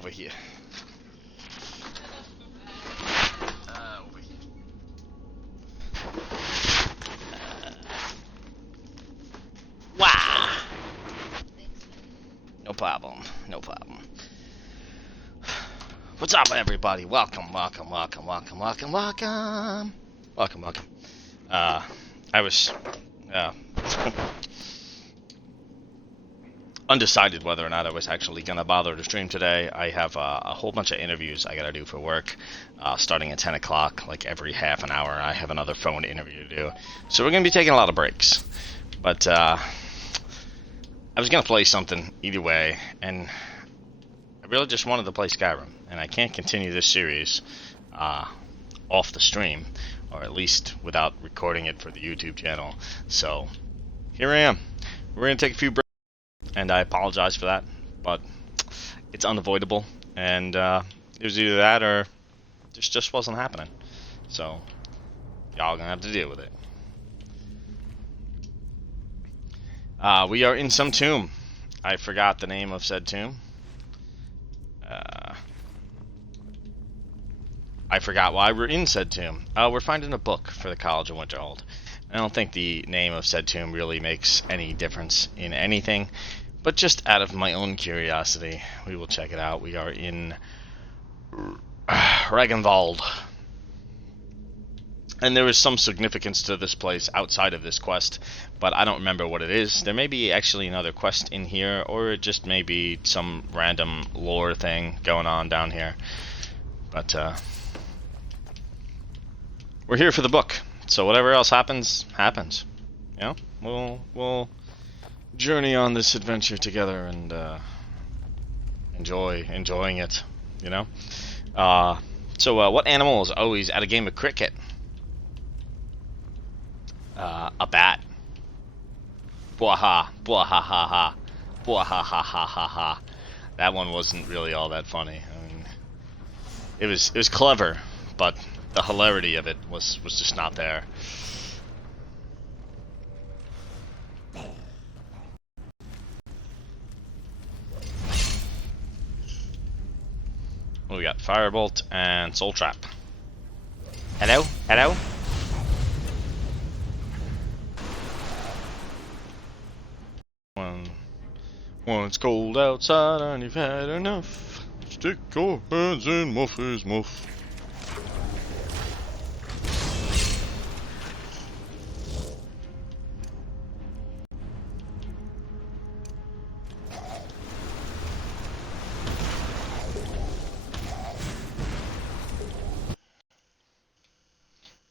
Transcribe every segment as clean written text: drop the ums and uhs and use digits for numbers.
over here. Over here. Wow. No problem. No problem. What's up, everybody? Welcome, welcome, welcome, welcome, welcome, welcome. Welcome, welcome. I was undecided whether or not I was actually going to bother to stream today. I have a whole bunch of interviews I got to do for work, starting at 10 o'clock, like every half an hour. I have another phone interview to do. So we're going to be taking a lot of breaks. But I was going to play something either way, and I really just wanted to play Skyrim. And I can't continue this series off the stream, or at least without recording it for the YouTube channel. So here I am. We're going to take a few breaks. And I apologize for that, but it's unavoidable, and it was either that or this just wasn't happening. So y'all gonna have to deal with it. We are in some tomb. I forgot the name of said tomb. I forgot why we're in said tomb. We're finding a book for the College of Winterhold. I don't think the name of said tomb really makes any difference in anything, but just out of my own curiosity, we will check it out. We are in Ragnvald. And there is some significance to this place outside of this quest, but I don't remember what it is. There may be actually another quest in here, or it just may be some random lore thing going on down here. But we're here for the book. So whatever else happens, happens. You know, we'll journey on this adventure together and enjoying it. You know. So what animal is always at a game of cricket? A bat. Bwaha, bwaha ha ha, bwaha ha ha ha ha. That one wasn't really all that funny. I mean, it was clever, but the hilarity of it was just not there. We got Firebolt and Soul Trap. Hello? Hello? When it's cold outside and you've had enough, stick your hands in Muffy's muff.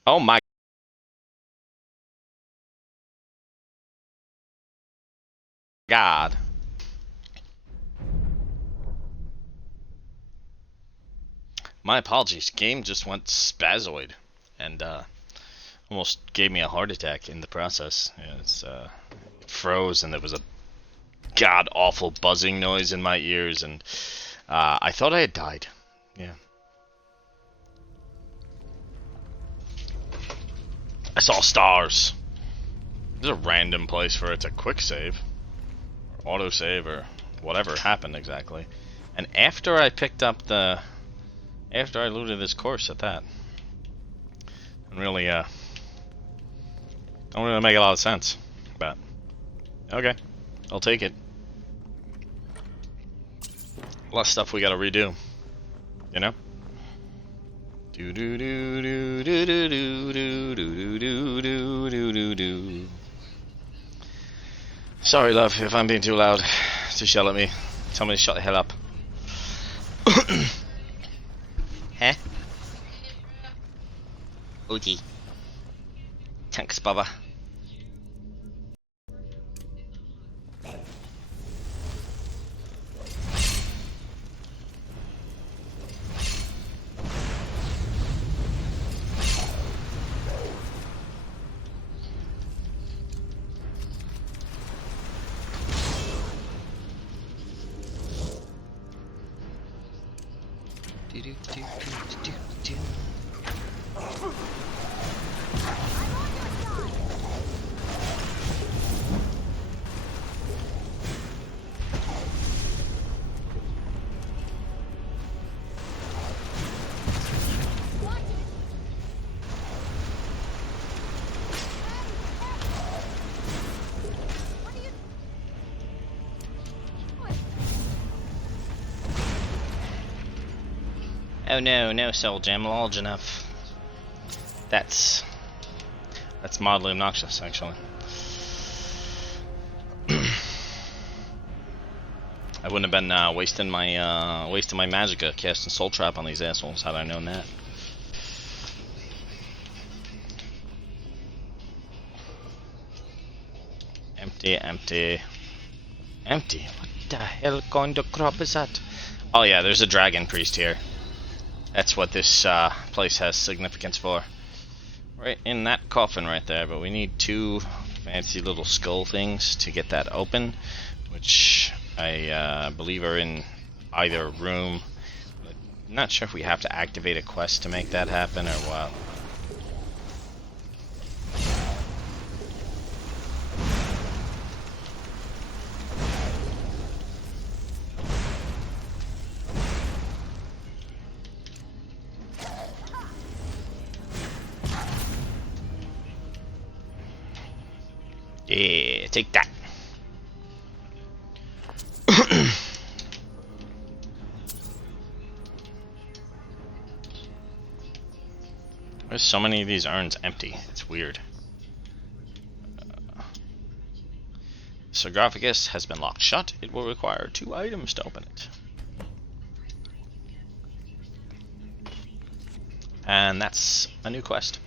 Oh my God. My apologies, game just went spazoid and almost gave me a heart attack in the process. It froze and there was a god-awful buzzing noise in my ears, and I thought I had died. Yeah. I saw stars. There's a random place for it to quick save, or auto save, or whatever happened exactly. And after I picked up after I looted this course at that, and really don't really make a lot of sense. But okay, I'll take it. Less stuff we gotta redo, you know. Do do do do do do do do do do do do do. Sorry, love, if I'm being too loud. Just yell at me. Tell me to shut the hell up. Huh? OG. Thanks, Baba. Oh no, no soul gem, large enough. That's mildly obnoxious, actually. I wouldn't have been wasting my magicka casting soul trap on these assholes had I known that. Empty, empty, empty. What the hell kind of crap is that? Oh yeah, there's a dragon priest here. That's what this place has significance for. Right in that coffin right there, but we need 2 fancy little skull things to get that open, which I believe are in either room. But I'm not sure if we have to activate a quest to make that happen or what. Yeah, take that. There's so many of these urns empty. It's weird. Sarcophagus has been locked shut. It will require 2 items to open it. And that's a new quest.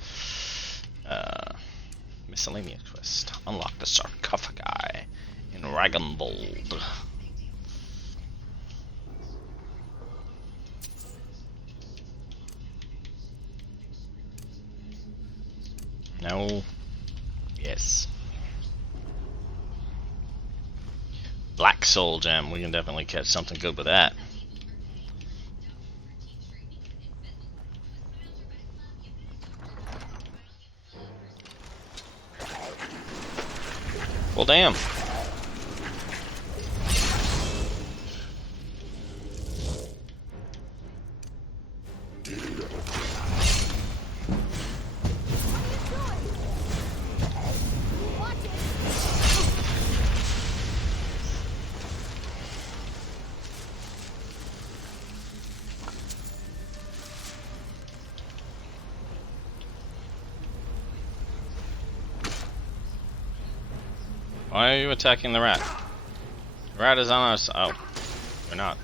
Miscellaneous quest. Unlock the sarcophagi in Ragenbold. No. Yes. Black soul gem. We can definitely catch something good with that. Well, damn. Why are you attacking the rat? The rat is on us. Oh, we're not.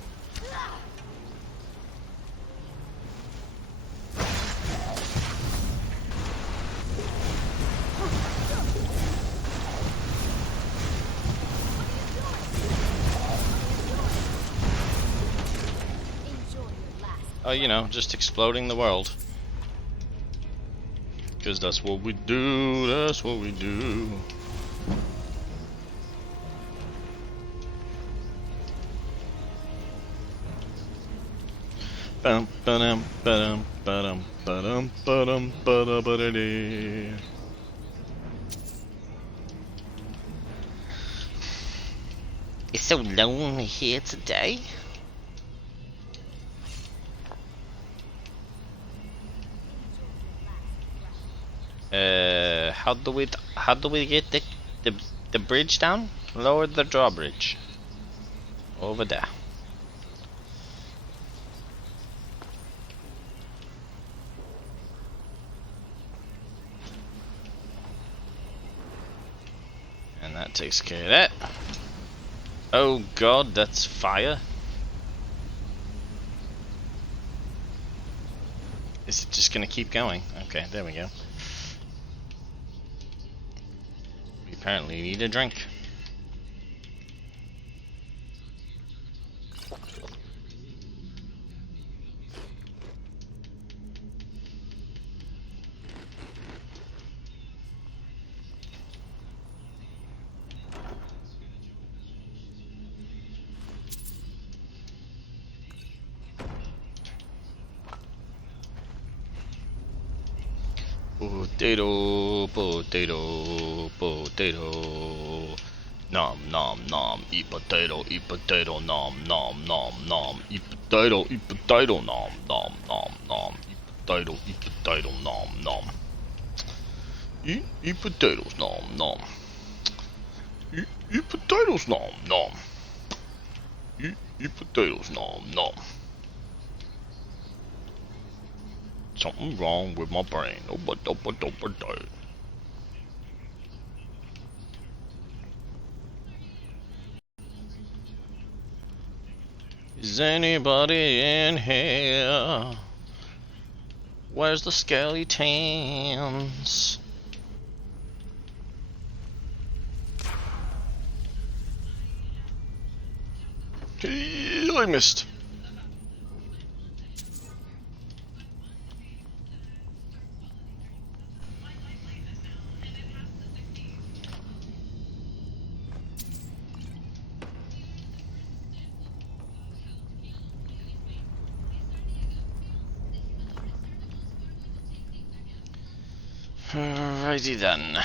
Oh, you know, just exploding the world. Because that's what we do, that's what we do. Bum ba-dum ba-dum ba-dum ba-dum ba-dum ba-dum ba-da-dee. It's so lonely here today. How do we get the bridge down? Lower the drawbridge. Over there. And that takes care of that. Oh god, that's fire. Is it just gonna keep going? Okay, there we go. We apparently need a drink. Potato, potato, potato. Nom nom nom. Eat potato, nom nom nom nom. Eat potato, nom nom nom nom. Eat potato, nom nom. Eat potatoes, nom nom. Eat potatoes, nom nom. Eat potatoes, nom nom. Something wrong with my brain. Is anybody in here? Where's the skeletons? I missed. Alrighty then.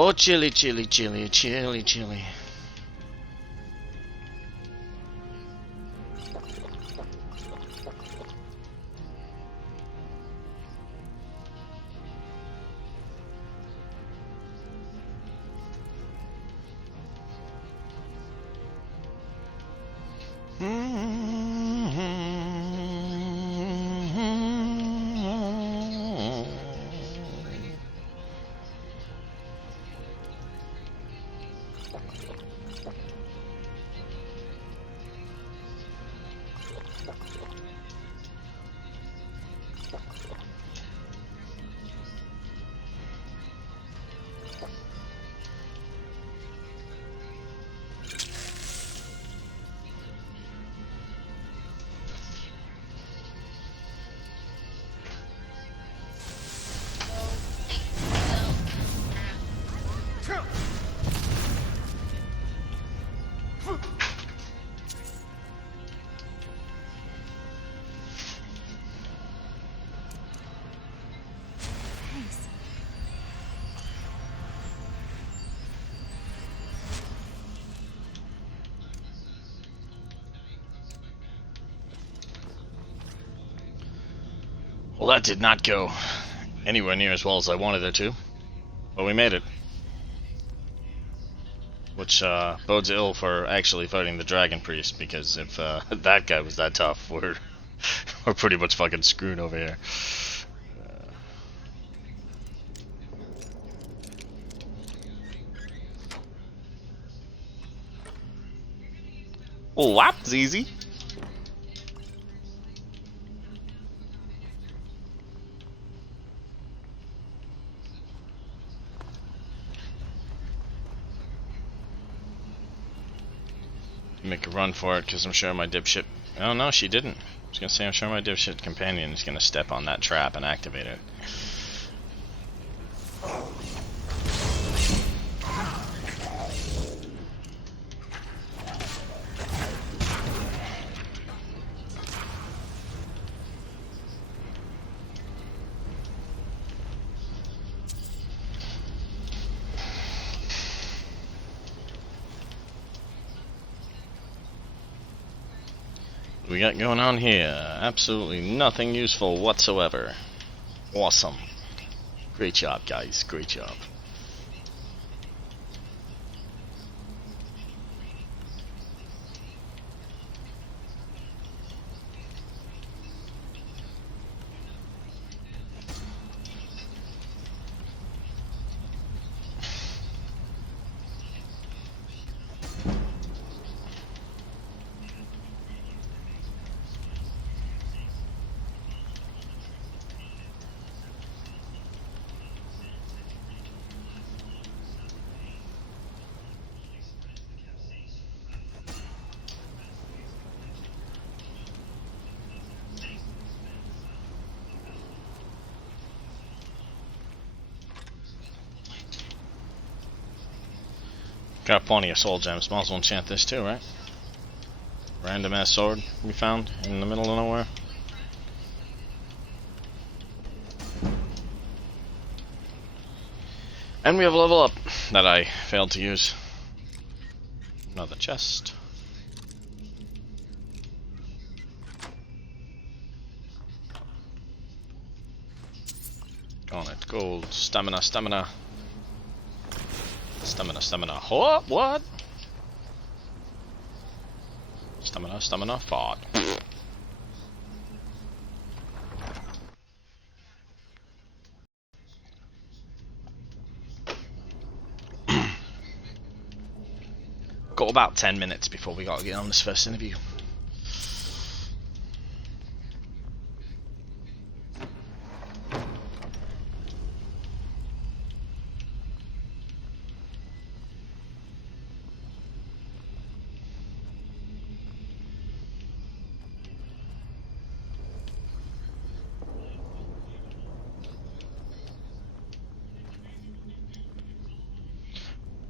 Oh, chilly, chilly, chilly, chilly, chilly. Well, that did not go anywhere near as well as I wanted it to, but we made it. Which bodes ill for actually fighting the Dragon Priest, because if that guy was that tough, we're pretty much fucking screwed over here. Oh, that's easy. Make a run for it, because I'm sure my dipshit... Oh no, she didn't. I was gonna say, I'm sure my dipshit companion is gonna step on that trap and activate it. What we got going on here? Absolutely nothing useful whatsoever. Awesome. Great job, guys. Great job. Got plenty of soul gems. Might as well enchant this too, right? Random ass sword we found in the middle of nowhere. And we have a level up that I failed to use. Another chest. On it, gold, stamina, stamina. Stamina, stamina. What? Stamina, stamina, fart. Got about 10 minutes before we gotta get on this first interview.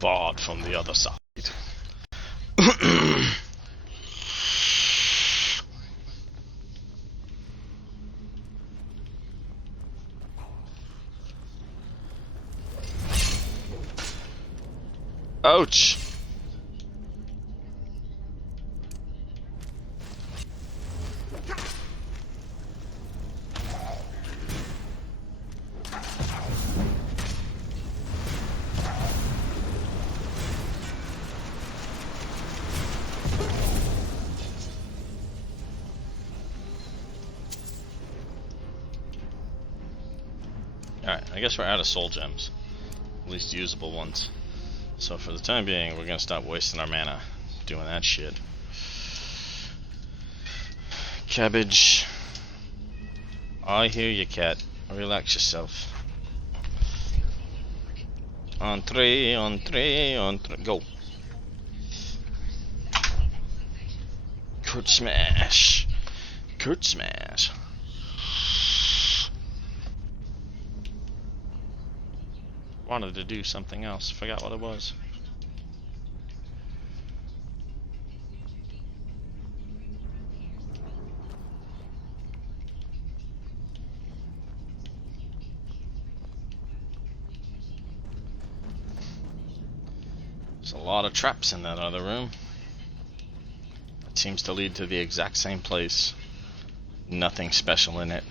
Barred from the other side. Ouch! Alright, I guess we're out of soul gems. At least usable ones. So for the time being, we're gonna stop wasting our mana doing that shit. Cabbage. I hear you, cat. Relax yourself. Entree, entree, entree. Go. Curt smash. Curt smash. Wanted to do something else. Forgot what it was. There's a lot of traps in that other room. It seems to lead to the exact same place. Nothing special in it.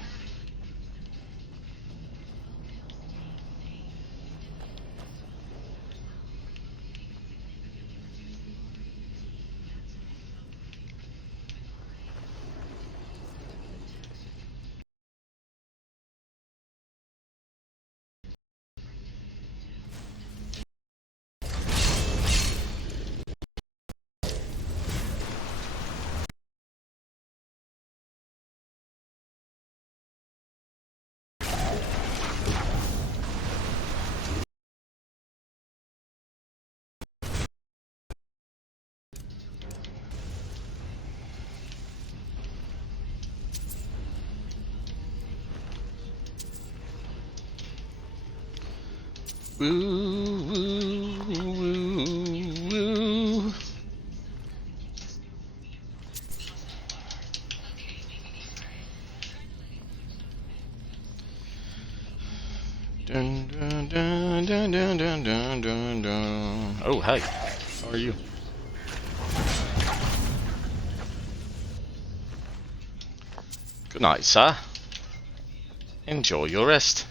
Woo, woo, woo, woo. Dun, dun, dun, dun, dun, dun, dun, dun, dun. Oh, hi. How are you? Good night, sir. Enjoy your rest.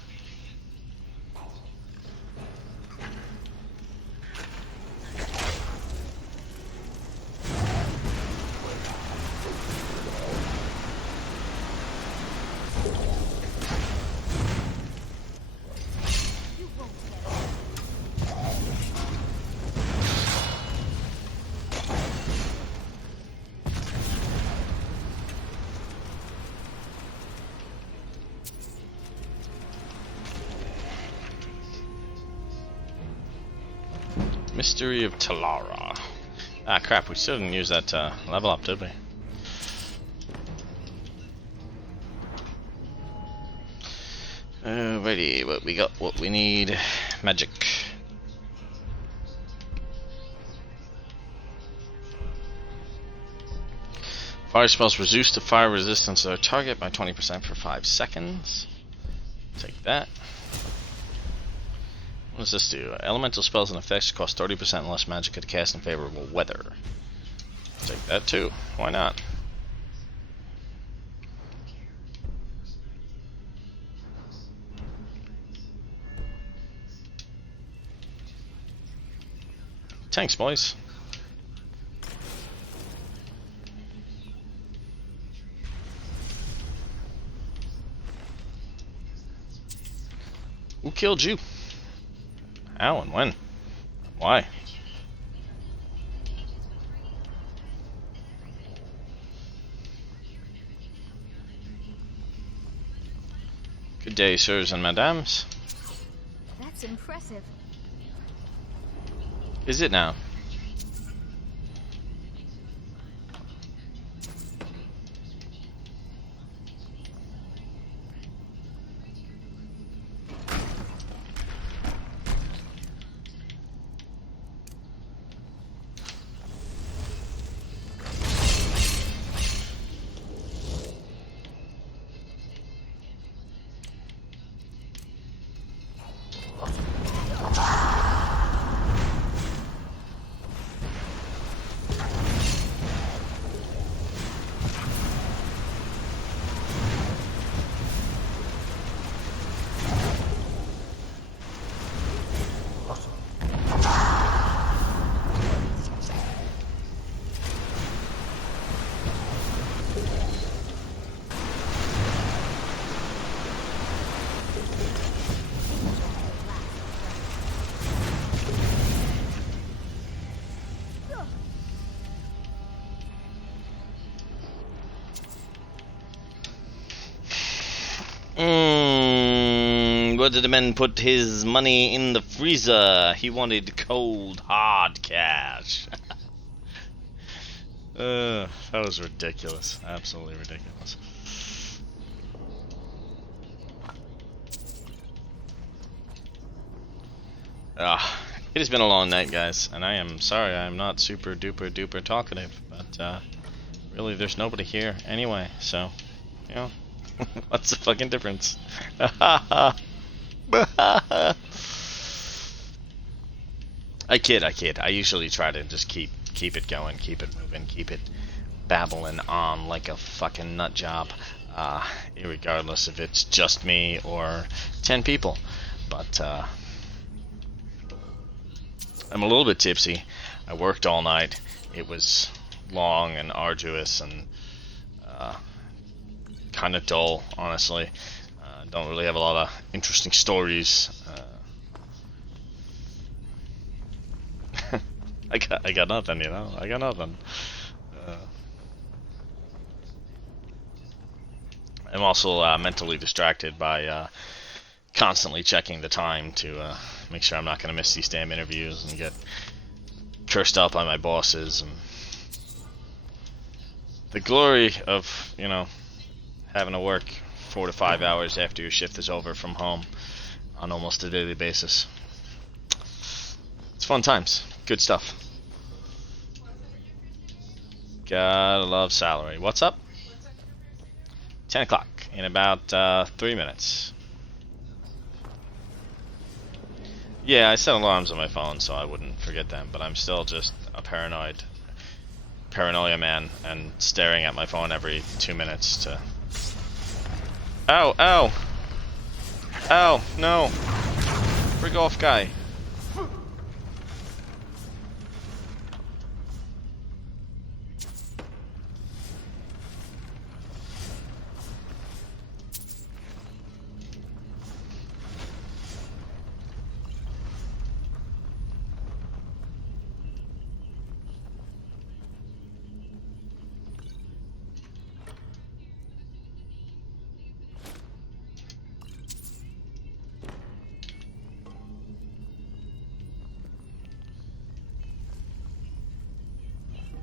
Mystery of Talara. Ah, crap, we still didn't use that level up, did we? Alrighty, what we got, what we need. Magic. Fire spells reduce the fire resistance of their target by 20% for 5 seconds. Take that. What does this do? Elemental spells and effects cost 30% less magic to cast in favorable weather. Take that too. Why not? Thanks, boys. Who killed you? How and when? Why? Good day, sirs and madames. That's impressive. Is it now? What did the man put his money in the freezer? He wanted cold, hard cash. That was ridiculous. Absolutely ridiculous. It has been a long night, guys, and I am sorry I'm not super duper duper talkative, but really there's nobody here anyway, so, you know, what's the fucking difference? I kid. I usually try to just keep it going, keep it moving, keep it babbling on like a fucking nut job, regardless if it's just me or 10 people. But I'm a little bit tipsy. I worked all night. It was long and arduous and kind of dull, honestly. Don't really have a lot of interesting stories. I got nothing, you know. I got nothing. I'm also mentally distracted by constantly checking the time to make sure I'm not going to miss these damn interviews and get cursed out by my bosses. And the glory of, you know, having to work 4 to 5 hours after your shift is over from home on almost a daily basis. It's fun times. Good stuff. Gotta love salary. What's up? 10 o'clock in about 3 minutes. Yeah, I set alarms on my phone so I wouldn't forget them, but I'm still just a paranoia man, and staring at my phone every 2 minutes to... Ow, ow! Ow, no! Frig off, guy.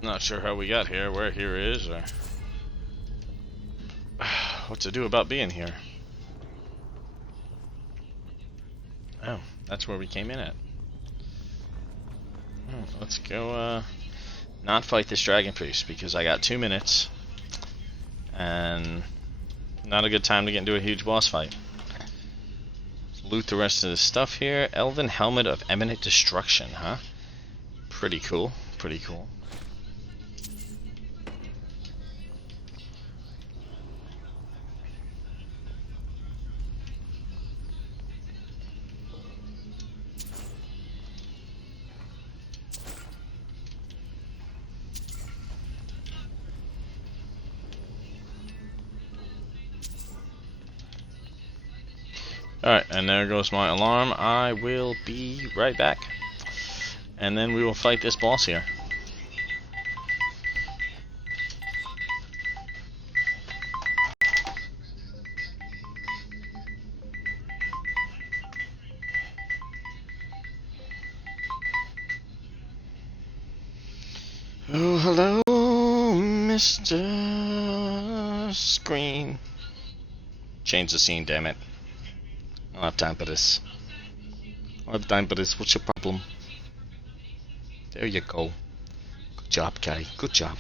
Not sure how we got here, where here is, or what to do about being here. Oh, that's where we came in at. Let's go not fight this dragon priest, because I got 2 minutes And not a good time to get into a huge boss fight. Loot the rest of the stuff here. Elven Helmet of Eminent Destruction, huh? Pretty cool. Pretty cool. Alright, and there goes my alarm. I will be right back. And then we will fight this boss here. Oh, hello, Mr. Screen. Change the scene, damn it. I don't have time for this. I don't have time for this. What's your problem? There you go. Good job, guy. Good job.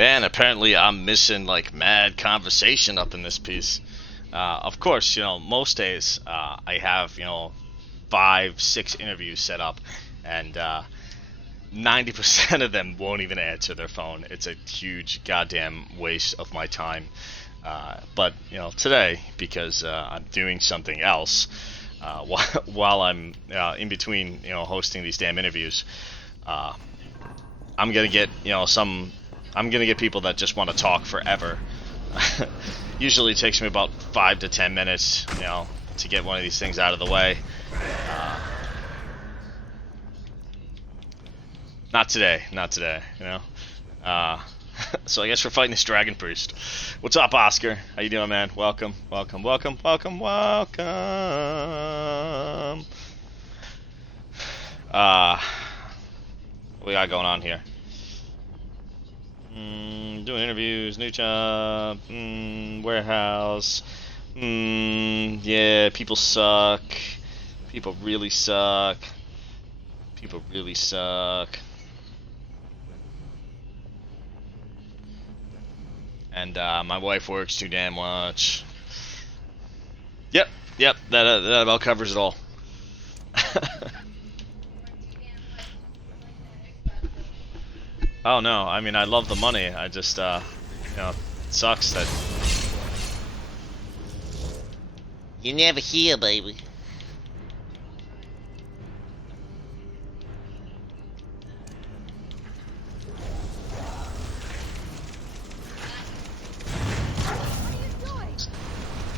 Man, apparently I'm missing like mad conversation up in this piece. Of course, most days I have 5, 6 interviews set up, and 90% of them won't even answer their phone. It's a huge goddamn waste of my time. But today, because I'm doing something else while I'm in between hosting these damn interviews, I'm gonna get I'm gonna get people that just want to talk forever. Usually it takes me about 5 to 10 minutes, to get one of these things out of the way. Not today, So I guess we're fighting this dragon priest. What's up, Oscar? How you doing, man? Welcome. What we got going on here? Doing interviews, new job, warehouse. Yeah, people suck. People really suck. And my wife works too damn much. Yep, that about covers it all. Oh no, I mean I love the money. I just it sucks that You never hear, baby.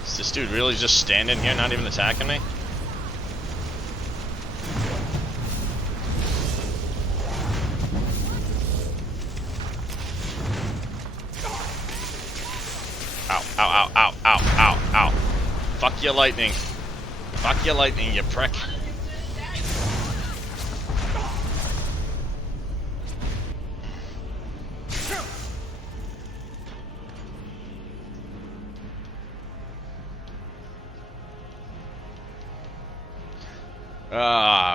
Is this dude really just standing here, not even attacking me? Ow. Fuck your lightning. You prick.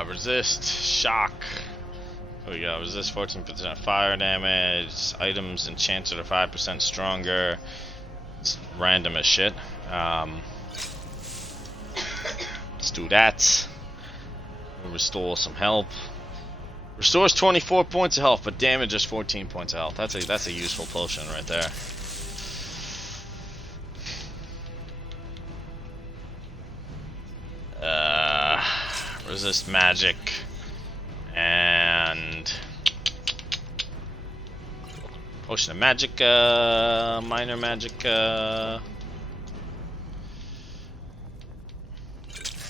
Resist, shock. There we go, resist 14% fire damage, items enchanted are 5% stronger. It's random as shit. Let's do that. We'll restore some health. Restores 24 points of health, but damages 14 points of health. That's a useful potion right there. Resist magic and potion of magic, minor magic,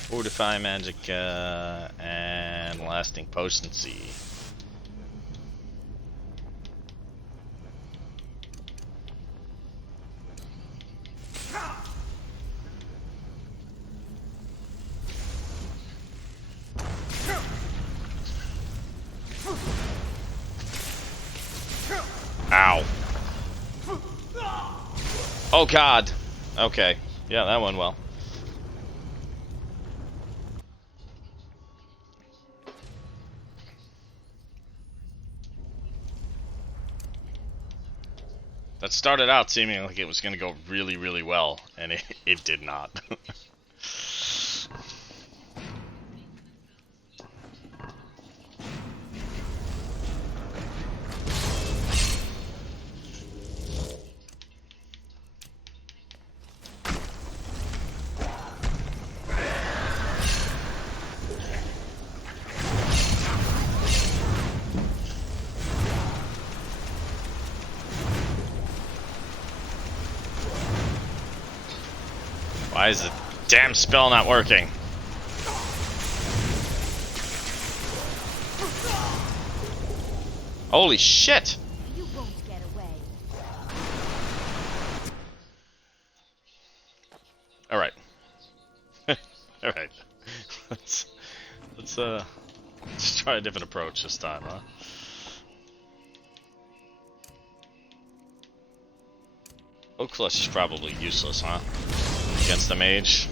fortify magic, and lasting potency. Ow. Oh god. Okay. Yeah, that went well. That started out seeming like it was going to go really, really well, and it did not. Why is the damn spell not working? Holy shit! You won't get away. Alright. Alright. Let's try a different approach this time, huh? Oak Clutch is probably useless, huh? Against the mage.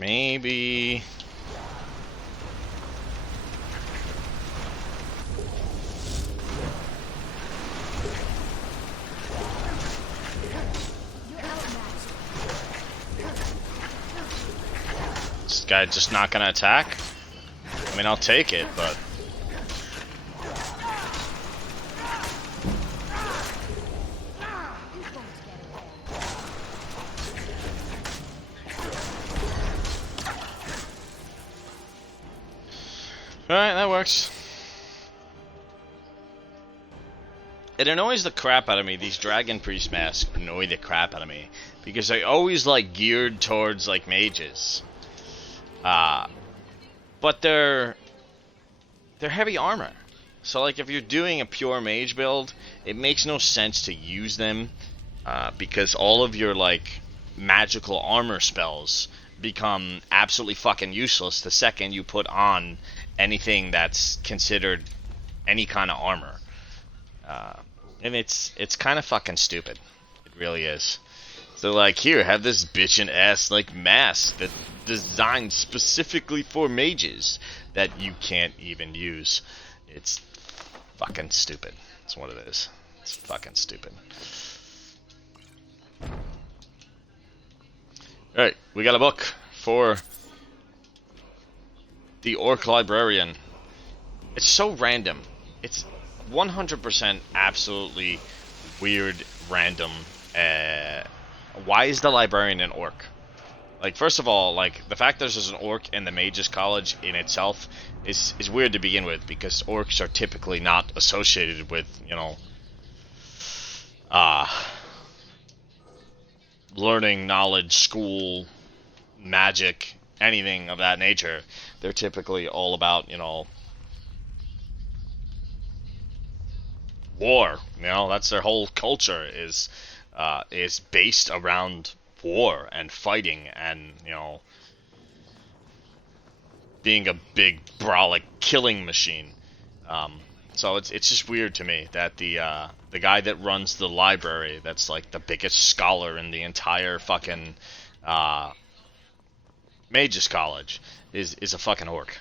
Maybe... This guy just not gonna attack? I mean, I'll take it, but... Alright, that works. It annoys the crap out of me. These Dragon Priest masks annoy the crap out of me. Because they're always, like, geared towards, like, mages. But they're heavy armor. So, like, if you're doing a pure mage build, it makes no sense to use them. Because all of your, like, magical armor spells become absolutely fucking useless the second you put on anything that's considered any kind of armor. And it's kind of fucking stupid. It really is. So like, here, have this bitchin' ass like mask that designed specifically for mages that you can't even use. It's fucking stupid. That's what it is. It's fucking stupid. Alright, we got a book for the Orc Librarian. It's so random. It's 100% absolutely weird, random. Why is the Librarian an orc? Like, first of all, like, the fact there's an orc in the Mages College in itself is weird to begin with, because orcs are typically not associated with, you know, learning, knowledge, school, magic, anything of that nature. They're typically all about, you know, war. You know, that's their whole culture is based around war and fighting and, you know, being a big brolic killing machine. So it's just weird to me that the guy that runs the library, that's like the biggest scholar in the entire fucking Mages College, is a fucking orc.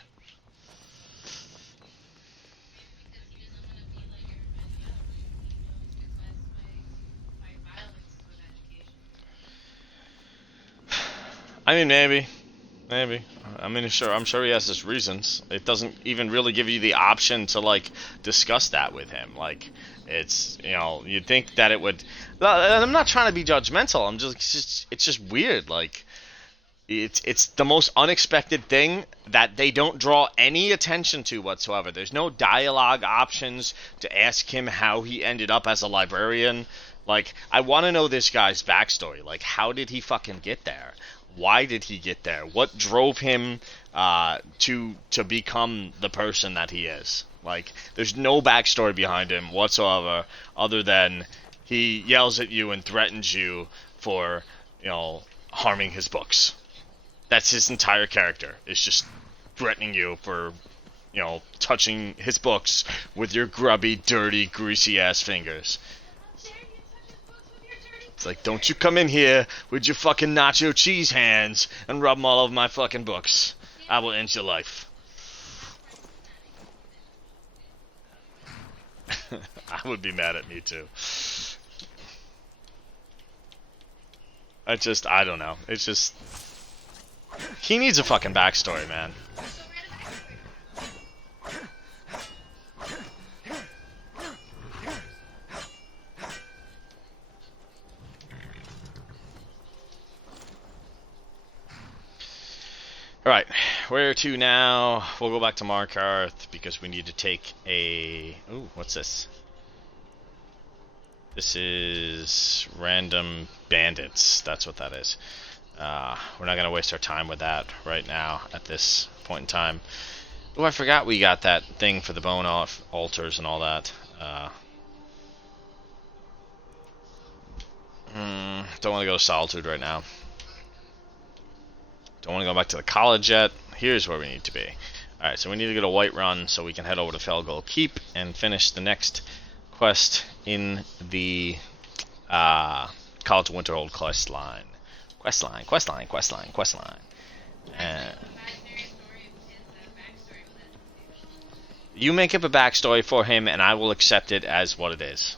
I mean, maybe. I mean, I'm sure he has his reasons. It doesn't even really give you the option to, like, discuss that with him. Like, it's, you know, you'd think that it would... I'm not trying to be judgmental. It's just weird. Like, it's the most unexpected thing that they don't draw any attention to whatsoever. There's no dialogue options to ask him how he ended up as a librarian. Like, I want to know this guy's backstory. Like, how did he fucking get there? Why did he get there? What drove him to become the person that he is? Like, there's no backstory behind him whatsoever, other than he yells at you and threatens you for, you know, harming his books. That's his entire character. It's just threatening you for, you know, touching his books with your grubby, dirty, greasy ass fingers. It's like, don't you come in here with your fucking nacho cheese hands and rub them all over my fucking books. I will end your life. I would be mad at me too. I don't know. It's just... He needs a fucking backstory, man. Alright, where to now? We'll go back to Markarth because we need to take a... Ooh, what's this? This is random bandits. That's what that is. We're not going to waste our time with that right now at this point in time. Oh, I forgot we got that thing for the bone altars and all that. Don't want to go to Solitude right now. Don't want to go back to the college yet. Here's where we need to be. Alright, so we need to go to Whiterun so we can head over to Felgold Keep and finish the next quest in the Call to Winterhold quest line. Quest line. Uh, you make up a backstory for him, and I will accept it as what it is.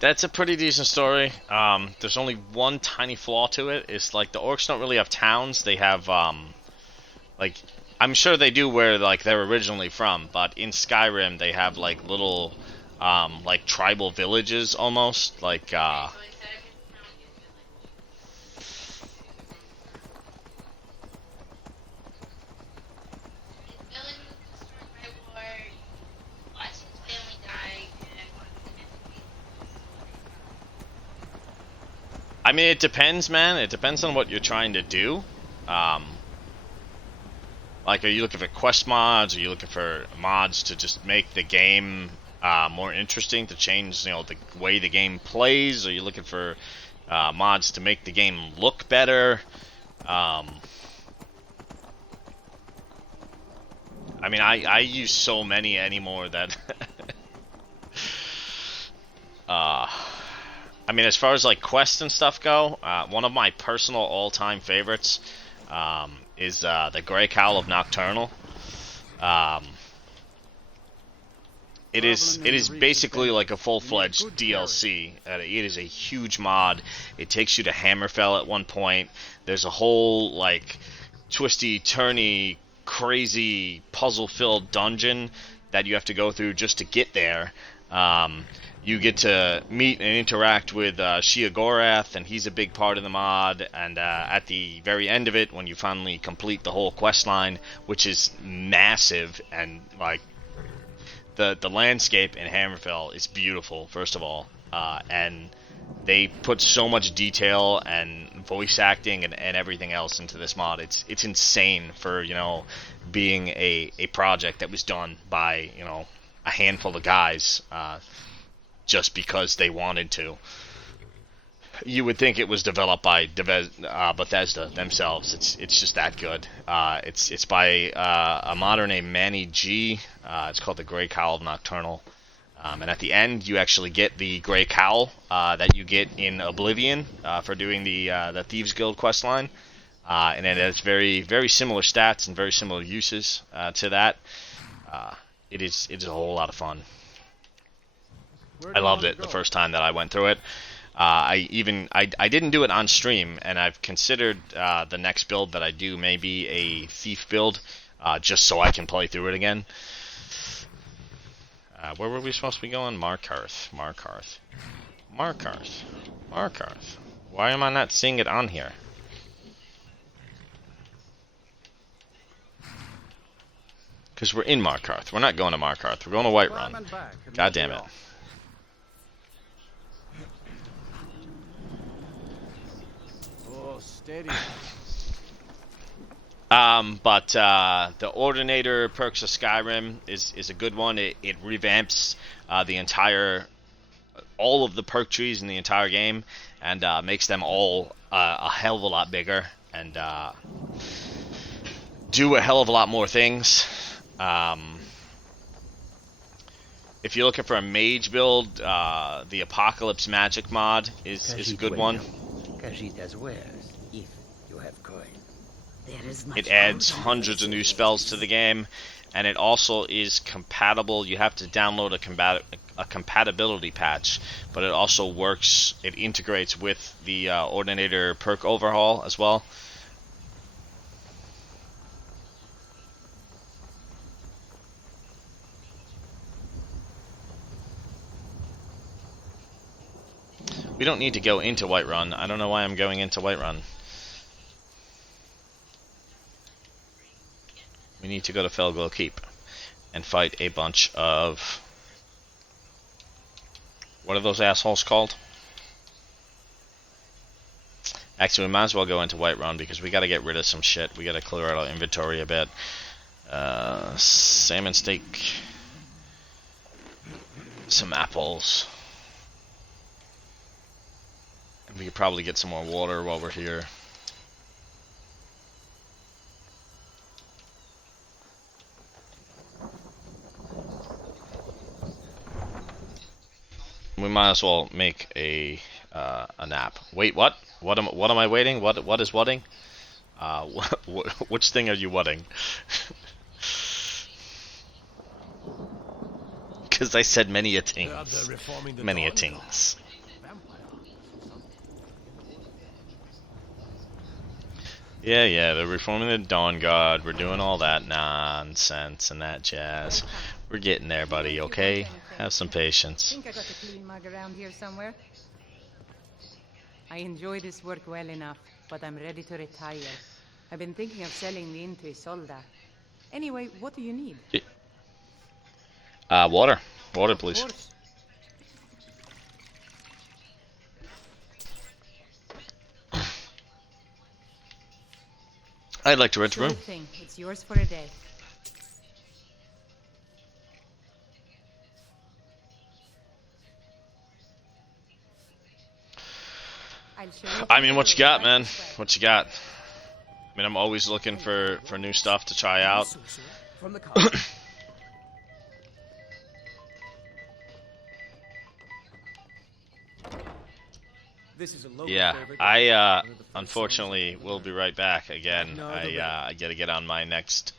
That's a pretty decent story. There's only one tiny flaw to it. It's like the orcs don't really have towns. They have, like, I'm sure they do where, like, they're originally from, but in Skyrim they have, like, little, like, tribal villages almost. Like, I mean, it depends, man. It depends on what you're trying to do. Like, are you looking for quest mods? Are you looking for mods to just make the game more interesting, to change, you know, the way the game plays? Are you looking for mods to make the game look better? I mean, I use so many anymore that I mean, as far as like quests and stuff go, one of my personal all-time favorites is the Grey Cowl of Nocturnal. It is basically like a full-fledged DLC. It is a huge mod. It takes you to Hammerfell at one point. There's a whole like twisty, turny, crazy, puzzle-filled dungeon that you have to go through just to get there. You get to meet and interact with Shia Gorath, and he's a big part of the mod. And at the very end of it, when you finally complete the whole quest line, which is massive, and like the landscape in Hammerfell is beautiful, first of all, and they put so much detail and voice acting and everything else into this mod. It's insane for, you know, being a project that was done by, you know, a handful of guys. Just because they wanted to. You would think it was developed by Bethesda themselves. It's just that good. It's by a modder named Manny G. It's called the Grey Cowl of Nocturnal. And at the end, you actually get the Grey Cowl that you get in Oblivion for doing the Thieves Guild questline. And it has very, very similar stats and very similar uses to that. It's a whole lot of fun. I loved it the first time that I went through it. I didn't do it on stream, and I've considered the next build that I do may be a thief build, just so I can play through it again. Where were we supposed to be going? Markarth. Why am I not seeing it on here? Because we're in Markarth. We're not going to Markarth. We're going to Whiterun. God damn it. Steady. But the Ordinator Perks of Skyrim is a good one. It revamps all of the perk trees in the entire game, and makes them all a hell of a lot bigger, and do a hell of a lot more things. If you're looking for a mage build, the Apocalypse Magic mod is a good one. It adds hundreds of new spells to the game, and it also is compatible. You have to download a compatibility patch, but it also works. It integrates with the Ordinator perk overhaul as well. We don't need to go into Whiterun. I don't know why I'm going into Whiterun. We need to go to Felglow Keep and fight a bunch of... What are those assholes called? Actually, we might as well go into Whiterun because we gotta get rid of some shit. We gotta clear out our inventory a bit. Salmon steak. some apples. And we could probably get some more water while we're here. We might as well make a nap. Wait, what? What am I waiting? What is whatting? Which thing are you whatting? Because I said many a things. Many a things. Yeah, they're reforming the Dawn Guard. We're doing all that nonsense and that jazz. We're getting there, buddy, okay? Have some patience. I think I got a clean mug around here somewhere. I enjoy this work well enough, but I'm ready to retire. I've been thinking of selling me into Isolda. Anyway, what do you need? Water. Water, please. I'd like to rent a room. Sure thing. It's yours for a day. I mean, what you got, man? What you got? I mean, I'm always looking for new stuff to try out. From the college. This is a local Yeah, favorite. I unfortunately will be right back again. I gotta get on my next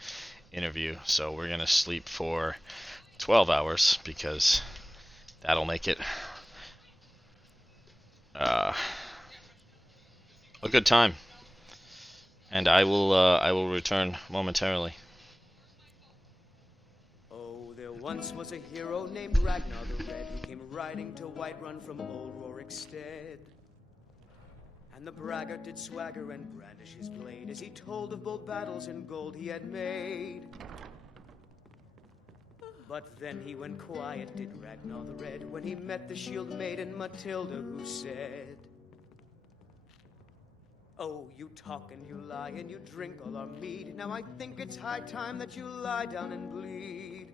interview, so we're gonna sleep for 12 hours because that'll make it a good time. And I will return momentarily. Oh, there once was a hero named Ragnar the Red who came riding to Whiterun from old Rorikstead. And the braggart did swagger and brandish his blade as he told of bold battles and gold he had made. But then he went quiet, did Ragnar the Red, when he met the shield maiden Matilda, who said, "Oh, you talk and you lie and you drink all our mead. Now I think it's high time that you lie down and bleed."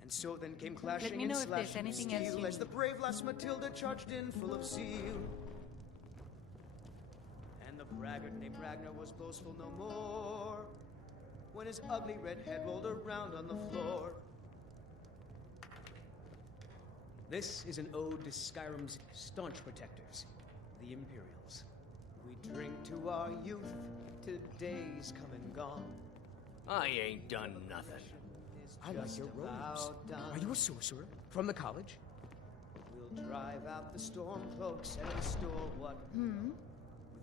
And so then came clashing and slashing steel as the brave lass Matilda charged in full of zeal. And the braggart named Ragnar was boastful no more when his ugly red head rolled around on the floor. This is an ode to Skyrim's staunch protectors, the Imperials. We drink to our youth, to days come and gone. I ain't done nothing. I like your robes. Are you a sorcerer from the college? We'll drive out the storm cloaks and restore what with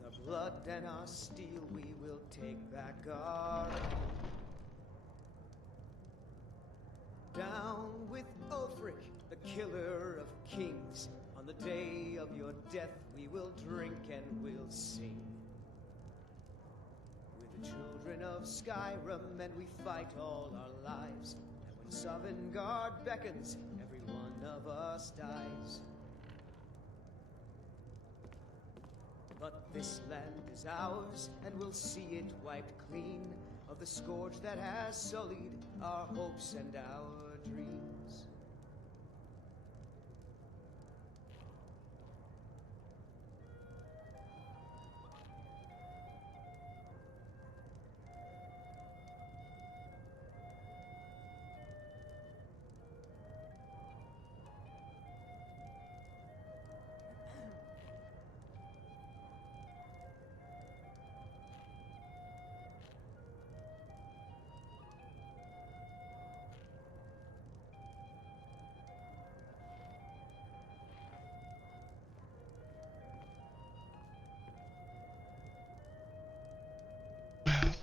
our blood and our steel we will take back our down with Ulfric, the killer of kings. On the day of your death we will drink and we'll sing. We're the children of Skyrim and we fight all our lives. And when Sovngarde beckons, every one of us dies. But this land is ours and we'll see it wiped clean of the scourge that has sullied our hopes and our dreams.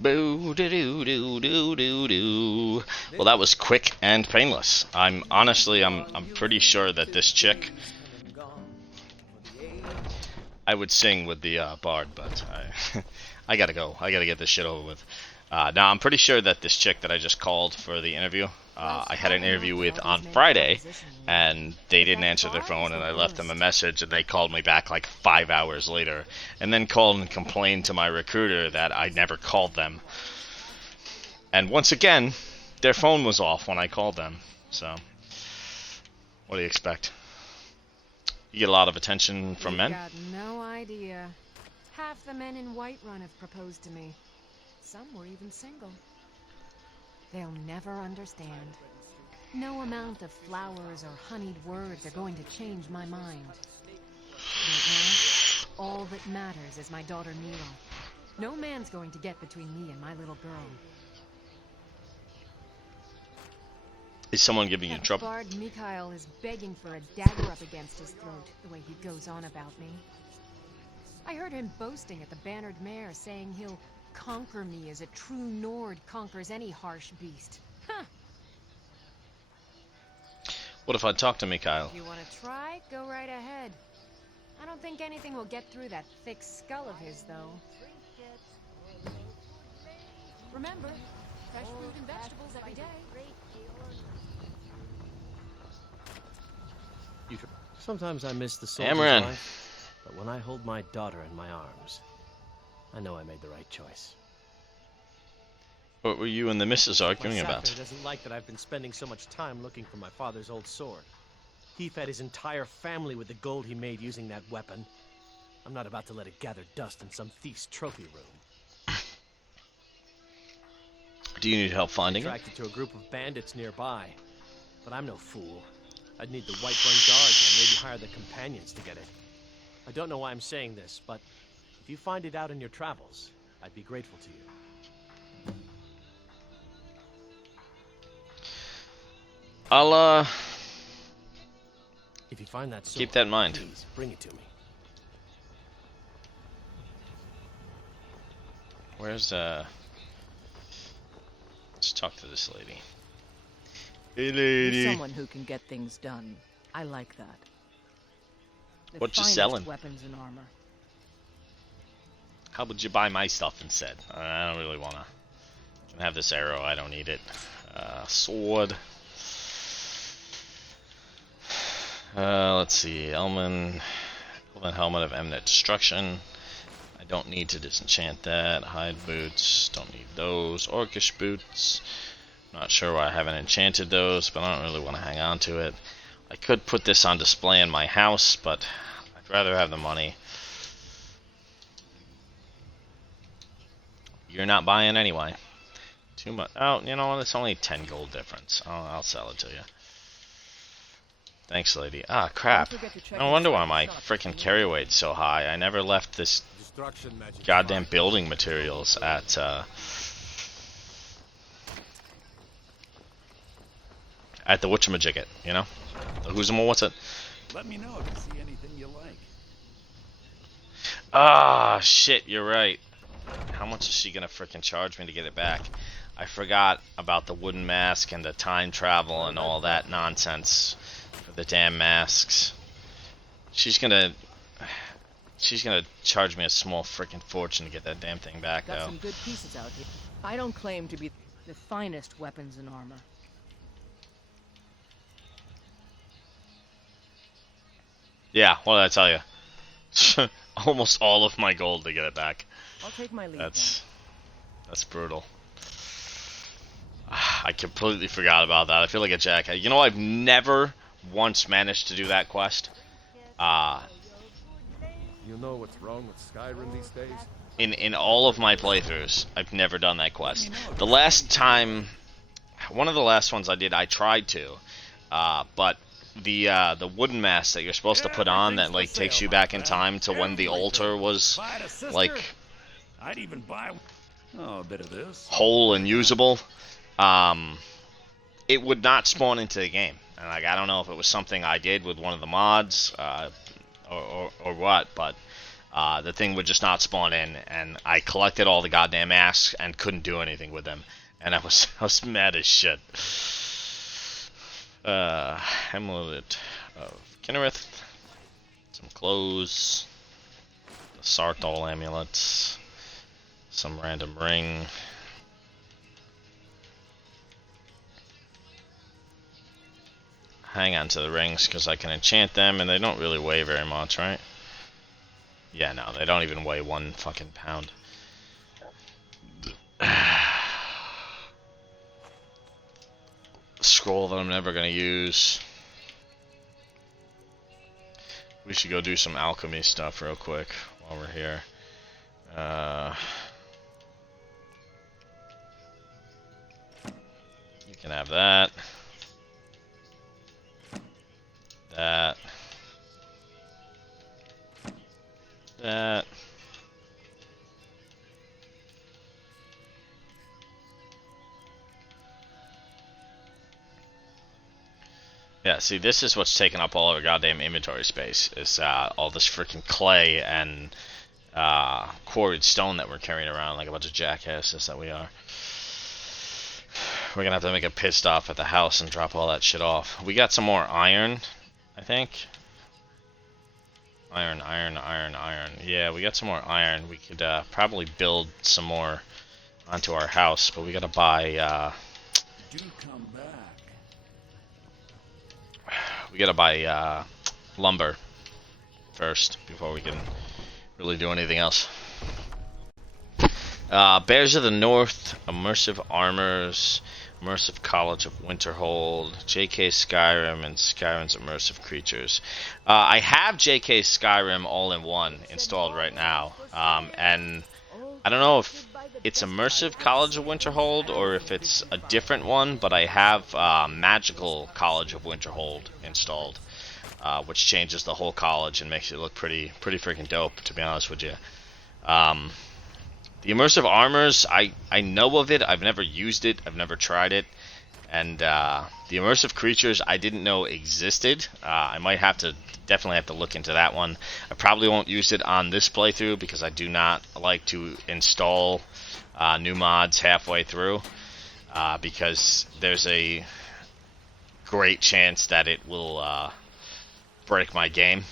Boo doo doo doo doo doo doo. Well, that was quick and painless. I'm pretty sure that this chick, I would sing with the bard, but I gotta go. I gotta get this shit over with. Now I'm pretty sure that this chick that I just called for the interview, I had an interview with on Friday, and they didn't answer their phone, and I left them a message, and they called me back like 5 hours later, and then called and complained to my recruiter that I never called them. And once again, their phone was off when I called them. So, What do you expect? You get a lot of attention from men? You've got no idea. Half the men in Whiterun have proposed to me. Some were even single. They'll never understand. No amount of flowers or honeyed words are going to change my mind. Right now, all that matters is my daughter Nero. No man's going to get between me and my little girl. Is someone giving you That trouble? bard Mikhail is begging for a dagger up against his throat, the way he goes on about me. I heard him boasting at the Bannered Mare, saying he'll conquer me as a true Nord conquers any harsh beast. Huh. What if I talk to Mikhail? If you want to try, go right ahead. I don't think anything will get through that thick skull of his, though. Remember, fresh fruit and vegetables every day. Sometimes I miss the soldier's Cameron. life, but when I hold my daughter in my arms, I know I made the right choice. What were you and the missus arguing My about? Sapphire doesn't like that I've been spending so much time looking for my father's old sword. He fed his entire family with the gold he made using that weapon. I'm not about to let it gather dust in some thief's trophy room. Do you need help finding it? Attracted to a group of bandits nearby, but I'm no fool. I'd need the Whiterun guards or maybe hire the companions to get it. I don't know why I'm saying this, but if you find it out in your travels, I'd be grateful to you. I'll If you find that sword, keep that in mind. please bring it to me. Where's let's talk to this lady. Hey lady. You're someone who can get things done. I like that. The What you finest selling? Weapons and armor. How would you buy my stuff instead? I don't really wanna. Can have this arrow, I don't need it. Sword. Let's see. Elven helmet of eminent destruction. I don't need to disenchant that. Hide boots, don't need those. Orcish boots. Not sure why I haven't enchanted those, but I don't really want to hang on to it. I could put this on display in my house, but I'd rather have the money. You're not buying anyway. Too much. Oh, you know what? It's only 10 gold difference. I'll sell it to you. Thanks, lady. Ah, crap. No wonder why my freaking carry weight's so high. I never left this goddamn building materials at the whatchamajigget, you know? The who's'em, what's it? Let me know if you see anything you like. Ah, shit, you're right. How much is she gonna frickin' charge me to get it back? I forgot about the wooden mask and the time travel and all that nonsense for the damn masks. She's gonna charge me a small frickin' fortune to get that damn thing back, Got though. some good pieces out here. I don't claim to be the finest weapons and armor. Yeah, what did I tell you? Almost all of my gold to get it back. I'll take my leave. That's brutal. I completely forgot about that. I feel like a jackass. You know, I've never once managed to do that quest. You know what's wrong with Skyrim these days? In all of my playthroughs, I've never done that quest. The last time, one of the last ones I did, I tried to, but the wooden mask that you're supposed to put on that like takes you back in time to when the altar was like I'd even buy a bit of this. whole and usable. It would not spawn into the game, and like I don't know if it was something I did with one of the mods or what, but the thing would just not spawn in, and I collected all the goddamn masks and couldn't do anything with them, and I was mad as shit. Amulet of Kinnereth, some clothes, the Sartol amulets, some random ring. Hang on to the rings because I can enchant them and they don't really weigh very much, right? Yeah, no, they don't even weigh 1 fucking pound. Scroll that I'm never gonna use. We should go do some alchemy stuff real quick while we're here. You can have that. That. That. Yeah, see, this is what's taking up all our goddamn inventory space, is all this freaking clay and quarried stone that we're carrying around like a bunch of jackasses that we are. We're gonna have to make a pit stop at the house and drop all that shit off. We got some more iron, I think. Iron. Yeah, we got some more iron. We could probably build some more onto our house, but we gotta buy... Do come back. We gotta buy lumber first before we can really do anything else. Bears of the North, Immersive Armors, Immersive College of Winterhold, JK Skyrim, and Skyrim's Immersive Creatures. I have JK Skyrim all-in-one installed right now, and I don't know if it's Immersive College of Winterhold or if it's a different one, but I have Magical College of Winterhold installed, which changes the whole college and makes it look pretty freaking dope, to be honest with you. The Immersive Armors, I know of it, I've never used it, I've never tried it, and the Immersive Creatures I didn't know existed. I might definitely have to look into that one. I probably won't use it on this playthrough because I do not like to install new mods halfway through, because there's a great chance that it will break my game.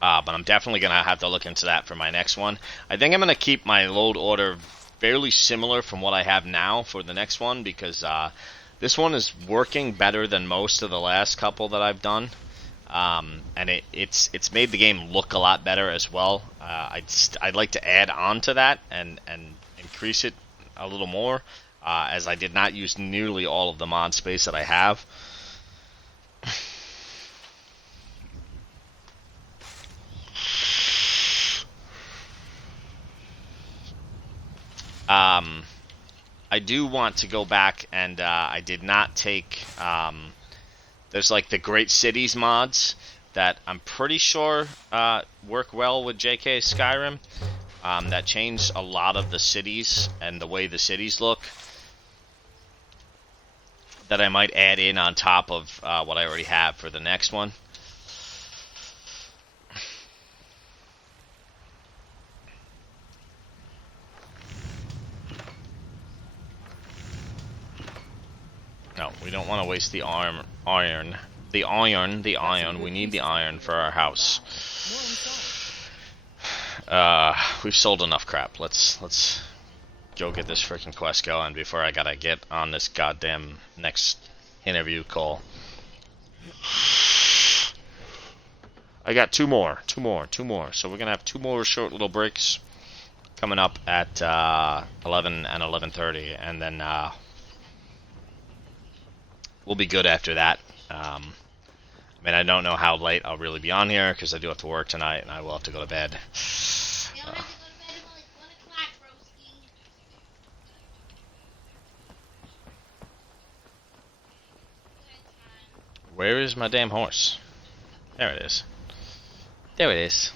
But I'm definitely going to have to look into that for my next one. I think I'm going to keep my load order fairly similar from what I have now for the next one, because this one is working better than most of the last couple that I've done. And it's made the game look a lot better as well. I'd like to add on to that and increase it a little more, as I did not use nearly all of the mod space that I have. I do want to go back and I did not take there's like the Great Cities mods that I'm pretty sure work well with JK Skyrim, that change a lot of the cities and the way the cities look, that I might add in on top of what I already have for the next one. No, we don't want to waste the iron. The iron. We need the iron for our house. We've sold enough crap. Let's go get this freaking quest going before I gotta get on this goddamn next interview call. I got two more. So we're gonna have two more short little breaks coming up at 11 and 11:30, and then we'll be good after that. I mean, I don't know how late I'll really be on here because I do have to work tonight and I will have to go to bed. Where is my damn horse? There it is. Let's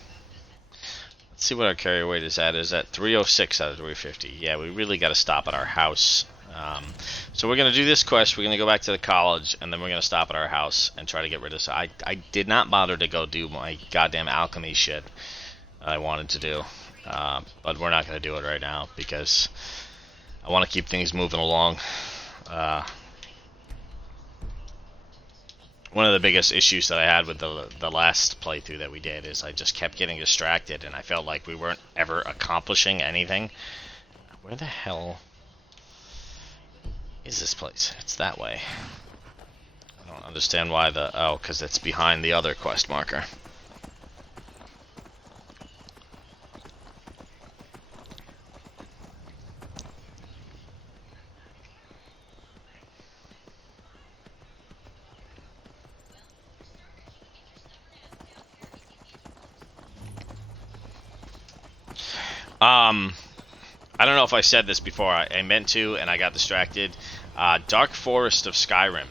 see what our carrier weight is at. Is at 306 out of 350. Yeah, we really got to stop at our house. So we're going to do this quest, we're going to go back to the college, and then we're going to stop at our house and try to get rid of this. I did not bother to go do my goddamn alchemy shit that I wanted to do, but we're not going to do it right now because I want to keep things moving along. One of the biggest issues that I had with the last playthrough that we did is I just kept getting distracted and I felt like we weren't ever accomplishing anything. Where the hell is this place? It's that way. I don't understand why because it's behind the other quest marker. I don't know if I said this before. I meant to, and I got distracted. Dark Forest of Skyrim,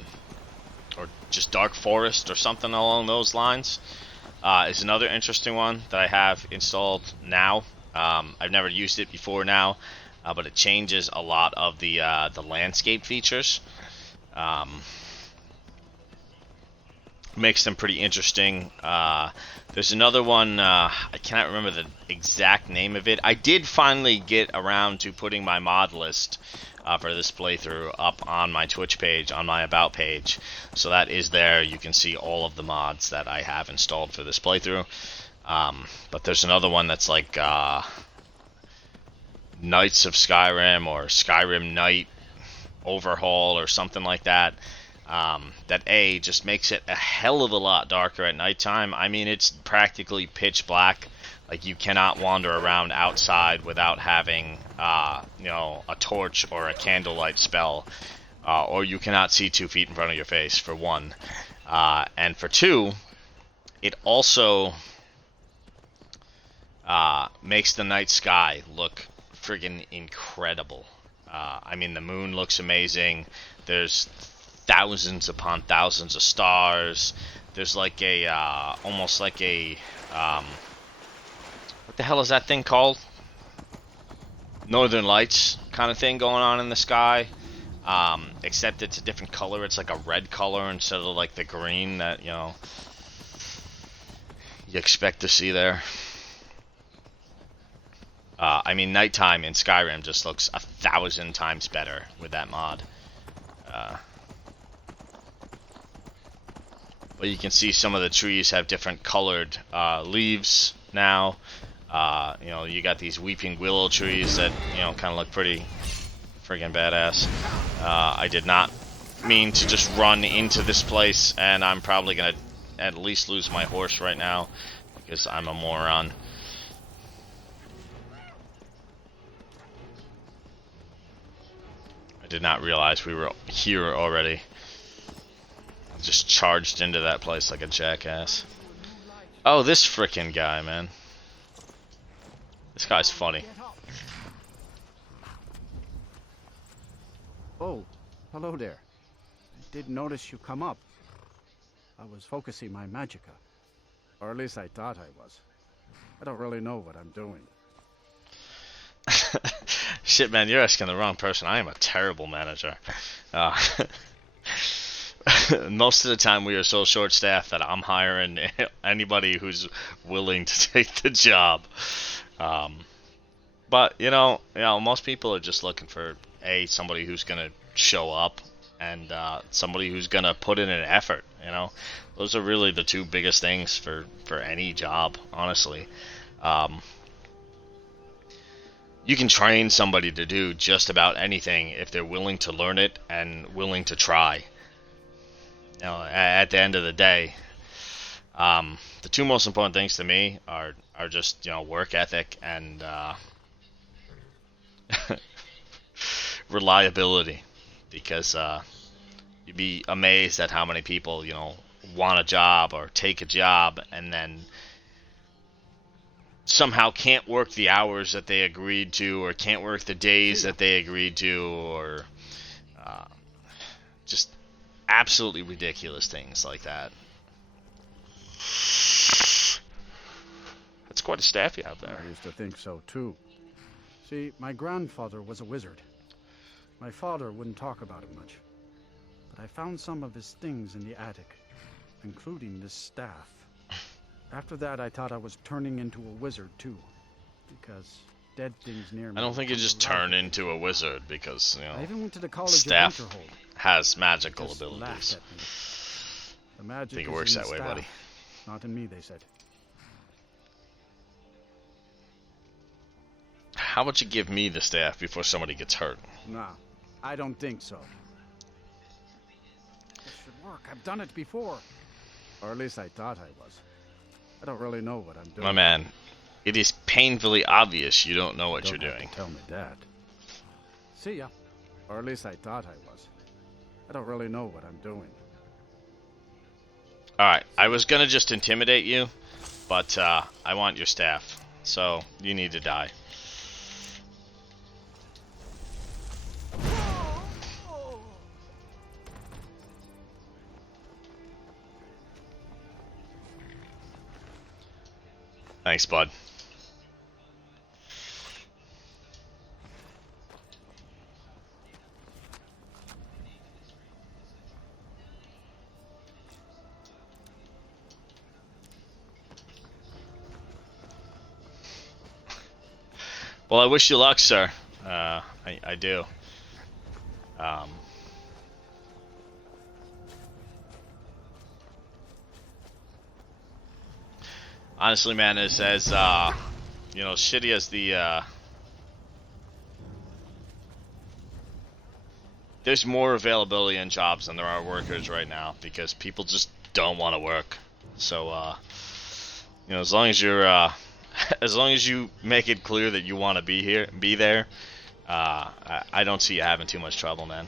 or just Dark Forest, or something along those lines, is another interesting one that I have installed now. I've never used it before now, but it changes a lot of the landscape features. Makes them pretty interesting. There's another one, I cannot remember the exact name of it. I did finally get around to putting my mod list for this playthrough up on my Twitch page, on my About page. So that is there. You can see all of the mods that I have installed for this playthrough. But there's another one that's like Knights of Skyrim, or Skyrim Night Overhaul, or something like that. That just makes it a hell of a lot darker at nighttime. I mean, it's practically pitch black. Like, you cannot wander around outside without having, you know, a torch or a candlelight spell. Or you cannot see 2 feet in front of your face, for one. And for two, it also makes the night sky look friggin' incredible. I mean, the moon looks amazing. There's thousands upon thousands of stars. There's like a, almost like a, what the hell is that thing called? Northern Lights kind of thing going on in the sky. Except it's a different color. It's like a red color instead of like the green that, you know, you expect to see there. I mean, nighttime in Skyrim just looks 1,000 times better with that mod. But you can see some of the trees have different colored leaves now. You know, you got these weeping willow trees that, you know, kind of look pretty friggin' badass. I did not mean to just run into this place, and I'm probably gonna at least lose my horse right now because I'm a moron. I did not realize we were here already. I just charged into that place like a jackass. Oh, this frickin' guy, man. This guy's funny. Oh, hello there. I did notice you come up. I was focusing my magicka. Or at least I thought I was. I don't really know what I'm doing. Shit, man, you're asking the wrong person. I am a terrible manager. Most of the time we are so short-staffed that I'm hiring anybody who's willing to take the job. But, you know, most people are just looking for somebody who's gonna show up, and somebody who's gonna put in an effort. You know, those are really the two biggest things for any job, honestly. You can train somebody to do just about anything if they're willing to learn it and willing to try. You know, at the end of the day, the two most important things to me are just, you know, work ethic and reliability. Because you'd be amazed at how many people, you know, want a job or take a job and then somehow can't work the hours that they agreed to, or can't work the days that they agreed to, or just absolutely ridiculous things like that. That's quite a staff you have there. I used to think so too. See, my grandfather was a wizard. My father wouldn't talk about it much. But I found some of his things in the attic, including this staff. After that, I thought I was turning into a wizard too, because dead things near me. I don't think you just turn into a wizard because, you know, I even went to the College staff of Winterhold. has magical Just abilities. laughed at me. The magic I think it is works in that the way, staff, buddy. not in me, they said. How about you give me the staff before somebody gets hurt? Nah, I don't think so. This should work. I've done it before. Or at least I thought I was. I don't really know what I'm doing. My man, it is painfully obvious you don't know what Don't you're have doing. to tell me that. See ya. Or at least I thought I was. I don't really know what I'm doing. Alright, I was gonna just intimidate you, but I want your staff, so you need to die. Thanks, bud. Well, I wish you luck, sir. I do. Honestly, man, as you know, shitty as the there's more availability in jobs than there are workers right now because people just don't want to work. So, you know, as long as you're as long as you make it clear that you want to be there, I don't see you having too much trouble, man.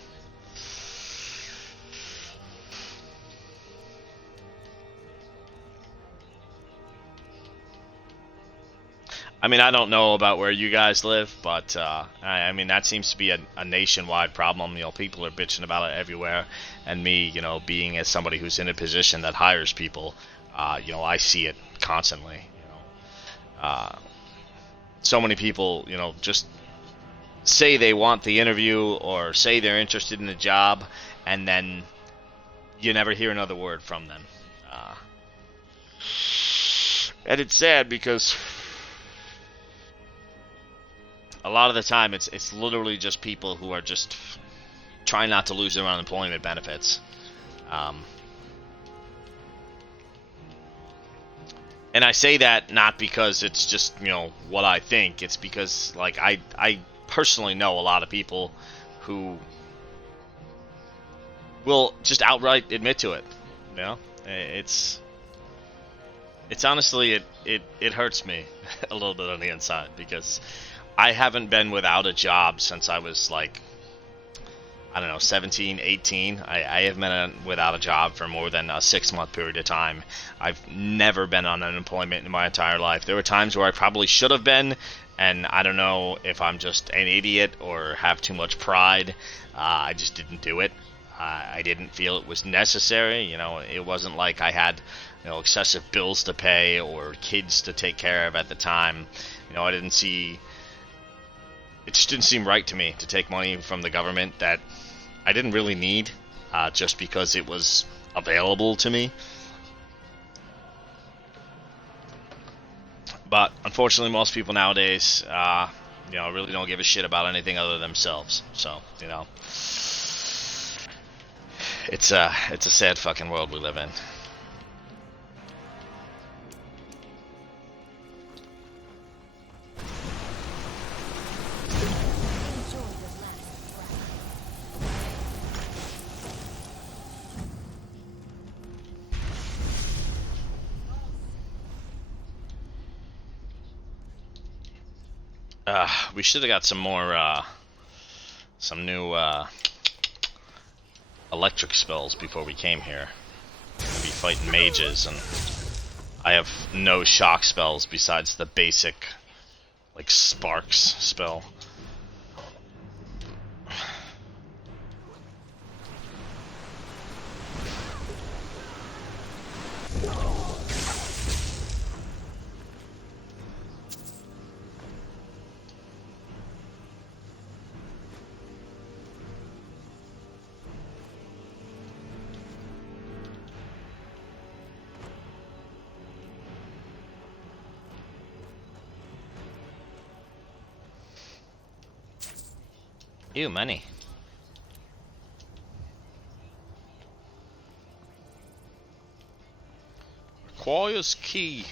I mean, I don't know about where you guys live, but I mean, that seems to be a nationwide problem. You know, people are bitching about it everywhere, and me, you know, being as somebody who's in a position that hires people, you know, I see it constantly. You know, so many people, you know, just say they want the interview or say they're interested in the job, and then you never hear another word from them. And it's sad because a lot of the time it's literally just people who are just trying not to lose their unemployment benefits. And I say that not because it's just, you know, what I think. It's because, like, I personally know a lot of people who will just outright admit to it. You know, it's honestly it hurts me a little bit on the inside because I haven't been without a job since I was like, I don't know, 17, 18. I have been without a job for more than a 6-month period of time. I've never been on unemployment in my entire life. There were times where I probably should have been, and I don't know if I'm just an idiot or have too much pride. I just didn't do it. I didn't feel it was necessary. You know, it wasn't like I had, you know, excessive bills to pay or kids to take care of at the time. You know, it just didn't seem right to me to take money from the government that I didn't really need, just because it was available to me. But unfortunately, most people nowadays, you know, really don't give a shit about anything other than themselves. So, you know, it's a sad fucking world we live in. We should have got some more, some new, electric spells before we came here. We're gonna be fighting mages, and I have no shock spells besides the basic, like, sparks spell. Ew, money. Requires key.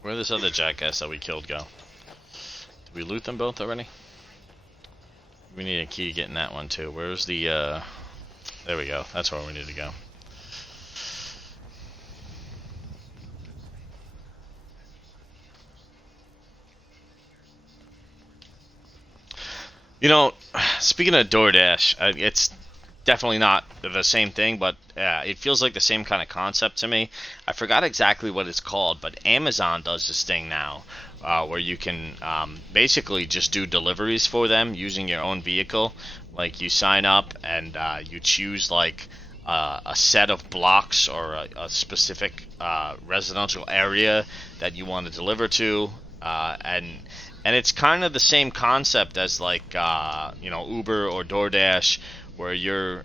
Where'd this other jackass that we killed go? Did we loot them both already? We need a key getting that one too. Where's the, there we go. That's where we need to go. You know, speaking of DoorDash, it's definitely not the same thing, but it feels like the same kind of concept to me. I forgot exactly what it's called, but Amazon does this thing now where you can basically just do deliveries for them using your own vehicle. Like, you sign up and you choose like a set of blocks or a specific residential area that you want to deliver to, and it's kind of the same concept as like Uber or DoorDash, where you're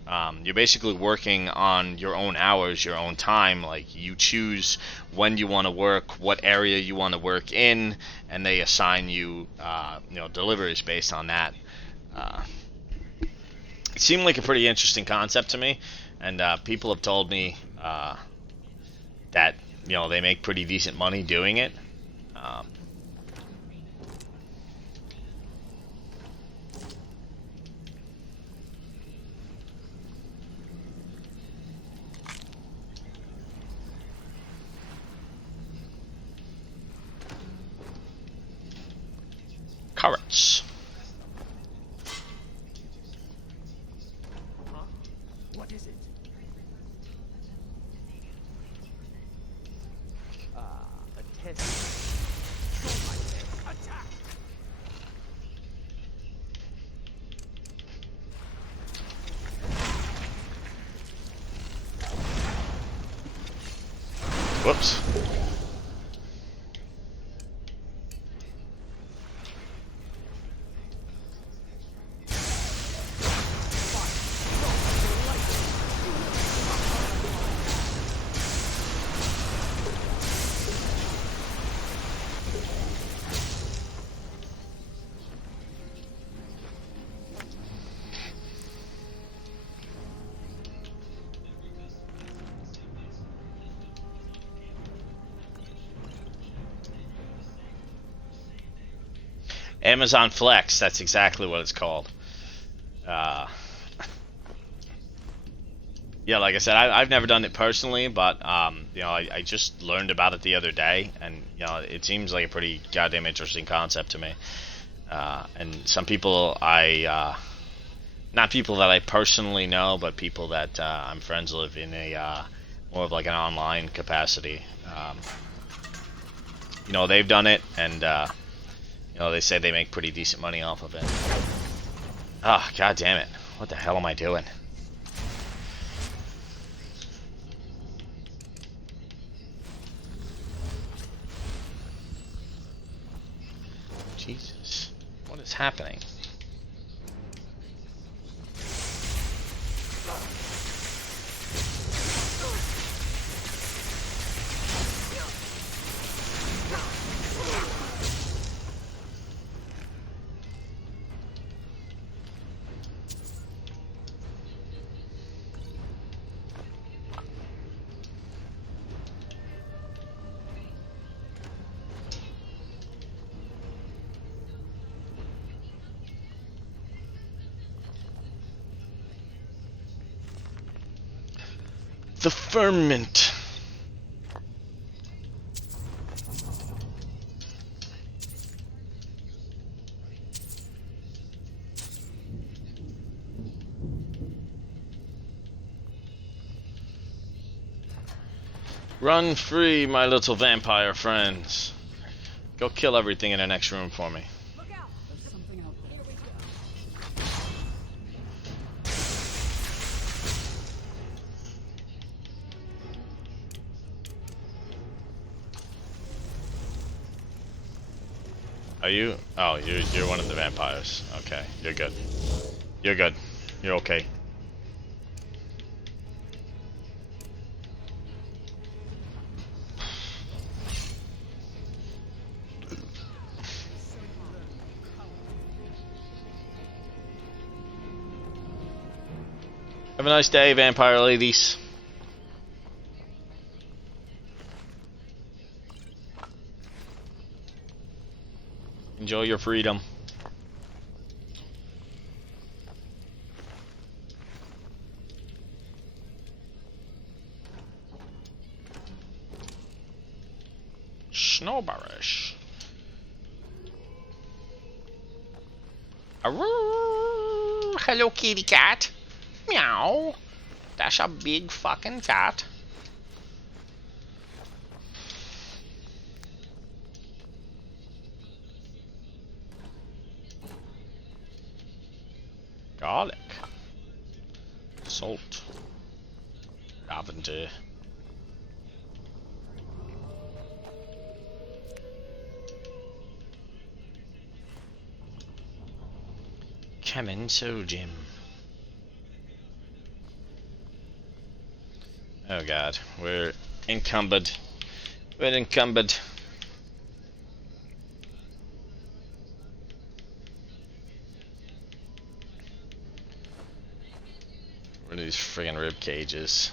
basically working on your own hours, your own time. Like, you choose when you want to work, what area you want to work in, and they assign you deliveries based on that. It seemed like a pretty interesting concept to me, and people have told me that they make pretty decent money doing it. Carrots. What is it? A test. Attack! Whoops. Amazon Flex, that's exactly what it's called. Yeah, like I said, I've never done it personally, but I just learned about it the other day, and it seems like a pretty goddamn interesting concept to me. And some people not people that I personally know, but people that I'm friends with in a more of like an online capacity. They've done it, and they say they make pretty decent money off of it. Ah, god damn it. What the hell am I doing? Jesus. What is happening? The ferment. Run free, my little vampire friends. Go kill everything in the next room for me. Are you? Oh, you're one of the vampires. Okay, you're good. You're good. You're okay. Have a nice day, vampire ladies. Enjoy your freedom. Snowbarish. Hello, kitty cat. Meow. That's a big fucking cat. Garlic. Salt. Lavender. Come Jim. Oh god, we're encumbered. We're encumbered. What are these friggin' rib cages?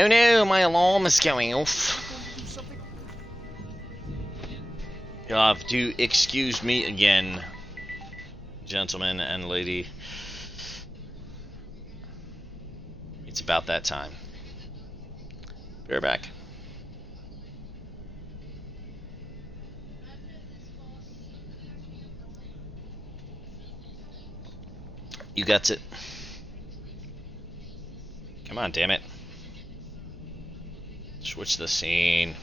Oh no, my alarm is going off. You'll have to excuse me again, gentlemen and lady. It's about that time. Be right back. You got it. Come on, damn it. Switch the scene.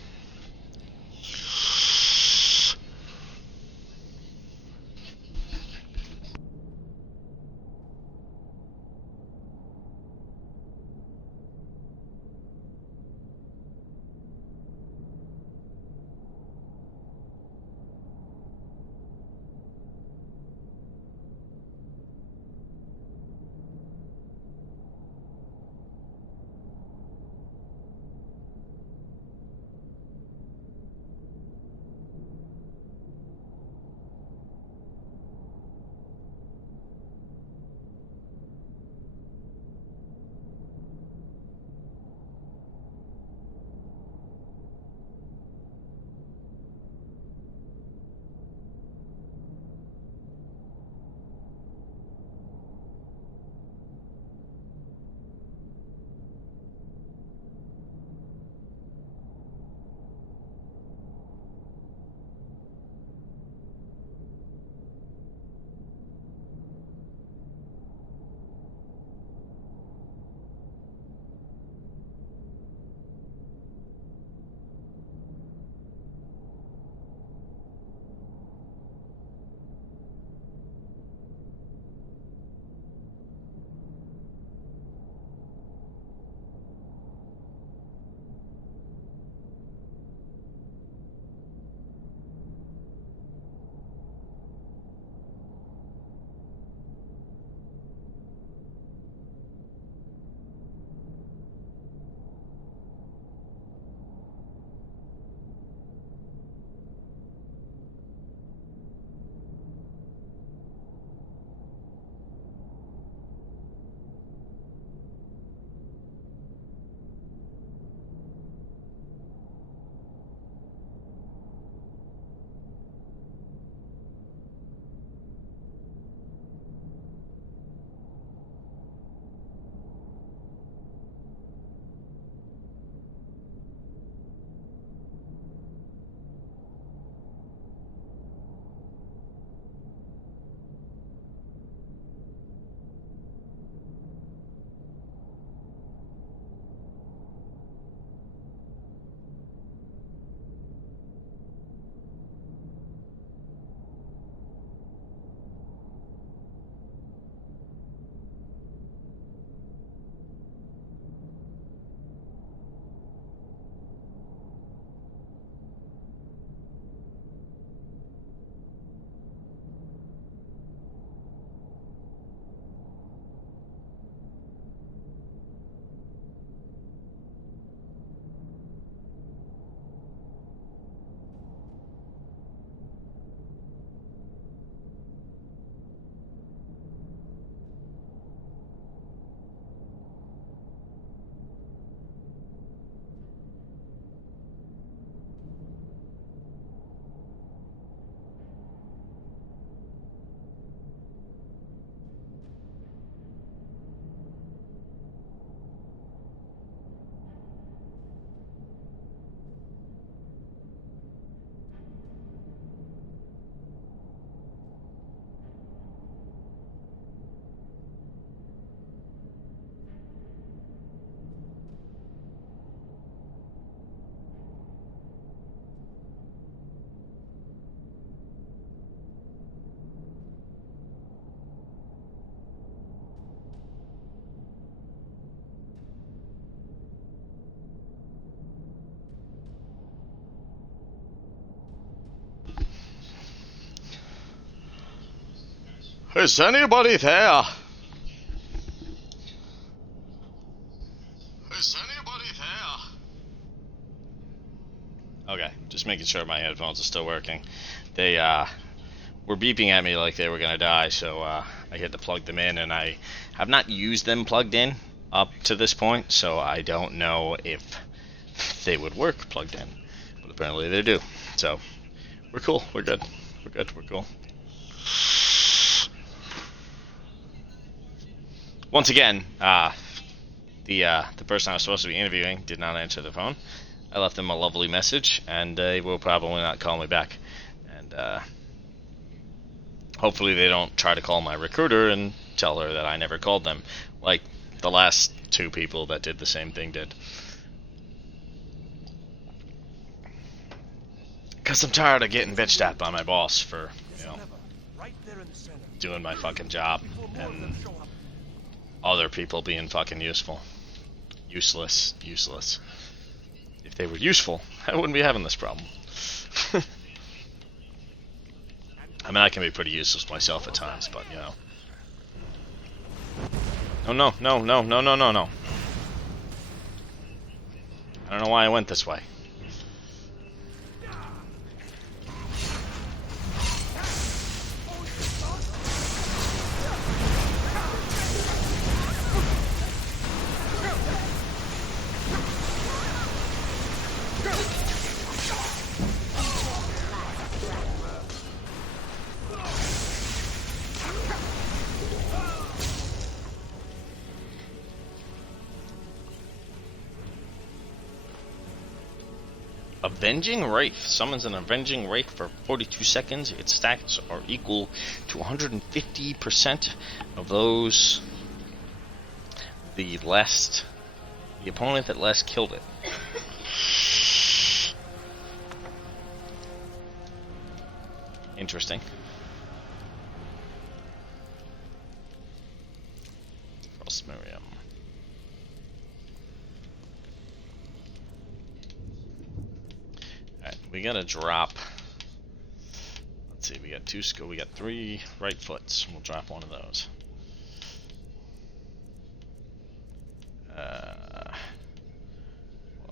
Is anybody there? Is anybody there? Okay, just making sure my headphones are still working. They were beeping at me like they were gonna die, so I had to plug them in, and I have not used them plugged in up to this point, so I don't know if they would work plugged in, but apparently they do. So we're cool. We're good. We're good. We're cool. Once again, the person I was supposed to be interviewing did not answer the phone. I left them a lovely message, and they will probably not call me back. And hopefully they don't try to call my recruiter and tell her that I never called them, like the last two people that did the same thing did. Because I'm tired of getting bitched at by my boss for, you know, doing my fucking job, and other people being fucking useful. Useless. If they were useful, I wouldn't be having this problem. I mean, I can be pretty useless myself at times, but, you know. Oh, no. I don't know why I went this way. Avenging Wraith. Summons an Avenging Wraith for 42 seconds. Its stats are equal to 150% of those the opponent that last killed it. Interesting. Frostmirium. We gotta drop. Let's see, we got we got 3 right foots. We'll drop one of those. What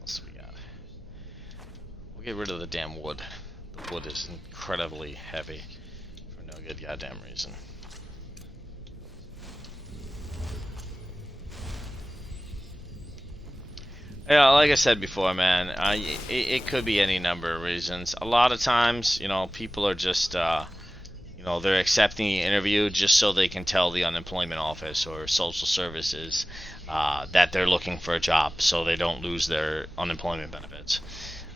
else we got? We'll get rid of the damn wood. The wood is incredibly heavy for no good goddamn reason. Yeah, like I said before, man, it could be any number of reasons. A lot of times, you know, people are just, you know, they're accepting the interview just so they can tell the unemployment office or social services that they're looking for a job, so they don't lose their unemployment benefits.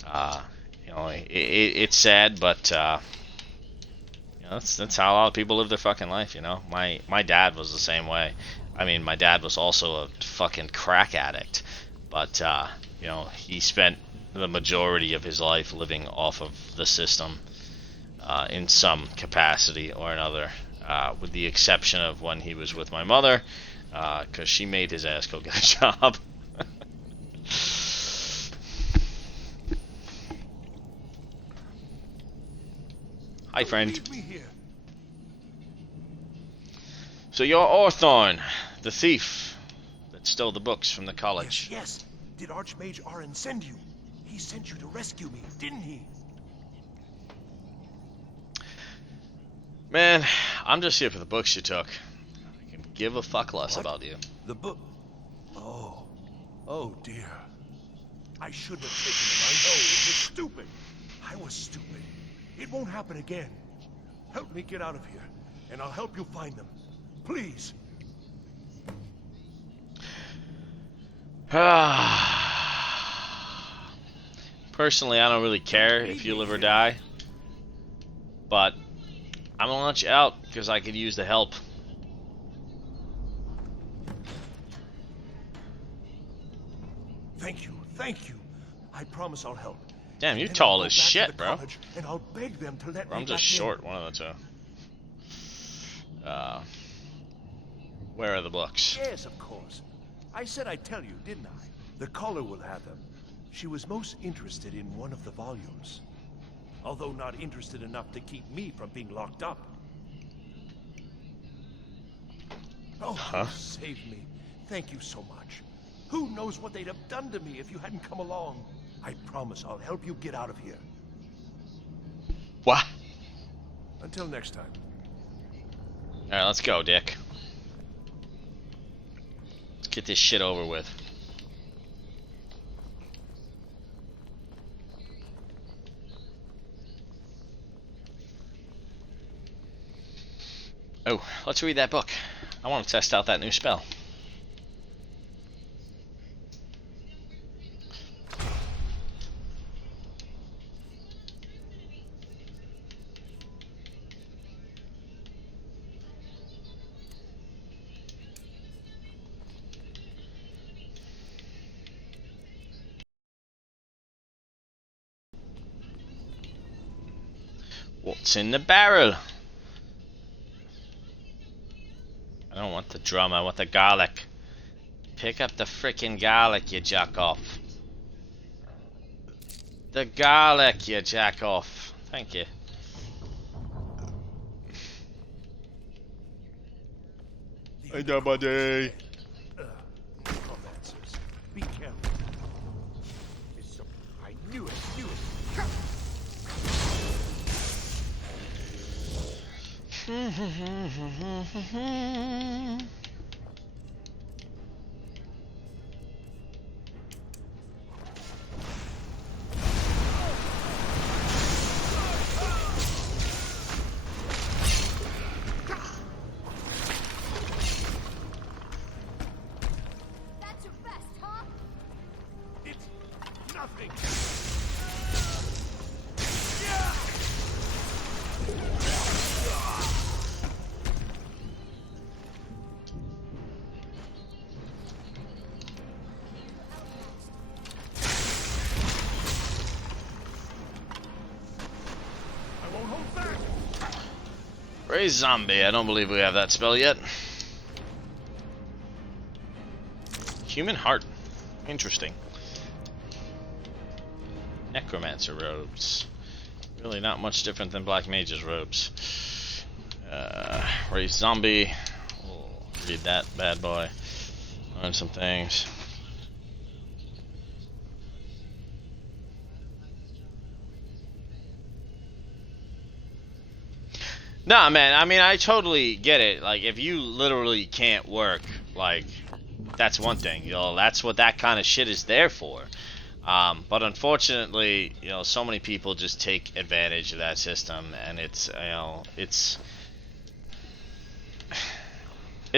You know, it's sad, but you know, that's how a lot of people live their fucking life. You know, my dad was the same way. I mean, my dad was also a fucking crack addict. But, you know, he spent the majority of his life living off of the system in some capacity or another, with the exception of when he was with my mother, because she made his ass go get a job. Hi, friend. So you're Orthorn, the thief that stole the books from the college. Yes. Did Archmage Arin send you? He sent you to rescue me, didn't he? Man, I'm just here for the books you took. I can give a fuck less about you. The book? Oh dear. I shouldn't have taken them. I know, it was stupid. I was stupid. It won't happen again. Help me get out of here, and I'll help you find them. Please. Personally, I don't really care if you live or die, but I'm gonna let you out because I could use the help. Thank you. I promise I'll help. Damn, you're tall as shit, bro. And I'll beg them to let me I'm just short, one of the two. Where are the books? Yes, of course. I said I'd tell you, didn't I? The caller will have them. She was most interested in one of the volumes, although not interested enough to keep me from being locked up. Oh, Huh? you saved me. Thank you so much. Who knows what they'd have done to me if you hadn't come along. I promise I'll help you get out of here. What? Until next time. Alright, let's go, Dick. Let's get this shit over with. Oh, let's read that book. I want to test out that new spell. What's in the barrel? I don't want the drum, I want the garlic. Pick up the frickin' garlic, you jack off. The garlic, you jack off. Thank you. Hey, there, buddy. Romancers. Be careful. I knew it, That's your best, huh? It's nothing. I won't hold back. Raise zombie. I don't believe we have that spell yet. Human heart. Interesting. Necromancer robes. Really not much different than Black Mage's robes. Raise zombie. We'll read that bad boy. Learn some things. Nah, man, I mean, I totally get it. Like, if you literally can't work, like, that's one thing, you know, that's what that kind of shit is there for. But unfortunately, you know, so many people just take advantage of that system, and it's, you know, it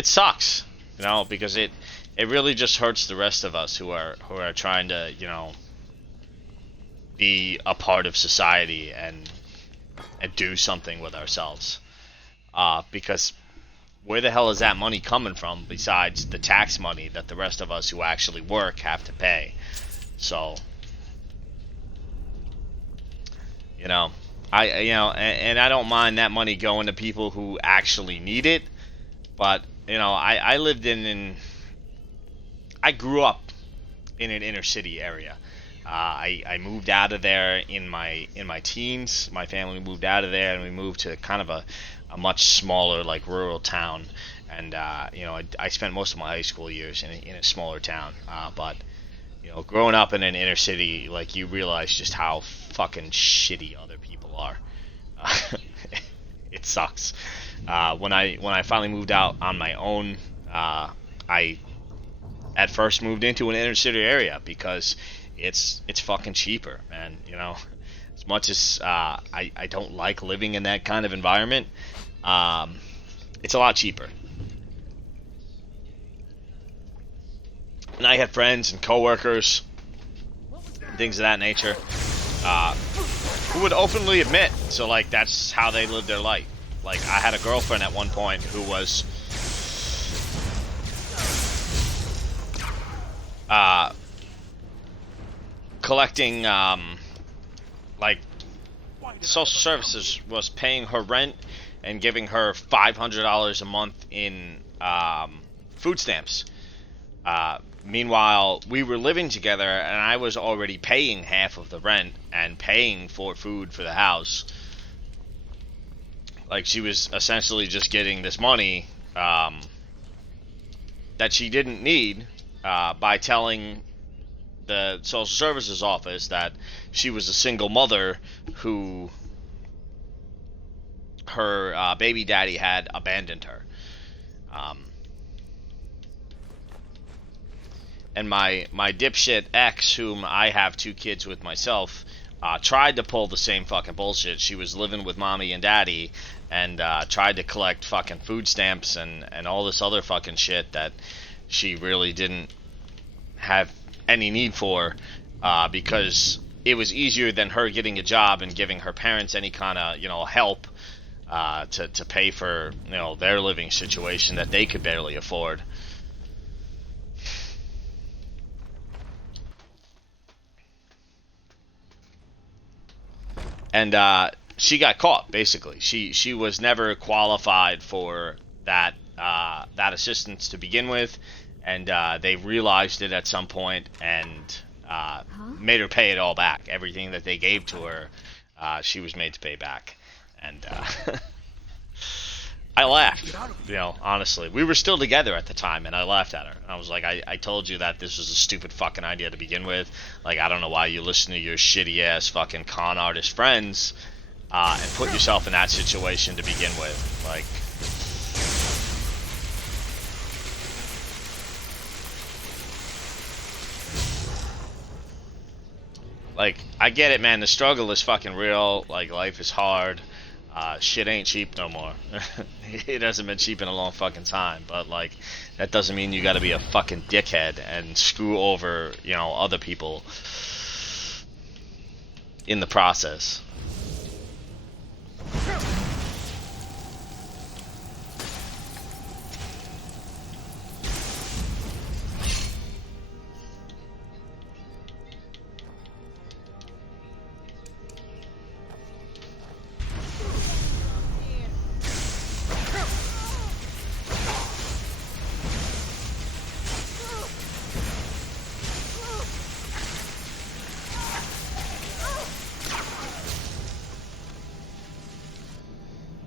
sucks, you know, because it really just hurts the rest of us who are trying to, you know, be a part of society and do something with ourselves. Because where the hell is that money coming from besides the tax money that the rest of us who actually work have to pay? So, you know, and I don't mind that money going to people who actually need it, but, you know, I lived I grew up in an inner city area. I moved out of there in my teens. My family moved out of there, and we moved to kind of a much smaller, like, rural town. And you know, I spent most of my high school years in a smaller town. But you know, growing up in an inner city, like, you realize just how fucking shitty other people are. It sucks. When I finally moved out on my own, I at first moved into an inner city area because it's fucking cheaper, man. You know, as much as I don't like living in that kind of environment, it's a lot cheaper. And I had friends and coworkers, and things of that nature, who would openly admit, so, like, that's how they lived their life. Like, I had a girlfriend at one point who was collecting, like, social services was paying her rent and giving her $500 a month in food stamps. Meanwhile, we were living together, and I was already paying half of the rent and paying for food for the house. Like, she was essentially just getting this money that she didn't need by telling the social services office that she was a single mother who her baby daddy had abandoned her. And my dipshit ex, whom I have 2 kids with myself, tried to pull the same fucking bullshit. She was living with mommy and daddy and tried to collect fucking food stamps and all this other fucking shit that she really didn't have any need for, because it was easier than her getting a job and giving her parents any kind of, you know, help to pay for, you know, their living situation that they could barely afford. And she got caught, basically. She was never qualified for that assistance to begin with, and they realized it at some point and made her pay it all back. Everything that they gave to her, she was made to pay back. And I laughed, you know, honestly. We were still together at the time, and I laughed at her. I was like, I told you that this was a stupid fucking idea to begin with. Like, I don't know why you listen to your shitty-ass fucking con artist friends and put yourself in that situation to begin with. Like, I get it, man. The struggle is fucking real. Like, life is hard. Shit ain't cheap no more. It hasn't been cheap in a long fucking time, but like, that doesn't mean you gotta be a fucking dickhead and screw over, you know, other people in the process.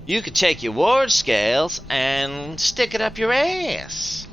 You could take your ward scales and stick it up your ass.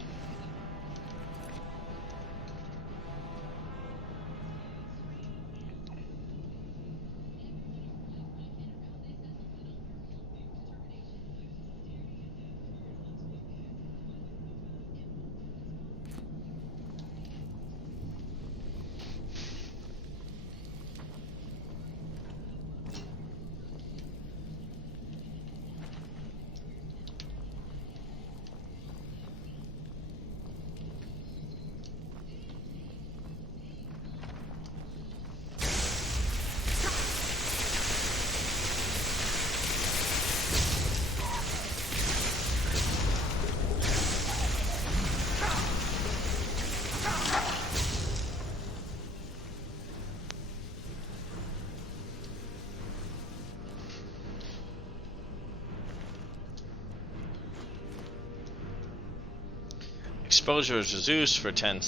Exposure is reduced for 10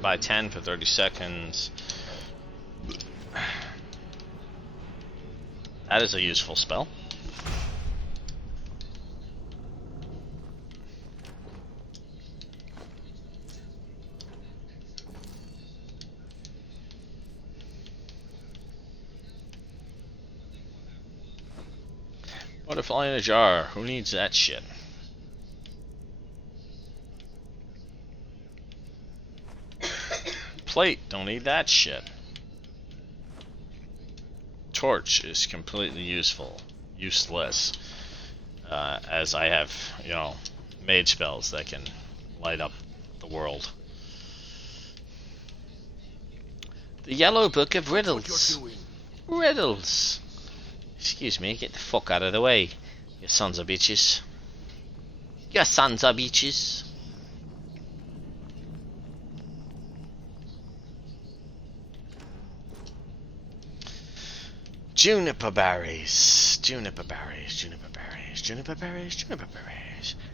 by 10 for 30 seconds. That is a useful spell. Butterfly in a jar. Who needs that shit? Plate, don't need that shit. Torch is completely useless, as I have, you know, mage spells that can light up the world. The Yellow Book of Riddles. Riddles. Excuse me, get the fuck out of the way, you sons of bitches. You sons of bitches. Juniper berries, juniper berries, juniper berries, juniper berries, juniper berries,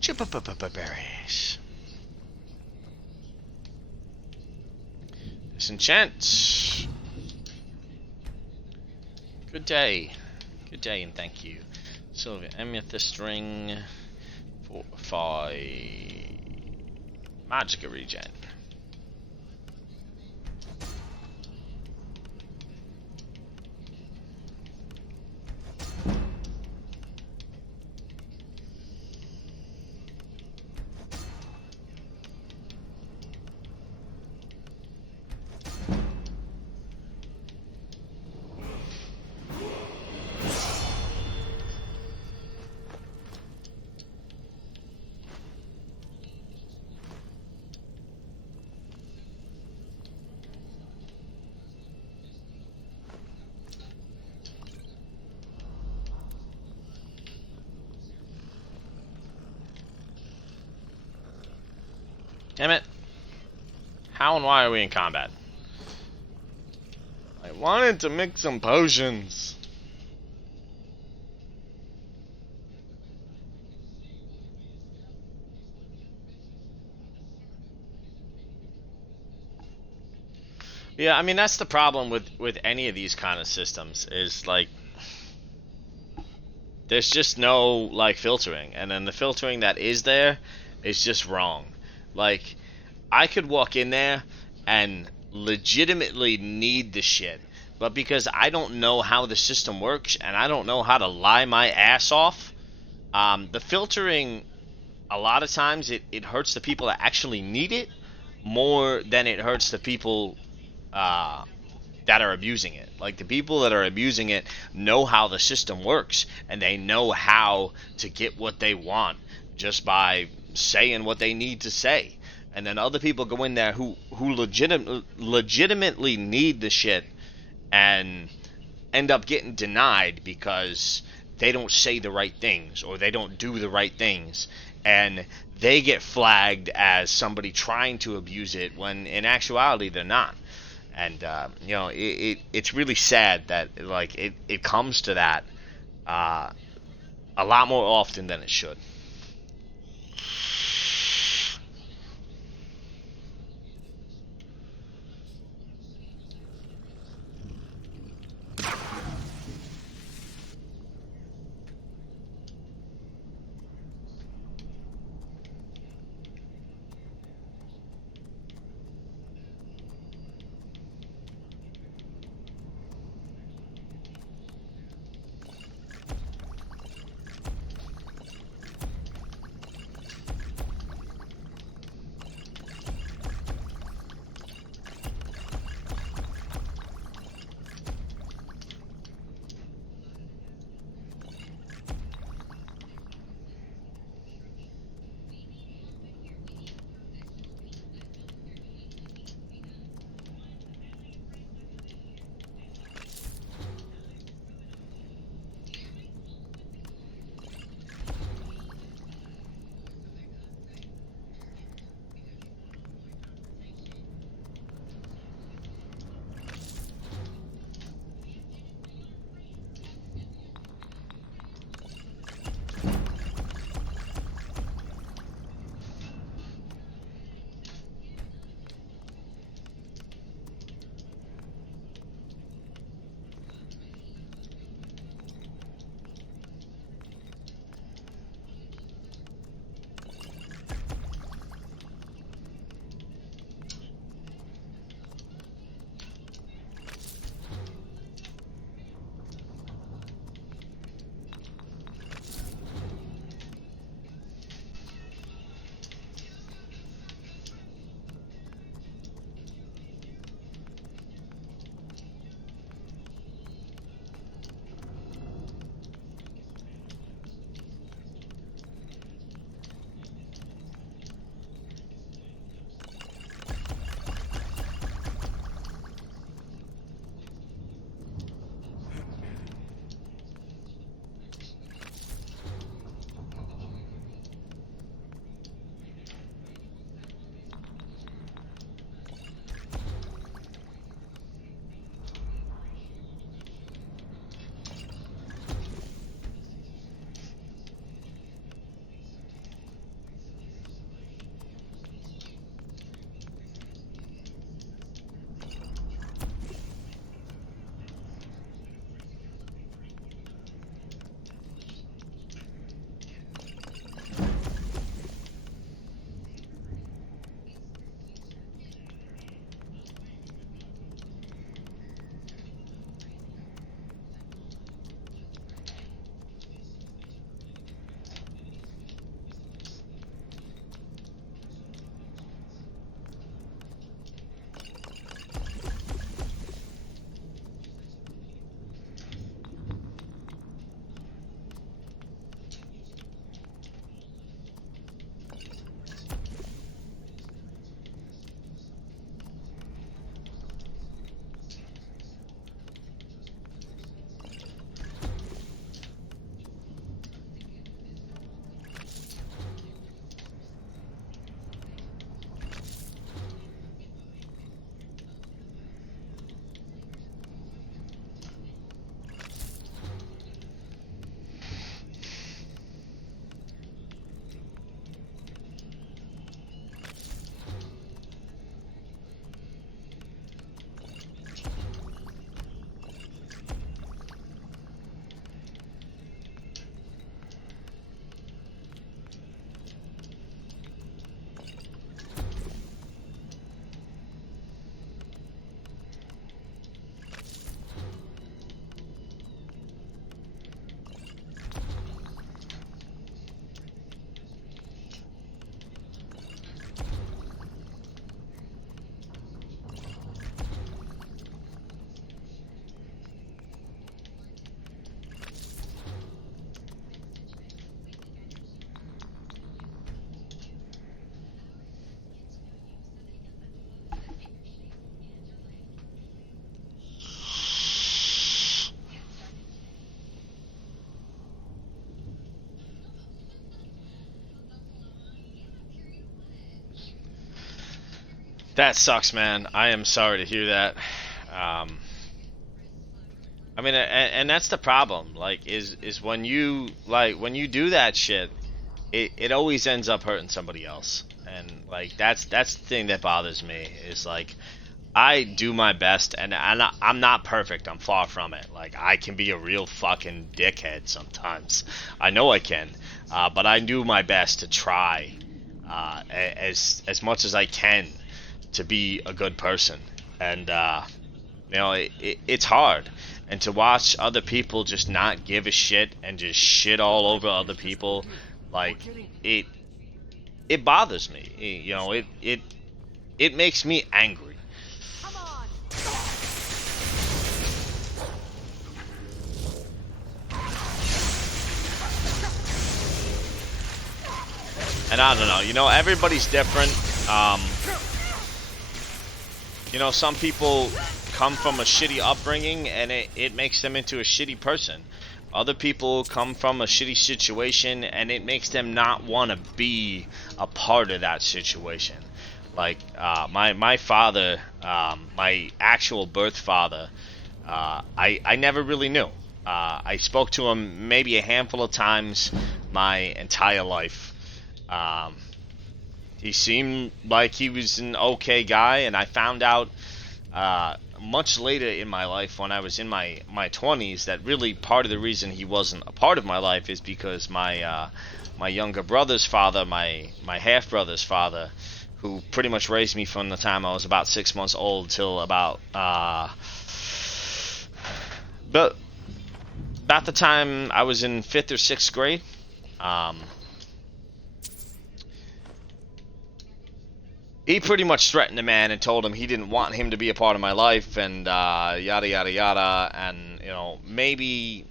juniper berries. Disenchant. Good day, and thank you. Silver amethyst ring, 4, 5. Magica regen. Damn it. How and why are we in combat? I wanted to mix some potions. Yeah, I mean, that's the problem with any of these kind of systems, is like there's just no like filtering, and then the filtering that is there is just wrong. Like, I could walk in there and legitimately need the shit, but because I don't know how the system works and I don't know how to lie my ass off, the filtering, a lot of times it hurts the people that actually need it more than it hurts the people that are abusing it. Like, the people that are abusing it know how the system works, and they know how to get what they want just by saying what they need to say. And then other people go in there who legitimately need the shit and end up getting denied because they don't say the right things or they don't do the right things, and they get flagged as somebody trying to abuse it when in actuality they're not. And you know, it's really sad that like it comes to that a lot more often than it should. That sucks, man. I am sorry to hear that. I mean, and that's the problem. Like, is when you do that shit, it always ends up hurting somebody else. And like that's the thing that bothers me is like I do my best, and I'm not perfect. I'm far from it. Like I can be a real fucking dickhead sometimes. I know I can, but I do my best to try as much as I can to be a good person. And you know, it's hard. And to watch other people just not give a shit and just shit all over other people, like it bothers me. You know, it makes me angry. And I don't know, you know, everybody's different. You know, some people come from a shitty upbringing and it makes them into a shitty person. Other people come from a shitty situation and it makes them not want to be a part of that situation. Like my father, my actual birth father, I never really knew. I spoke to him maybe a handful of times my entire life. He seemed like he was an okay guy, and I found out much later in my life, when I was in my 20s, that really part of the reason he wasn't a part of my life is because my younger brother's father, my half brother's father, who pretty much raised me from the time I was about 6 months old till about the time I was in 5th or 6th grade. He pretty much threatened the man and told him he didn't want him to be a part of my life, and yada yada yada. And you know, maybe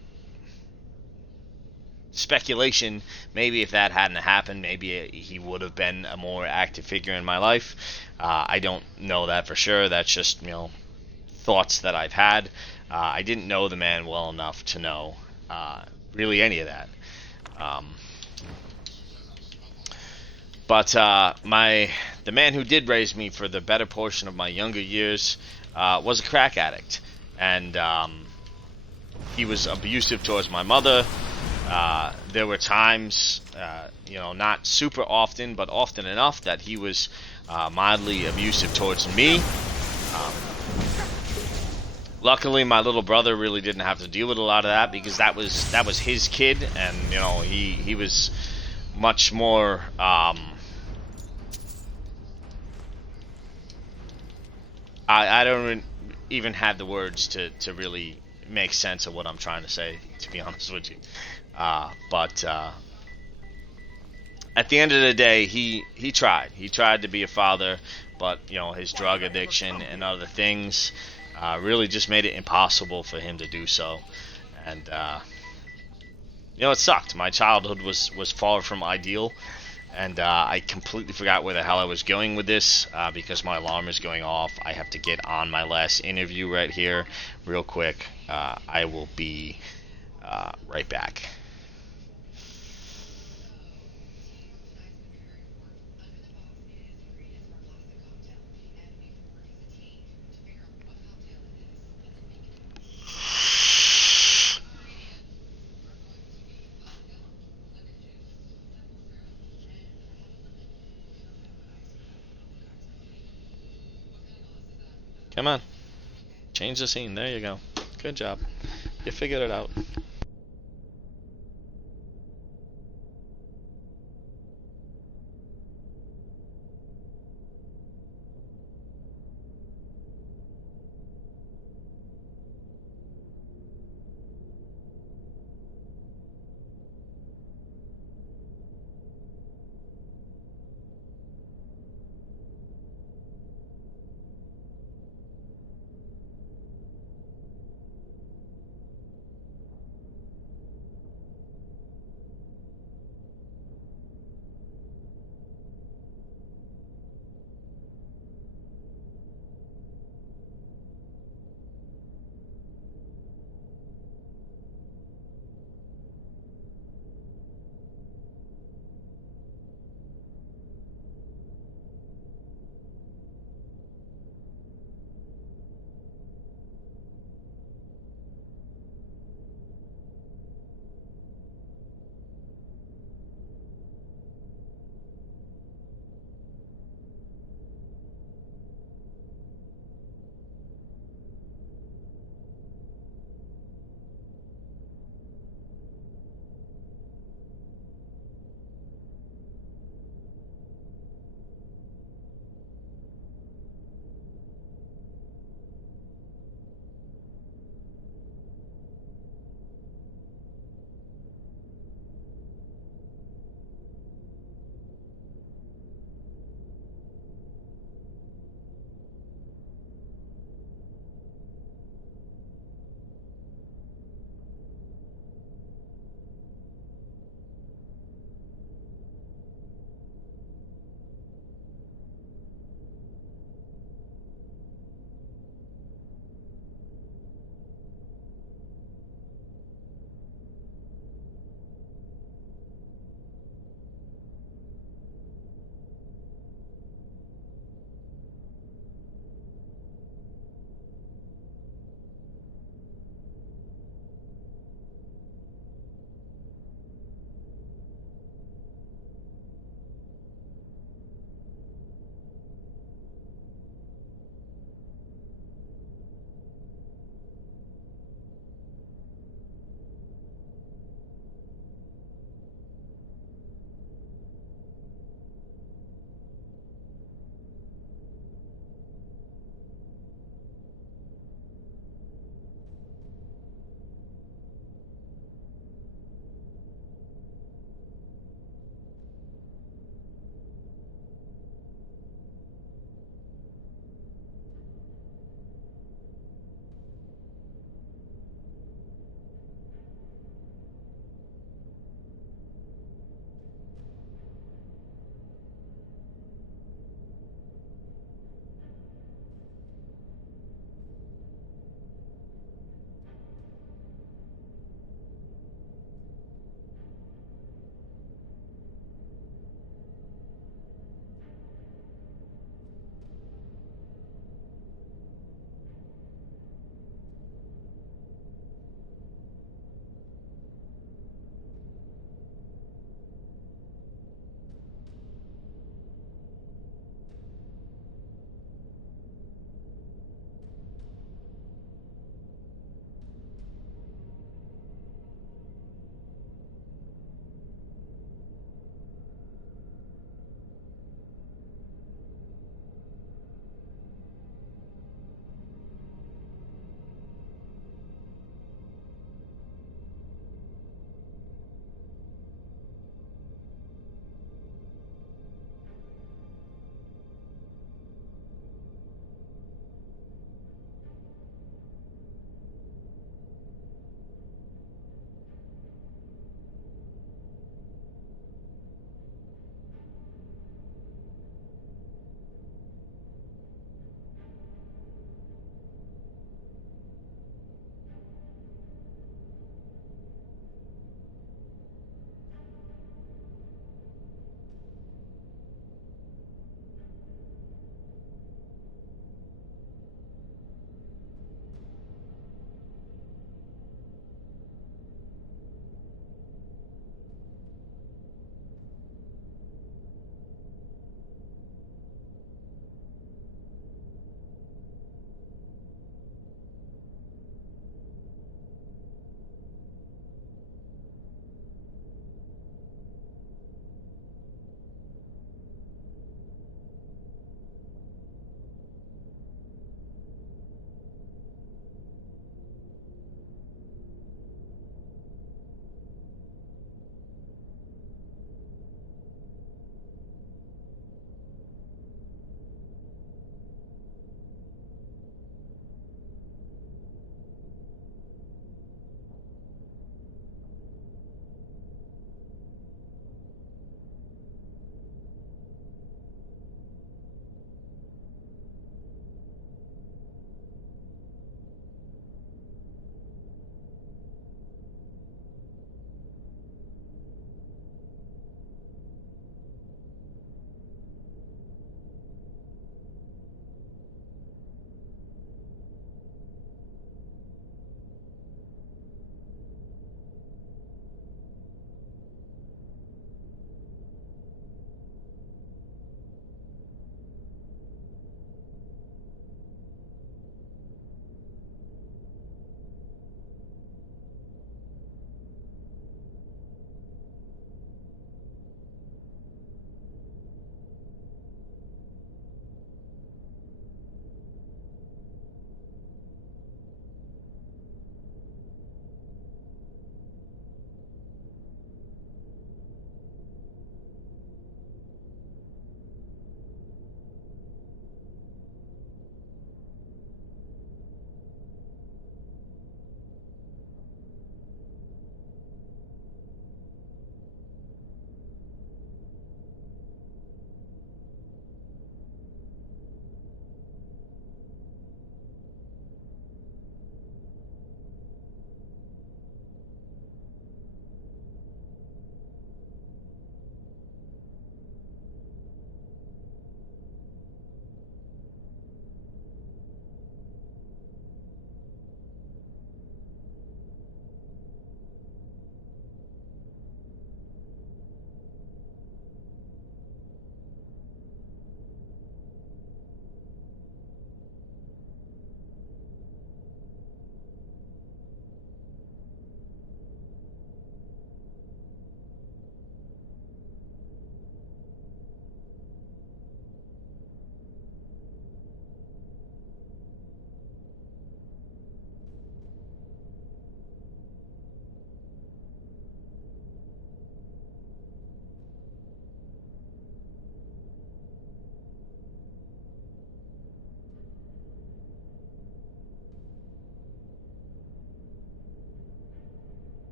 speculation, maybe if that hadn't happened, maybe he would have been a more active figure in my life. I don't know that for sure. That's just, you know, thoughts that I've had. I didn't know the man well enough to know really any of that. But the man who did raise me for the better portion of my younger years was a crack addict, and he was abusive towards my mother. There were times, you know, not super often, but often enough that he was mildly abusive towards me. Luckily, my little brother really didn't have to deal with a lot of that because that was his kid, and you know, he was much more. I don't even have the words to really make sense of what I'm trying to say, to be honest with you. But at the end of the day, he tried. He tried to be a father, but you know, his drug addiction and other things really just made it impossible for him to do so. And you know, it sucked. My childhood was far from ideal. And I completely forgot where the hell I was going with this because my alarm is going off. I have to get on my last interview right here real quick. I will be right back. Come on. Change the scene. There you go. Good job. You figured it out.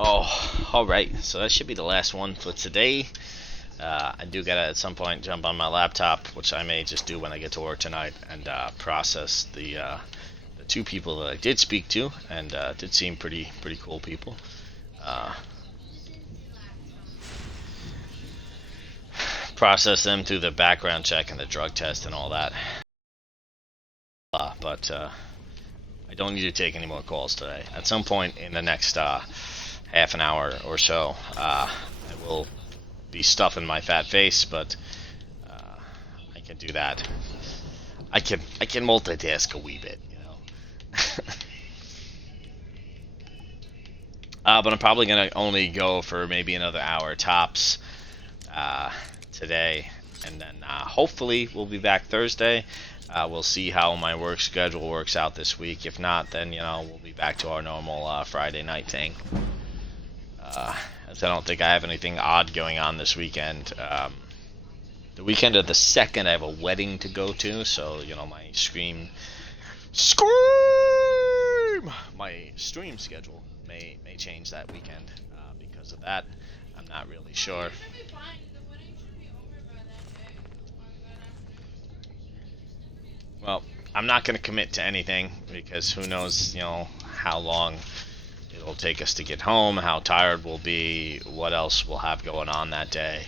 Oh, alright, so that should be the last one for today. I do gotta at some point jump on my laptop, which I may just do when I get to work tonight, and process the 2 people that I did speak to, and did seem pretty cool people. Process them through the background check and the drug test and all that. But I don't need to take any more calls today. At some point in the next half an hour or so, I will be stuffing my fat face, but I can do that. I can multitask a wee bit, you know. But I'm probably gonna only go for maybe another hour tops today, and then hopefully we'll be back Thursday. We'll see how my work schedule works out this week. If not, then we'll be back to our normal Friday night thing. As I don't think I have anything odd going on this weekend. The weekend of the 2nd, I have a wedding to go to, so my my stream schedule may change that weekend because of that. I'm not really sure. Well, I'm not going to commit to anything because who knows, how long it'll take us to get home, how tired we'll be, what else we'll have going on that day.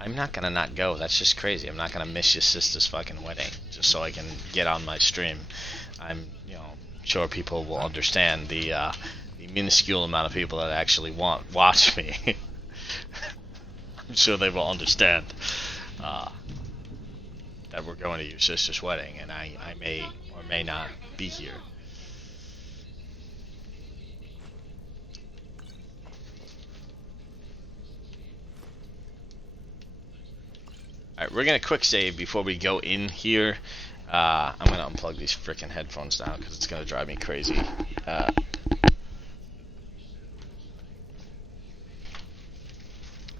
I'm not going to not go. That's just crazy. I'm not going to miss your sister's fucking wedding just so I can get on my stream. I'm, sure people will understand the minuscule amount of people that actually watch me. I'm sure they will understand that we're going to your sister's wedding, and I may or may not be here. Alright, we're going to quick save before we go in here. I'm going to unplug these freaking headphones now because it's going to drive me crazy. I'm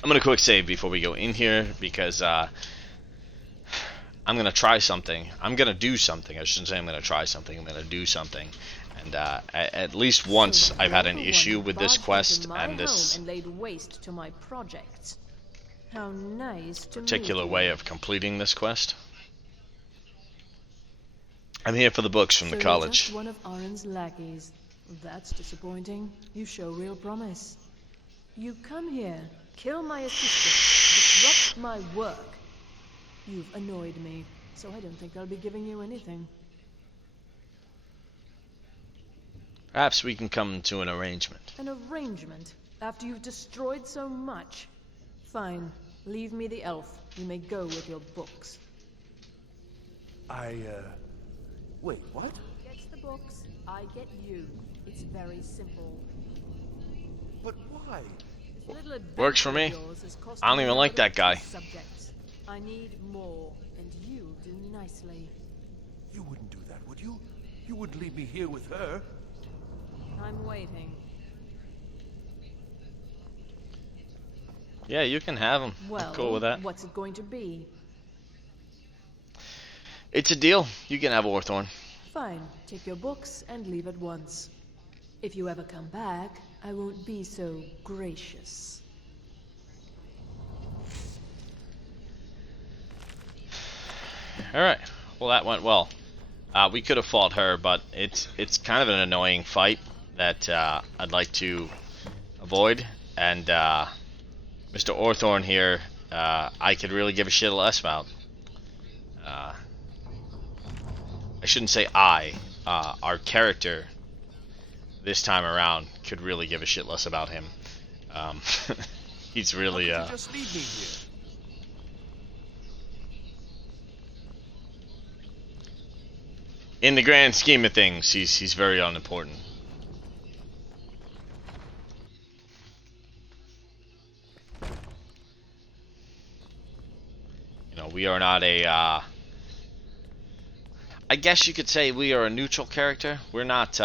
going to quick save before we go in here because I'm going to try something. I'm going to do something. I shouldn't say I'm going to try something. I'm going to do something. And at least once I've had an issue with this quest and this particular way of completing this quest. I'm here for the books from the college. One of Aron's lackeys. That's disappointing. You show real promise. You come here, kill my assistant, disrupt my work. You've annoyed me, so I don't think I'll be giving you anything. Perhaps we can come to an arrangement. An arrangement? After you've destroyed so much? Fine. Leave me the elf. You may go with your books. Wait, what? Gets the books, I get you. It's very simple. But why? Works for me. I don't even like that guy. Subjects. I need more, and you do nicely. You wouldn't do that, would you? You wouldn't leave me here with her. I'm waiting. Yeah, you can have him. Well, I'm cool with that. What's it going to be? It's a deal. You can have Orthorn. Fine. Take your books and leave at once. If you ever come back, I won't be so gracious. Alright. Well, that went well. We could have fought her, but it's kind of an annoying fight that I'd like to avoid. And Mr. Orthorn here, I could really give a shit less about. I shouldn't say our character this time around could really give a shit less about him. He's really Just leave me here. in the grand scheme of things, he's very unimportant. We are not a I guess you could say we are a neutral character. We're not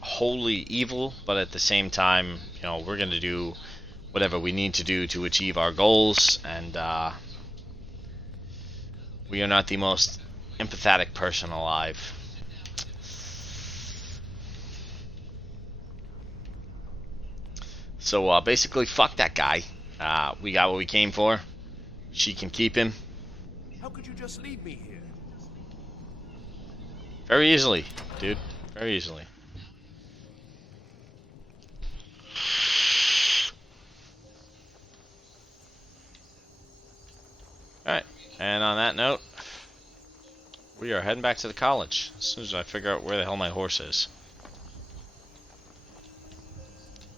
wholly evil, but at the same time, we're going to do whatever we need to do to achieve our goals, and we are not the most empathetic person alive. So basically, fuck that guy. We got what we came for. She can keep him. How could you just leave me here? Very easily, dude. Very easily. Alright, and on that note, we are heading back to the college as soon as I figure out where the hell my horse is.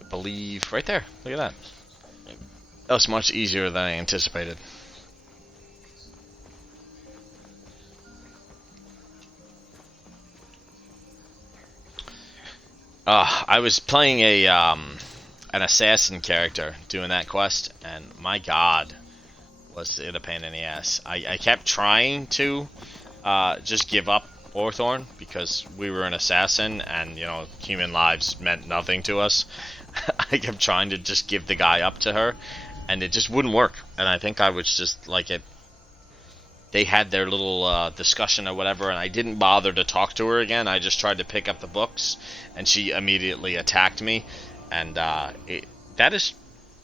I believe right there. Look at that. That was much easier than I anticipated. I was playing a an assassin character doing that quest, and my god, was it a pain in the ass. I kept trying to just give up Orthorn because we were an assassin and, you know, human lives meant nothing to us. I kept trying to just give the guy up to her, and it just wouldn't work. And I think I was just like it. They had their little discussion or whatever, and I didn't bother to talk to her again. I just tried to pick up the books, and she immediately attacked me. And that is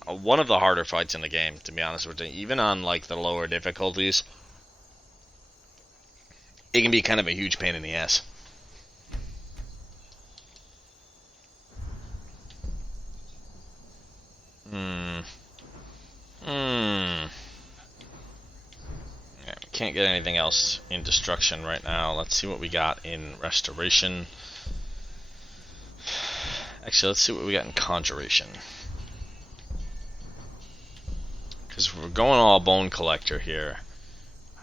one of the harder fights in the game, to be honest with you. Even on like the lower difficulties, it can be kind of a huge pain in the ass. Yeah, can't get anything else in destruction right now. Let's see what we got in restoration. Actually, let's see what we got in conjuration. Because we're going all bone collector here.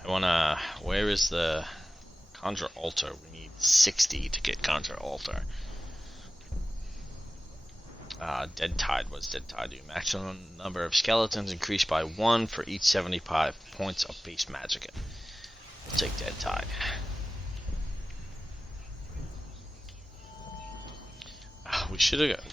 I wanna... Where is the conjure altar? We need 60 to get conjure altar. Dead Tide. What's Dead Tide do? Maximum number of skeletons increased by 1 for each 75 points of base magic. We'll take Dead Tide. We should have...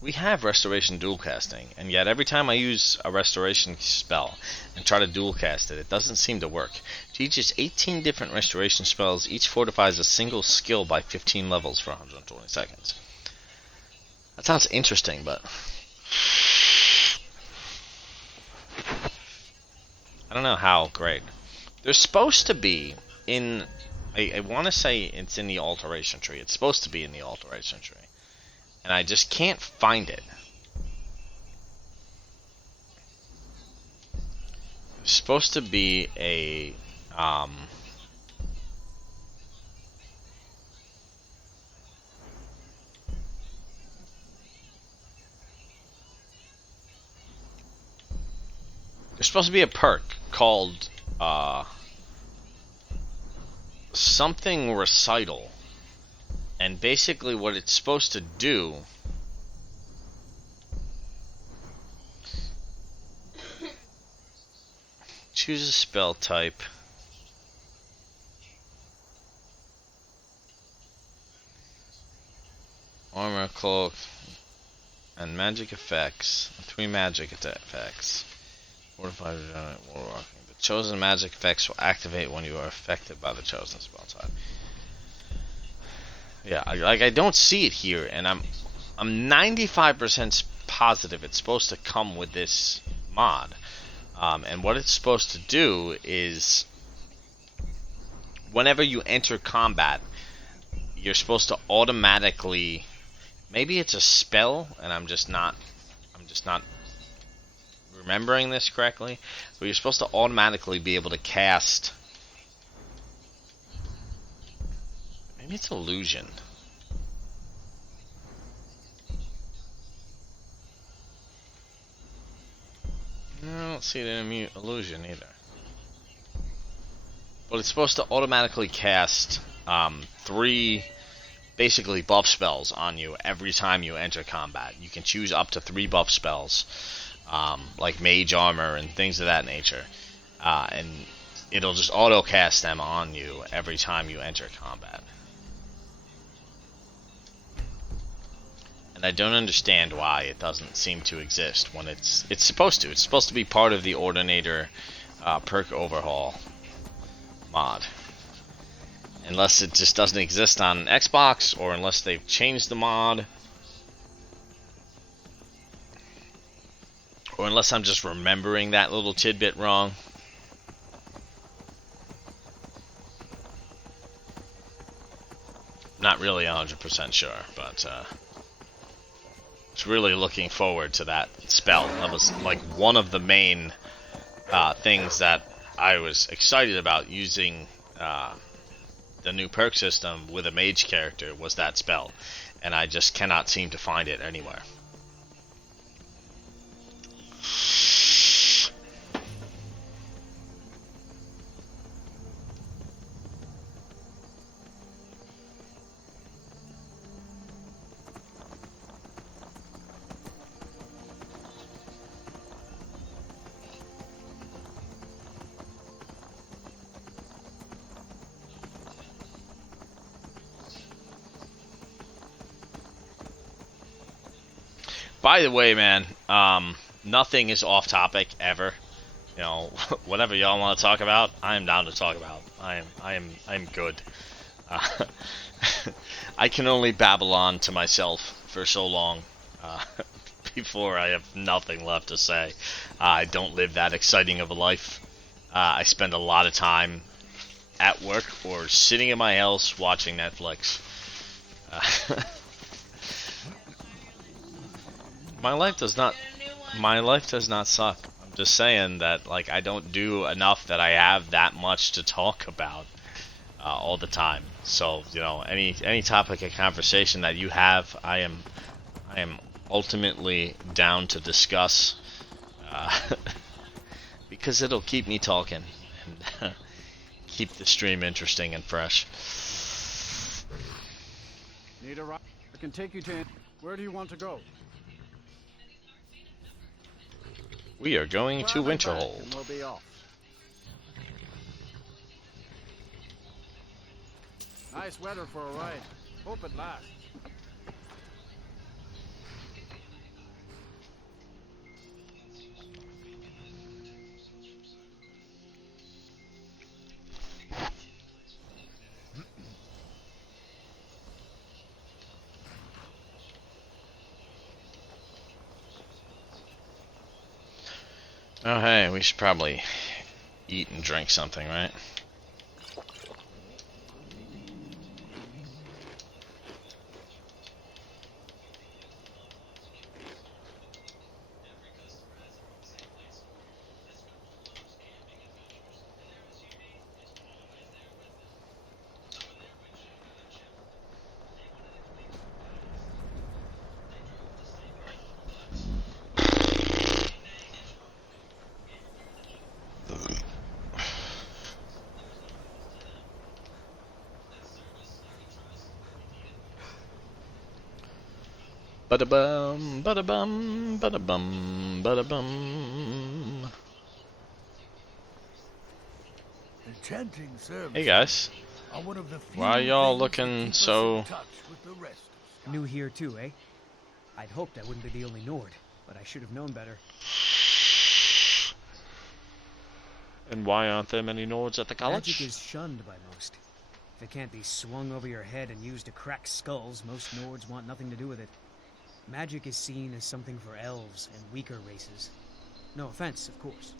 We have restoration dual casting, and yet every time I use a restoration spell and try to dual cast it, it doesn't seem to work. It teaches 18 different restoration spells. Each fortifies a single skill by 15 levels for 120 seconds. That sounds interesting, but I don't know how great. There's supposed to be in... I want to say it's in the alteration tree. It's supposed to be in the alteration tree. And I just can't find it. There's supposed to be a... There's supposed to be a perk called something recital, and basically what it's supposed to do choose a spell type, armor, cloak, and magic effects, 3 magic effects. Fortified regenerate warlock. The chosen magic effects will activate when you are affected by the chosen spell type. Yeah, I don't see it here, and I'm 95% positive it's supposed to come with this mod. And what it's supposed to do is, whenever you enter combat, you're supposed to automatically, maybe it's a spell, and I'm just not remembering this correctly, but you're supposed to automatically be able to cast. Maybe it's illusion. No, I don't see it in illusion either. But it's supposed to automatically cast 3 basically buff spells on you every time you enter combat. You can choose up to 3 buff spells, like mage armor and things of that nature. And it'll just auto cast them on you every time you enter combat. And I don't understand why it doesn't seem to exist when it's supposed to. It's supposed to be part of the Ordinator perk overhaul mod. Unless it just doesn't exist on Xbox, or unless they've changed the mod. Or unless I'm just remembering that little tidbit wrong. Not really 100% sure, but was really looking forward to that spell. That was like one of the main things that I was excited about using the new perk system with a mage character was that spell, and I just cannot seem to find it anywhere. By the way, man, nothing is off topic ever. You know, whatever y'all want to talk about, I am down to talk about. I am good. I can only babble on to myself for so long before I have nothing left to say. I don't live that exciting of a life. I spend a lot of time at work or sitting in my house watching Netflix. My life does not suck. I'm just saying that, like, I don't do enough that I have that much to talk about all the time. So, you know, any topic of conversation that you have, I am ultimately down to discuss because it'll keep me talking and keep the stream interesting and fresh. Need a ride? I can take you to. Where do you want to go? We are going to Winterhold. And we'll be off. Nice weather for a ride. Hope it lasts. Oh hey, we should probably eat and drink something, right? Ba-da-bum, ba-da-bum, ba-da-bum, ba-da-bum. Enchanting service. Hey guys, why are y'all looking so... New here too, eh? I'd hoped I wouldn't be the only Nord, but I should have known better. And why aren't there many Nords at the college? Magic is shunned by most. If it can't be swung over your head and used to crack skulls, most Nords want nothing to do with it. Magic is seen as something for elves and weaker races. No offense, of course.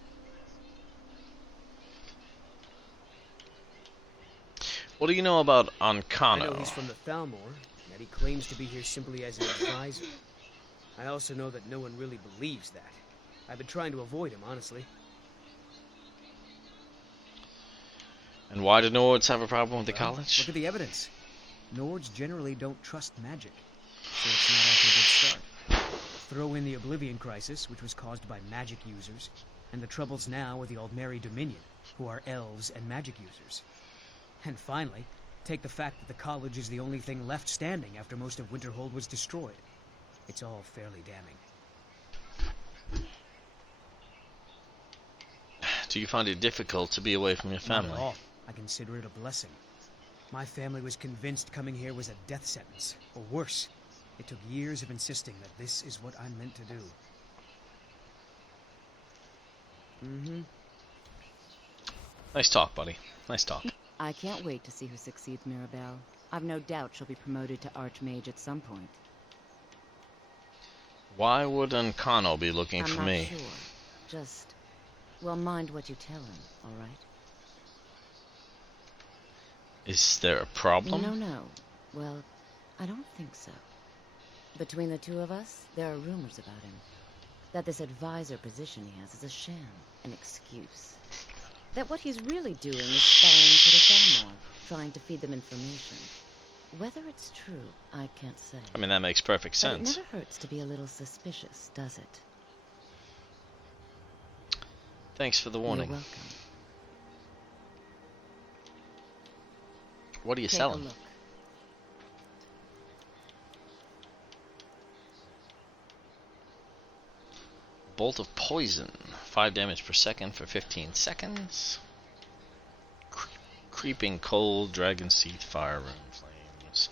What do you know about I know Ancano? he's from the Thalmor, and that he claims to be here simply as an advisor. I also know that no one really believes that. I've been trying to avoid him, honestly. And why do Nords have a problem with the college? Look at the evidence. Nords generally don't trust magic, so it's not off to a good start. Throw in the Oblivion Crisis, which was caused by magic users, and the troubles now with the Aldmeri Dominion, who are elves and magic users. And finally, take the fact that the college is the only thing left standing after most of Winterhold was destroyed. It's all fairly damning. Do you find it difficult to be away from your family? Not at all. I consider it a blessing. My family was convinced coming here was a death sentence, or worse. It took years of insisting that this is what I'm meant to do. Mm-hmm. Nice talk, buddy. Nice talk. I can't wait to see who succeeds Mirabelle. I've no doubt she'll be promoted to Archmage at some point. Why would Uncano be looking I'm for not me? sure. Just, well, mind what you tell him, all right? Is there a problem? No. Well, I don't think so. Between the two of us, there are rumors about him. That this advisor position he has is a sham, an excuse. That what he's really doing is spying for the Thalmor, trying to feed them information. Whether it's true, I can't say. I mean, that makes perfect But sense. it never hurts to be a little suspicious, does it? Thanks for the warning. You're welcome. What are you Take selling? a look. Bolt of Poison. 5 damage per second for 15 seconds. Creeping Cold, Dragon Seed, Fire Rune Flames.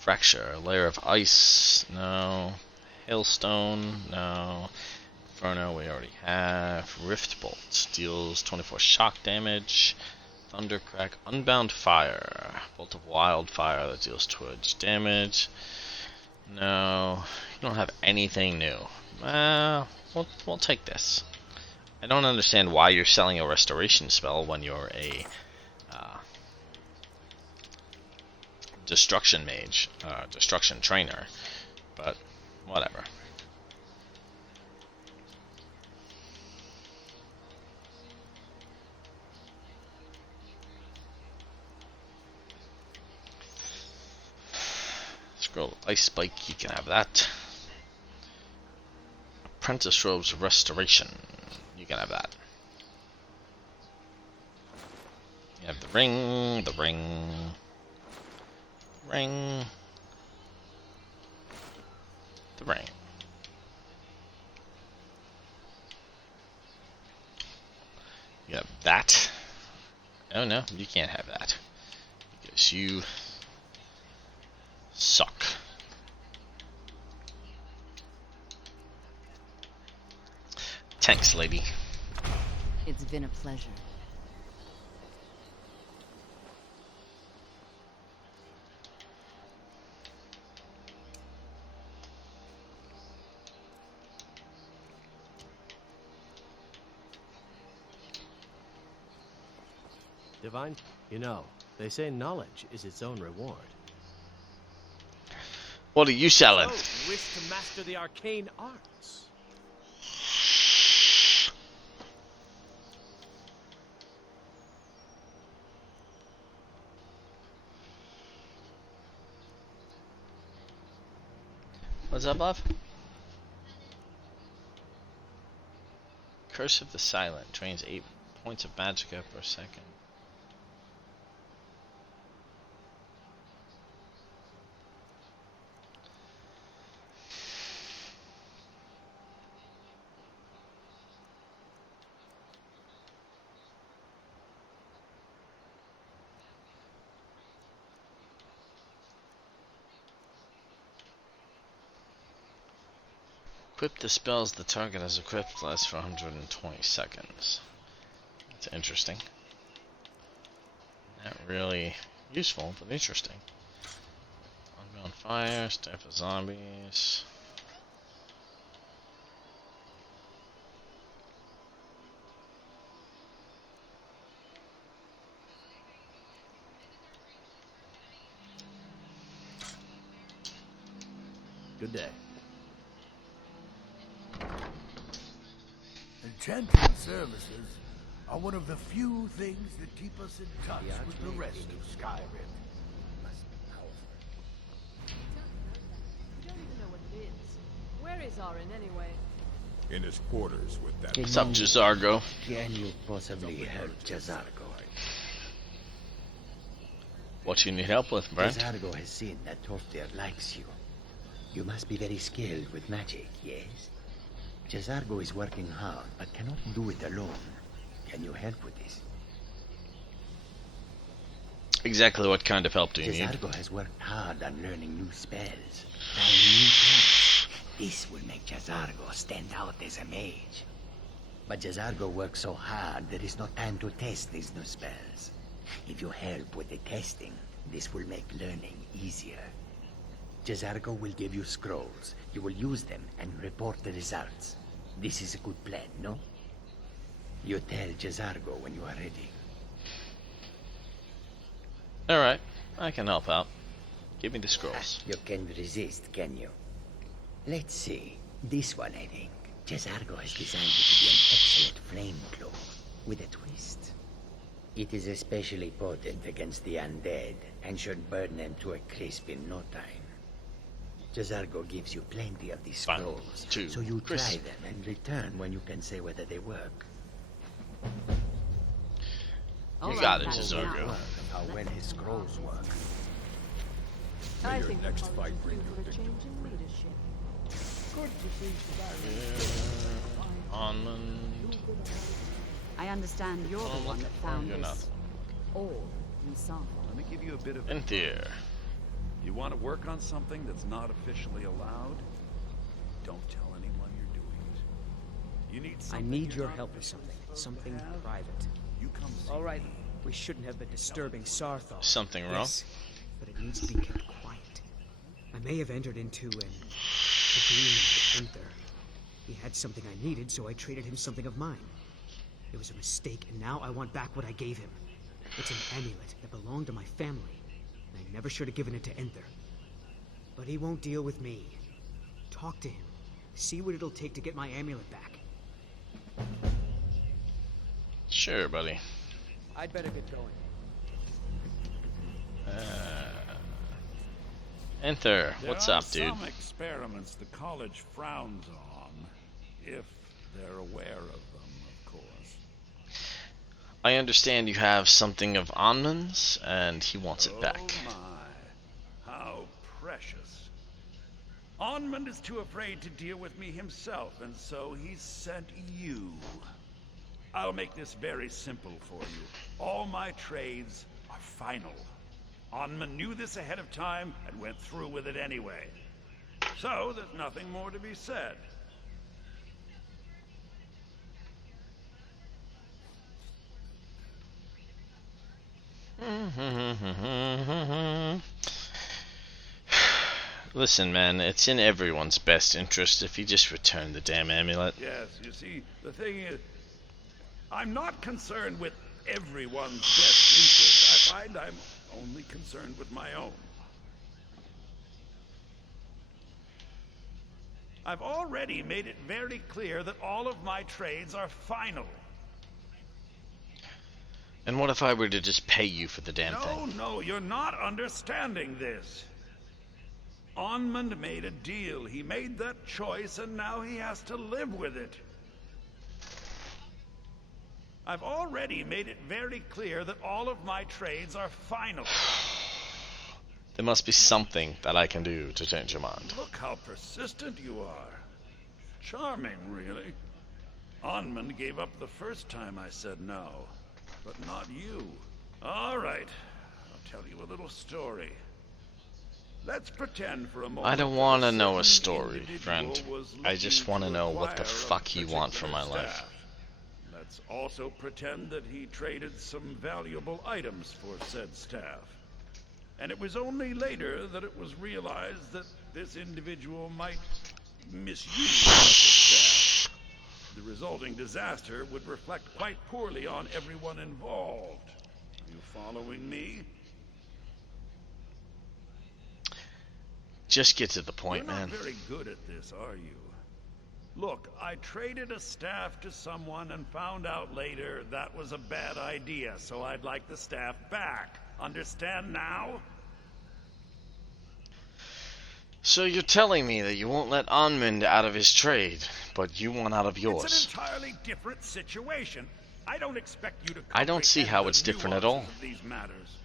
Fracture, a layer of ice, no. Hailstone, no. Inferno, we already have. Rift Bolt, deals 24 shock damage. Thundercrack, Unbound Fire. Bolt of Wildfire, that deals 2 damage. No, you don't have anything new. We'll take this. I don't understand why you're selling a restoration spell when you're a destruction mage, destruction trainer, but whatever. Scroll Ice Spike, you can have that. Apprentice Robes Restoration, you can have that. You have the ring, the ring. You have that. Oh no, you can't have that. Because you suck. Thanks, lady. It's been a pleasure. Divine, you know, they say knowledge is its own reward. What are you selling? Oh, you wish to master the arcane arts. What's up, love? Curse of the Silent drains 8 points of magicka per second. Equip the spells the target has equipped lasts for 120 seconds. That's interesting. Not really useful, but interesting. Unbound Fire, Staff of Zombies. Good day. Enchanting services are one of the few things that keep us in touch with the rest of Skyrim. You don't even know what it is. Where is Orin anyway? In his quarters with that. What's up, Jazargo? Can you possibly help Jazargo? What you need help with, Brent? Jazargo has seen that Torftir likes you. You must be very skilled with magic, yes? Jazargo is working hard, but cannot do it alone. Can you help with this? Exactly what kind of help do you need? Jazargo has worked hard on learning new spells, trying new things. This will make Jazargo stand out as a mage. But Jazargo works so hard, there is no time to test these new spells. If you help with the testing, this will make learning easier. Jazargo will give you scrolls. You will use them and report the results. This is a good plan, no? You tell Jazargo when you are ready. Alright, I can help out. Give me the scrolls. You can resist, can you? Let's see. This one, I think. Jazargo has designed it to be an excellent flame cloak with a twist. It is especially potent against the undead and should burn them to a crisp in no time. Jazargo gives you plenty of these scrolls, so you try them and return when you can say whether they work. You got it, Jazargo. How well his scrolls work. I think next fight bring you a change in leadership. Good to see Almond. I understand you're the one that found You're this. not. All in song. Let me give you a bit of In there. You want to work on something that's not officially allowed? Don't tell anyone you're doing it. You need I something need you're your not help with supposed something. to Something have. private. You come see All right, me. we shouldn't have been disturbing Sarthal. Something wrong? Yes, but it needs to be kept quiet. I may have entered into an agreement with Enther. He had something I needed, so I traded him something of mine. It was a mistake, and now I want back what I gave him. It's an amulet that belonged to my family, and I never should have given it to Enther. But he won't deal with me. Talk to him. See what it'll take to get my amulet back. Sure, buddy. I'd better get going. Enter. What's up, dude? There are some experiments the college frowns on, if they're aware of them, of course. I understand you have something of Onman's, and he wants it back. Oh my, how precious. Onmund is too afraid to deal with me himself, and so he's sent you. I'll make this very simple for you. All my trades are final. Onmund knew this ahead of time and went through with it anyway. So there's nothing more to be said. Listen, man, it's in everyone's best interest if you just return the damn amulet. Yes, you see, the thing is, I'm not concerned with everyone's best interest. I find I'm only concerned with my own. I've already made it very clear that all of my trades are final. And what if I were to just pay you for the damn thing? No, you're not understanding this. Onmund made a deal. He made that choice, and now he has to live with it. I've already made it very clear that all of my trades are final. There must be something that I can do to change your mind. Look how persistent you are. Charming, really. Onmund gave up the first time I said no, but not you. All right, I'll tell you a little story. Let's pretend for a moment. I don't want to know a certain story, individual friend. was I just looking want to to know what the acquire a fuck you want from my particular life. staff. Let's also pretend that he traded some valuable items for said staff. And it was only later that it was realized that this individual might misuse the staff. The resulting disaster would reflect quite poorly on everyone involved. Are you following me? Just get to the point, You're not man. very good at this, are you? Look, I traded a staff to someone and found out later that was a bad idea, so I'd like the staff back. Understand now? So you're telling me that you won't let Onmund out of his trade, but you want out of yours? It's an entirely different situation. I don't expect you to I don't see how comprehend it's the different at all. nuances of these matters.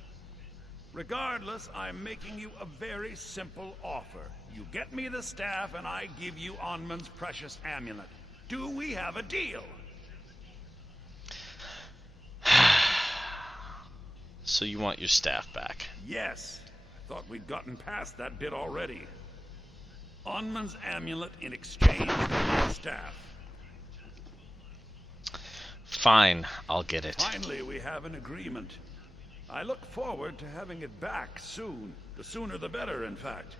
Regardless, I'm making you a very simple offer. You get me the staff, and I give you Onmund's precious amulet. Do we have a deal? So you want your staff back? Yes. Thought we'd gotten past that bit already. Onmund's amulet in exchange for my staff. Fine, I'll get it. Finally, we have an agreement. I look forward to having it back soon. The sooner the better, in fact.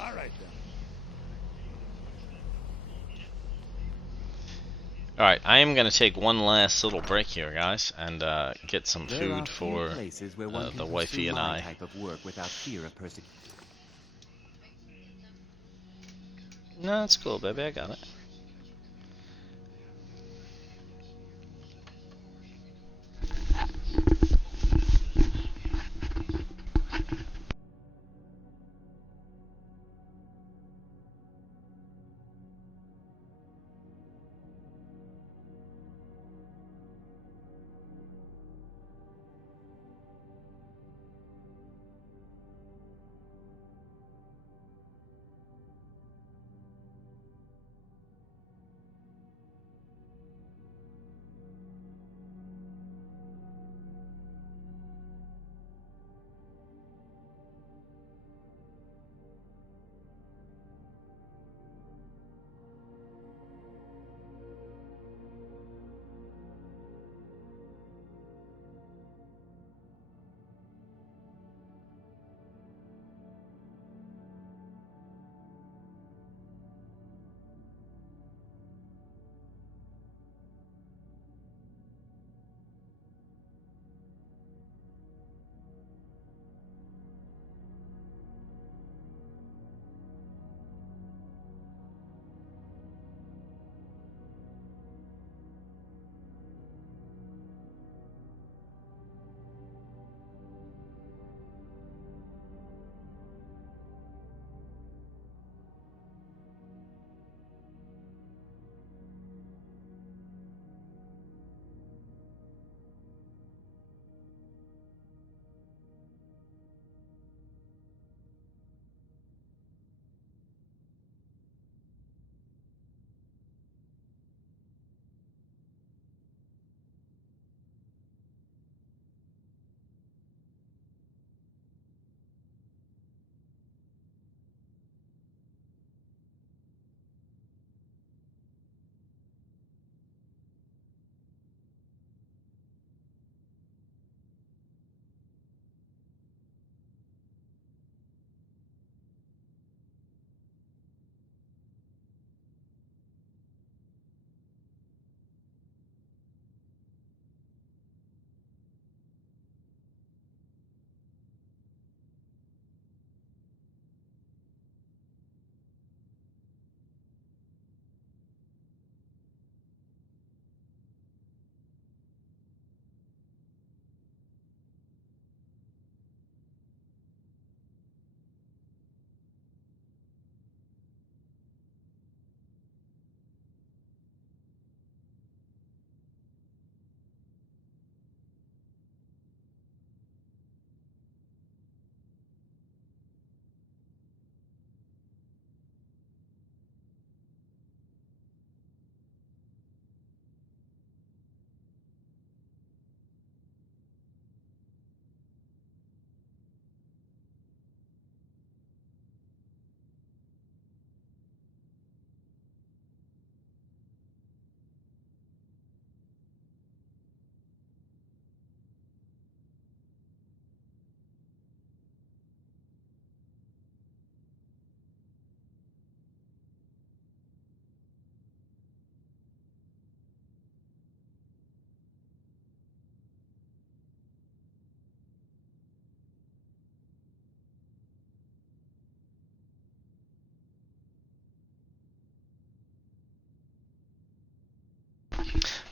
All right, then. Alright, I am going to take one last little break here, guys, and get some There are food few for places where one the can wifey pursue and my I. type of work without fear of persecution. No, it's cool, baby. I got it.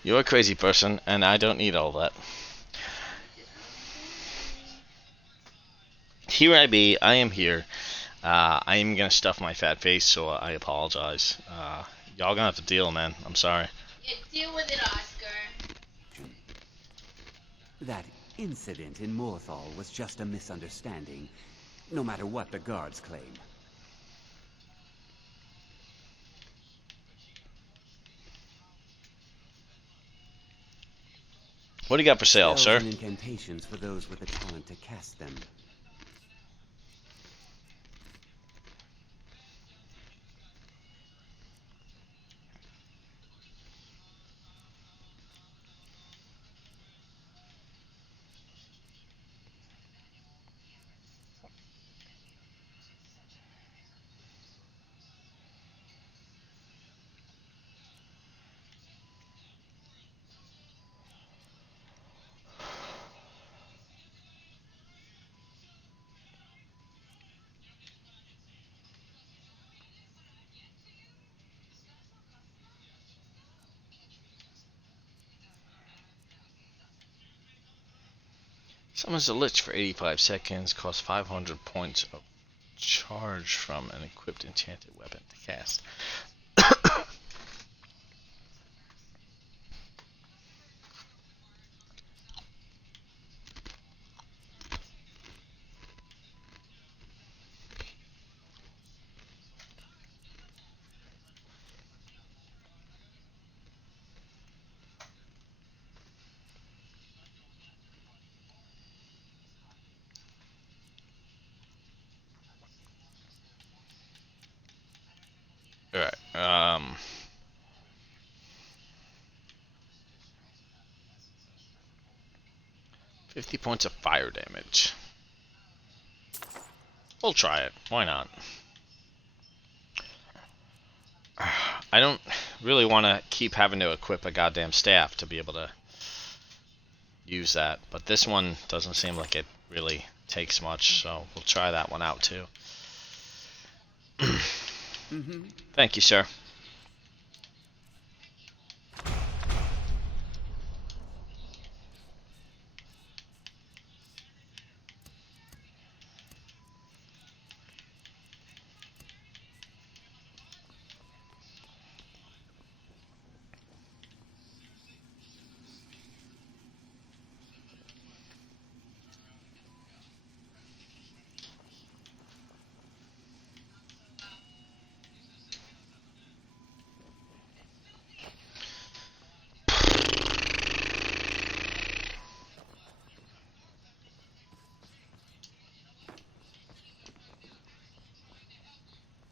You're a crazy person, and I don't need all that. Here I be, I am here. I am gonna stuff my fat face, so I apologize. Y'all gonna have to deal, man. I'm sorry. Yeah, deal with it, Oscar. That incident in Morthal was just a misunderstanding, no matter what the guards claim. What do you got for sale, Spells sir? and incantations for those with the talent to cast them. Summons a lich for 85 seconds, costs 500 points of charge from an equipped enchanted weapon to cast. Alright, 50 points of fire damage. We'll try it. Why not? I don't really want to keep having to equip a goddamn staff to be able to use that, but this one doesn't seem like it really takes much, so we'll try that one out too. Thank you, sir.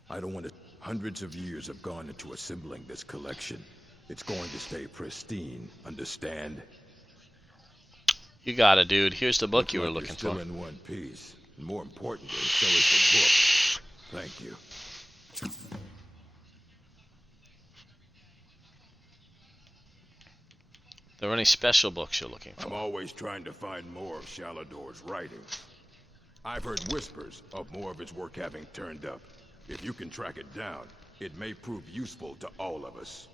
I don't want to... Hundreds of years have gone into assembling this collection. It's going to stay pristine, understand? You got it, dude. Here's the book you were looking still for. In one piece. And more importantly, so is the book. Thank you. Are there any special books you're looking for? I'm always trying to find more of Shalador's writing. I've heard whispers of more of his work having turned up. If you can track it down, it may prove useful to all of us.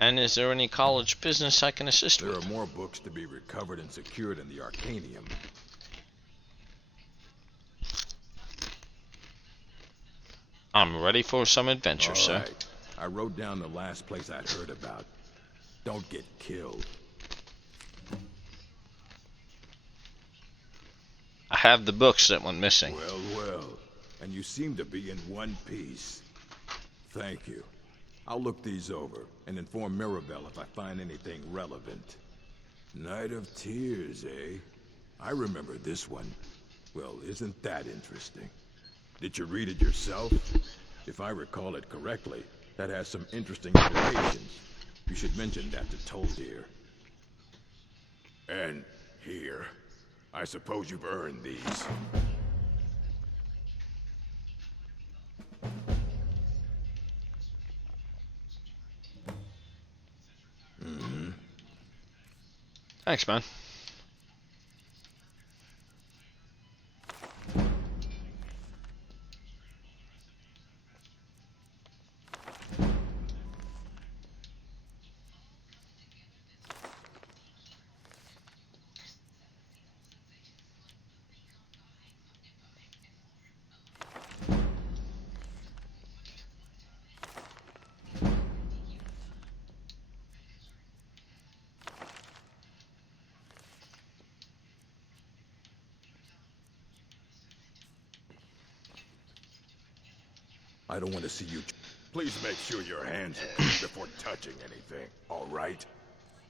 And is there any college business I can assist with? There are more books to be recovered and secured in the Arcanium. I'm ready for some adventure, sir. Right. I wrote down the last place I'd heard about. Don't get killed. I have the books that went missing. Well. And you seem to be in one piece. Thank you. I'll look these over and inform Mirabelle if I find anything relevant. Night of Tears, eh? I remember this one. Well, isn't that interesting? Did you read it yourself? If I recall it correctly, that has some interesting implications. You should mention that to Toldir. And here. I suppose you've earned these. Thanks, man. I don't want to see you... Please make sure your hands are clean before touching anything, all right?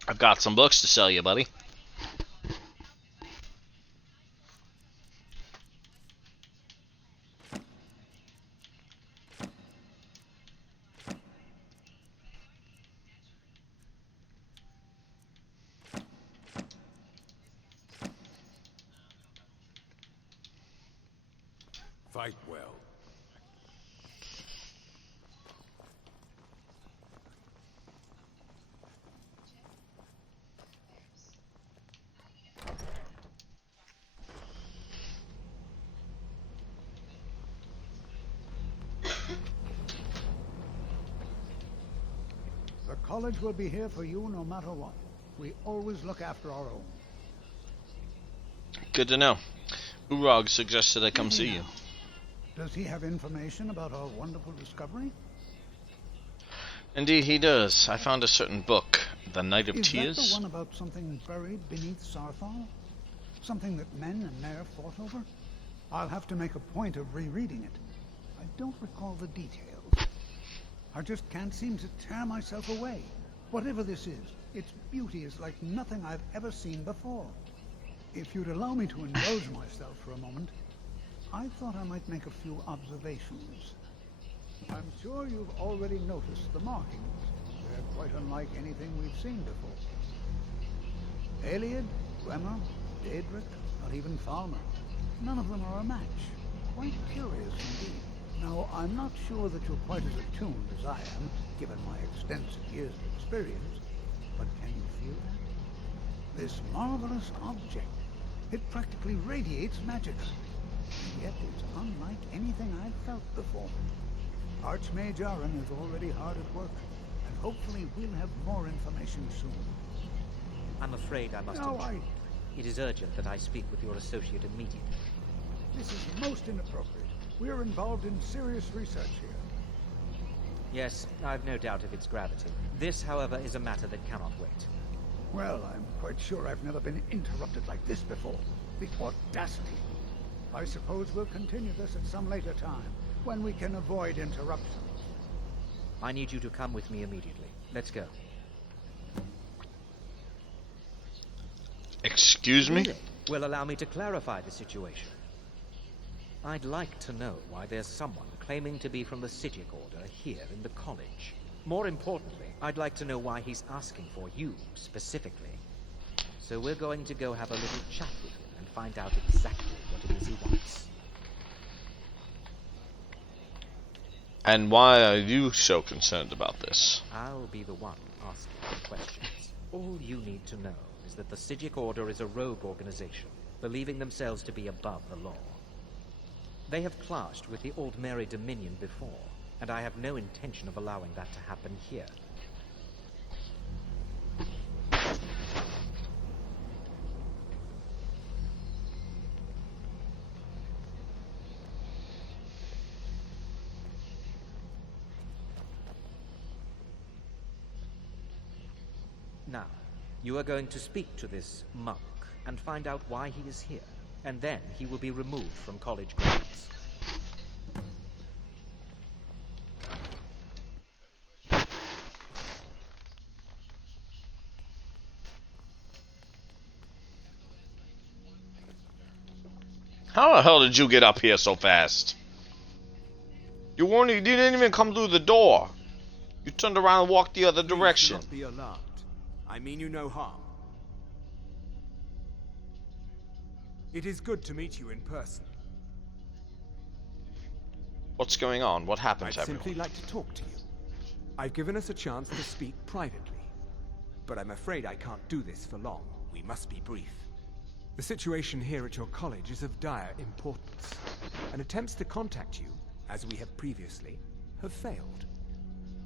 I've got some books to sell you, buddy. Fight well. The college will be here for you no matter what. We always look after our own. Good to know. Urog suggested I come see you. Does he have information about our wonderful discovery? Indeed he does. I found a certain book, The Night of Tears. Is that the one about something buried beneath Sarthal? Something that men and Mare fought over? I'll have to make a point of rereading it. I don't recall the details. I just can't seem to tear myself away. Whatever this is, its beauty is like nothing I've ever seen before. If you'd allow me to indulge myself for a moment, I thought I might make a few observations. I'm sure you've already noticed the markings. They're quite unlike anything we've seen before. Eliad, Bremer, Daedric, not even Falmer. None of them are a match. Quite curious indeed. Now, I'm not sure that you're quite as attuned as I am, given my extensive years of experience, but can you feel that? This marvelous object, it practically radiates magic. And yet it's unlike anything I've felt before. Archmage Aaron is already hard at work, and hopefully we'll have more information soon. I'm afraid I must No, intrude. It is urgent that I speak with your associate immediately. This is most inappropriate. We're involved in serious research here. Yes, I've no doubt of its gravity. This, however, is a matter that cannot wait. Well, I'm quite sure I've never been interrupted like this before. The audacity. I suppose we'll continue this at some later time, when we can avoid interruption. I need you to come with me immediately. Let's go. Excuse me? Well, allow me to clarify the situation. I'd like to know why there's someone claiming to be from the Psijic Order here in the college. More importantly, I'd like to know why he's asking for you, specifically. So we're going to go have a little chat with him and find out exactly what it is he wants. And why are you so concerned about this? I'll be the one asking the questions. All you need to know is that the Psijic Order is a rogue organization, believing themselves to be above the law. They have clashed with the Old Mary Dominion before, and I have no intention of allowing that to happen here. Now, you are going to speak to this monk and find out why he is here, and then he will be removed from college grounds. How the hell did you get up here so fast? You didn't even come through the door. You turned around and walked the other direction. Please do not be alarmed. I mean you no harm. It is good to meet you in person. What's going on? What happened to I'd everyone? simply like to talk to you. I've given us a chance to speak privately, but I'm afraid I can't do this for long. We must be brief. The situation here at your college is of dire importance, and attempts to contact you, as we have previously, have failed.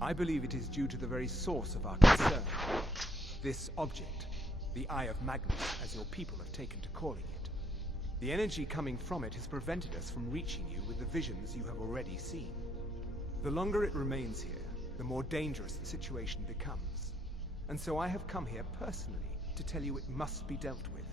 I believe it is due to the very source of our concern. This object, the Eye of Magnus, as your people have taken to calling it. The energy coming from it has prevented us from reaching you with the visions you have already seen. The longer it remains here, the more dangerous the situation becomes. And so I have come here personally to tell you it must be dealt with.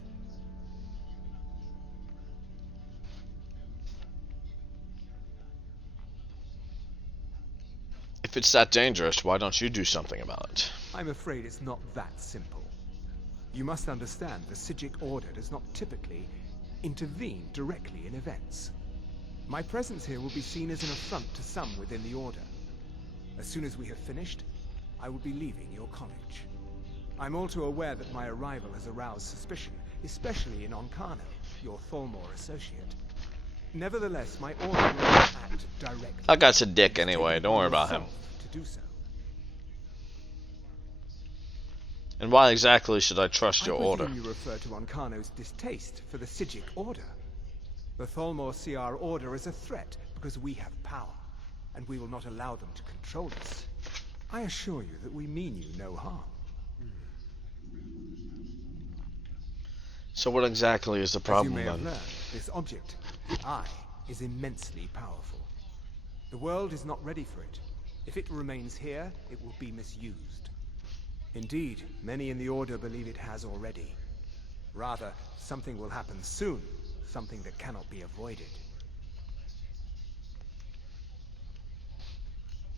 If it's that dangerous, why don't you do something about it? I'm afraid it's not that simple. You must understand the Psijic Order does not typically intervene directly in events. My presence here will be seen as an affront to some within the Order. As soon as we have finished, I will be leaving your college. I'm all too aware that my arrival has aroused suspicion, especially in Oncano, your Tholmor associate. Nevertheless, my order will not act directly. That guy's a dick anyway, don't worry about him. To do so. And why exactly should I trust your order? I presume you refer to Oncano's distaste for the Psijic Order. The Tholmor see our order as a threat because we have power, and we will not allow them to control us. I assure you that we mean you no harm. So what exactly is the problem As you may have then? learned, this object, the Eye, is immensely powerful. The world is not ready for it. If it remains here, it will be misused. Indeed, many in the Order believe it has already. Rather, something will happen soon, something that cannot be avoided.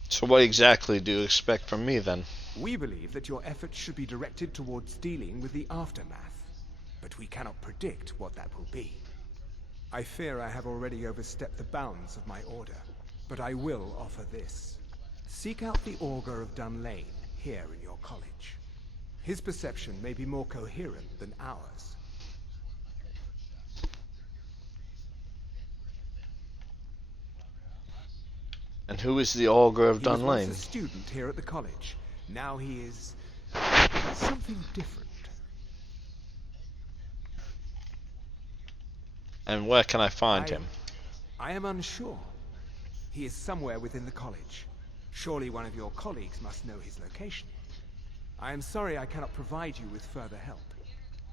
So what exactly do you expect from me then? We believe that your efforts should be directed towards dealing with the aftermath, but we cannot predict what that will be. I fear I have already overstepped the bounds of my order, but I will offer this. Seek out the Augur of Dunlane here in your college. His perception may be more coherent than ours. And who is the Augur of He was once Dunlane? a student here at the college. Now he is something different. And where can I find him? I am unsure. He is somewhere within the college. Surely one of your colleagues must know his location. I am sorry I cannot provide you with further help,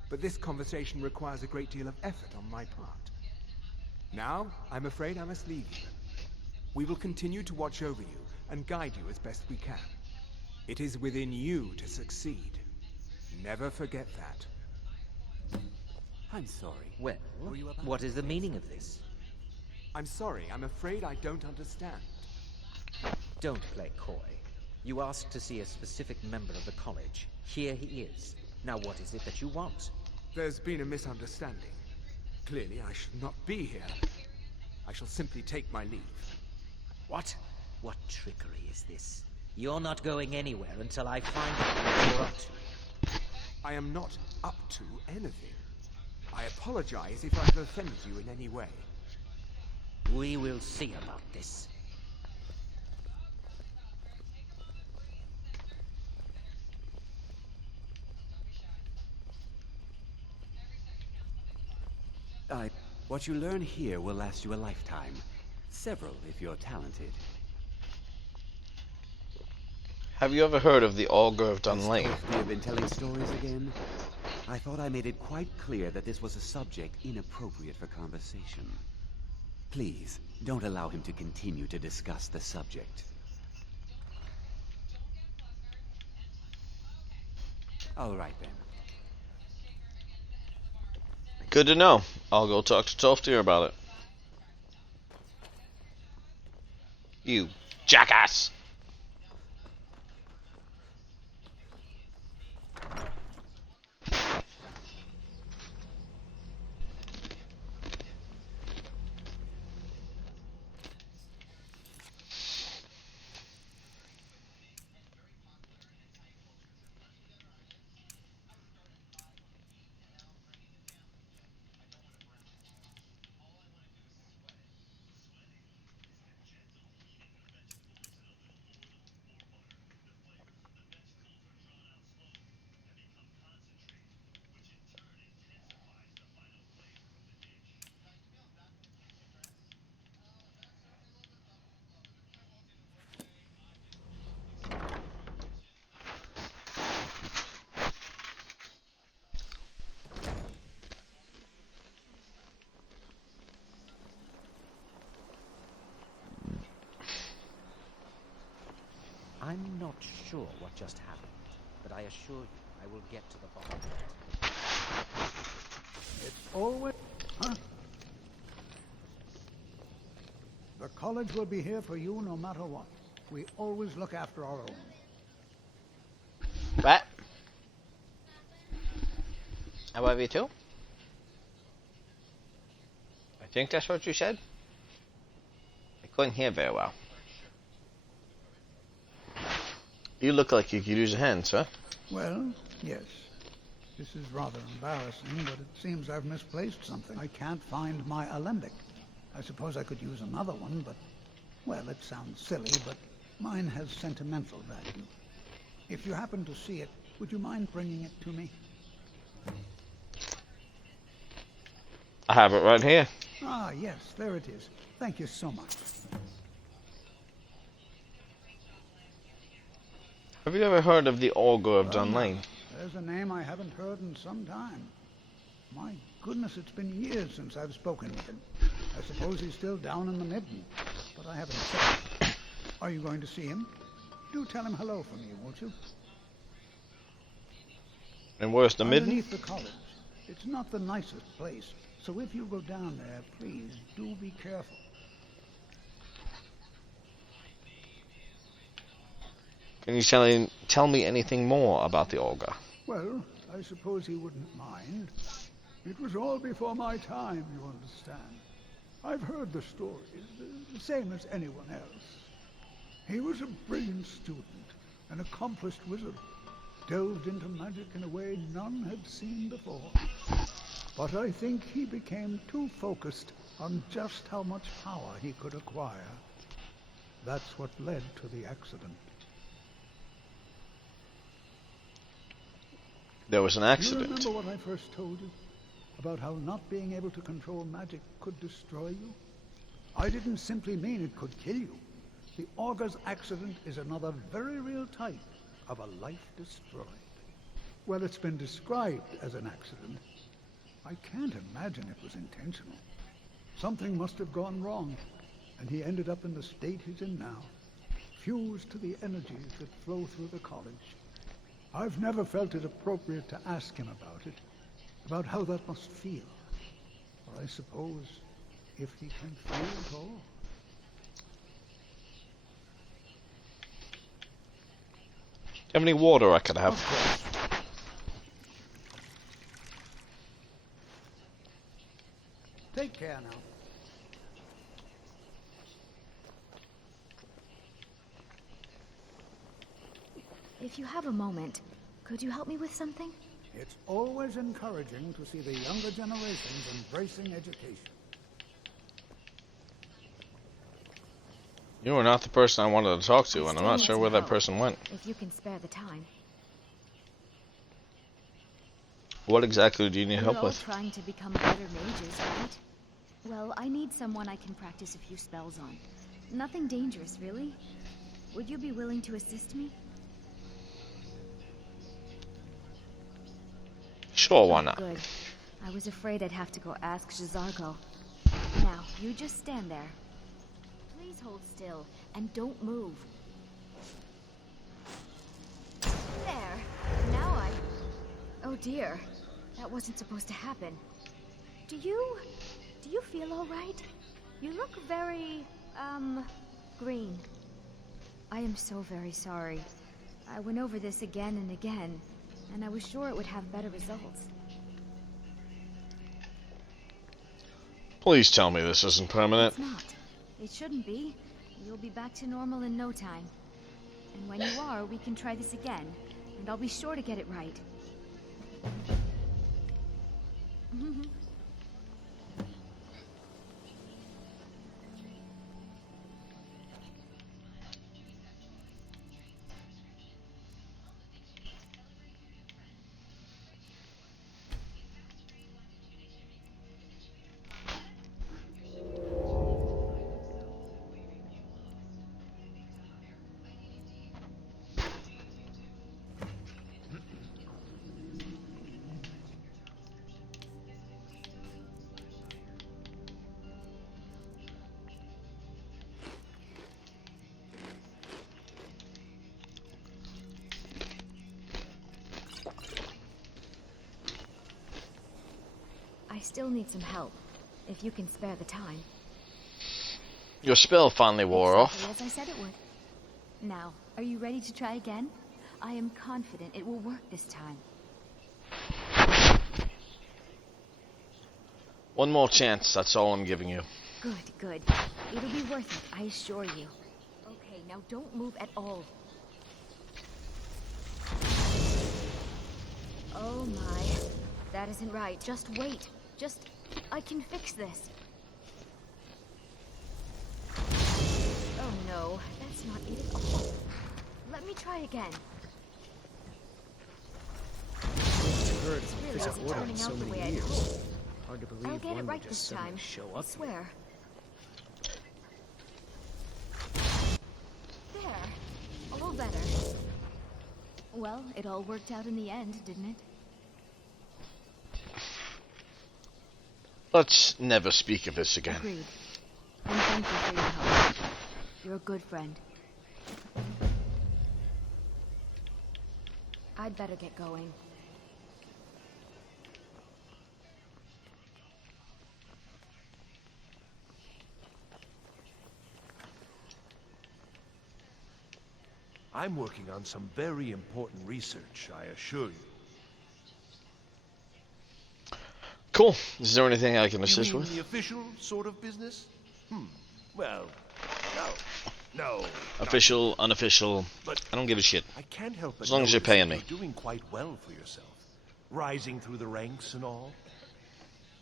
but this conversation requires a great deal of effort on my part. Now, I'm afraid I must leave you. We will continue to watch over you and guide you as best we can. It is within you to succeed. Never forget that. I'm sorry. Well, what is the meaning of this? I'm sorry, I'm afraid I don't understand. Don't play coy. You asked to see a specific member of the college. Here he is. Now what is it that you want? There's been a misunderstanding. Clearly I should not be here. I shall simply take my leave. What? What trickery is this? You're not going anywhere until I find out what you're up to. I am not up to anything. I apologize if I've offended you in any way. We will see about this. What you learn here will last you a lifetime. Several, if you're talented. Have you ever heard of the Augur of Dunlane? We have been telling stories again? I thought I made it quite clear that this was a subject inappropriate for conversation. Please, don't allow him to continue to discuss the subject. All right, then. Good to know. I'll go talk to Toftir about it. You jackass! I'm not sure what just happened, but I assure you I will get to the bottom of it. It's always... Huh? The college will be here for you no matter what. We always look after our own. What? I love you too? I think that's what you said. I couldn't hear very well. You look like you could use a hand, sir. Well, yes. This is rather embarrassing, but it seems I've misplaced something. I can't find my alembic. I suppose I could use another one, but... well, it sounds silly, but mine has sentimental value. If you happen to see it, would you mind bringing it to me? I have it right here. Ah, yes, there it is. Thank you so much. Have you ever heard of the Augur of Dunlane? There's a name I haven't heard in some time. My goodness, it's been years since I've spoken with him. I suppose he's still down in the midden, but I haven't seen him. Are you going to see him? Do tell him hello for me, won't you? And where's the midden? Underneath the college. It's not the nicest place, so if you go down there, please do be careful. Can you tell me anything more about the Olga? Well, I suppose he wouldn't mind. It was all before my time, you understand. I've heard the stories, the same as anyone else. He was a brilliant student, an accomplished wizard, delved into magic in a way none had seen before. But I think he became too focused on just how much power he could acquire. That's what led to the accident. There was an accident. Do you remember what I first told you? About how not being able to control magic could destroy you? I didn't simply mean it could kill you. The Augur's accident is another very real type of a life destroyed. Well, it's been described as an accident. I can't imagine it was intentional. Something must have gone wrong, and he ended up in the state he's in now, fused to the energies that flow through the college. I've never felt it appropriate to ask him about how that must feel. Or I suppose, if he can feel at all. Do you have any water I could have? Take care now. If you have a moment, could you help me with something? It's always encouraging to see the younger generations embracing education. You were not the person I wanted to talk to, and I'm not sure where that person went. If you can spare the time. What exactly do you need help We're all with? trying to become better mages, right? Well, I need someone I can practice a few spells on. Nothing dangerous, really. Would you be willing to assist me? Sure, why not? Good. I was afraid I'd have to go ask J'zargo. Now, you just stand there. Please hold still, and don't move. There. Now I... Oh dear. That wasn't supposed to happen. Do you feel all right? You look very, green. I am so very sorry. I went over this again and again, and I was sure it would have better results. Please tell me this isn't permanent. It's not. It shouldn't be. You'll be back to normal in no time. And when you are, we can try this again, and I'll be sure to get it right. I still need some help, if you can spare the time. Your spell finally wore off. As I said it would. Now, are you ready to try again? I am confident it will work this time. One more chance, that's all I'm giving you. Good, good. It'll be worth it, I assure you. Okay, now don't move at all. Oh my. That isn't right. Just wait. I can fix this. Oh no, that's not it at all. Let me try again. Heard This from really physical isn't order in turning so out the many way I'd years. hoped. Hard to I'll believe get it one right would this just suddenly time. show I up. swear. There. All better. Well, it all worked out in the end, didn't it? Let's never speak of this again. Agreed. And thank you for your help. You're a good friend. I'd better get going. I'm working on some very important research, I assure you. Cool. Is there anything I can assist You mean with? the official sort of business? Well, no. Official, unofficial, I don't give a shit. I can't help but As long as you're notice paying that me. You're doing quite well for yourself, rising through the ranks and all.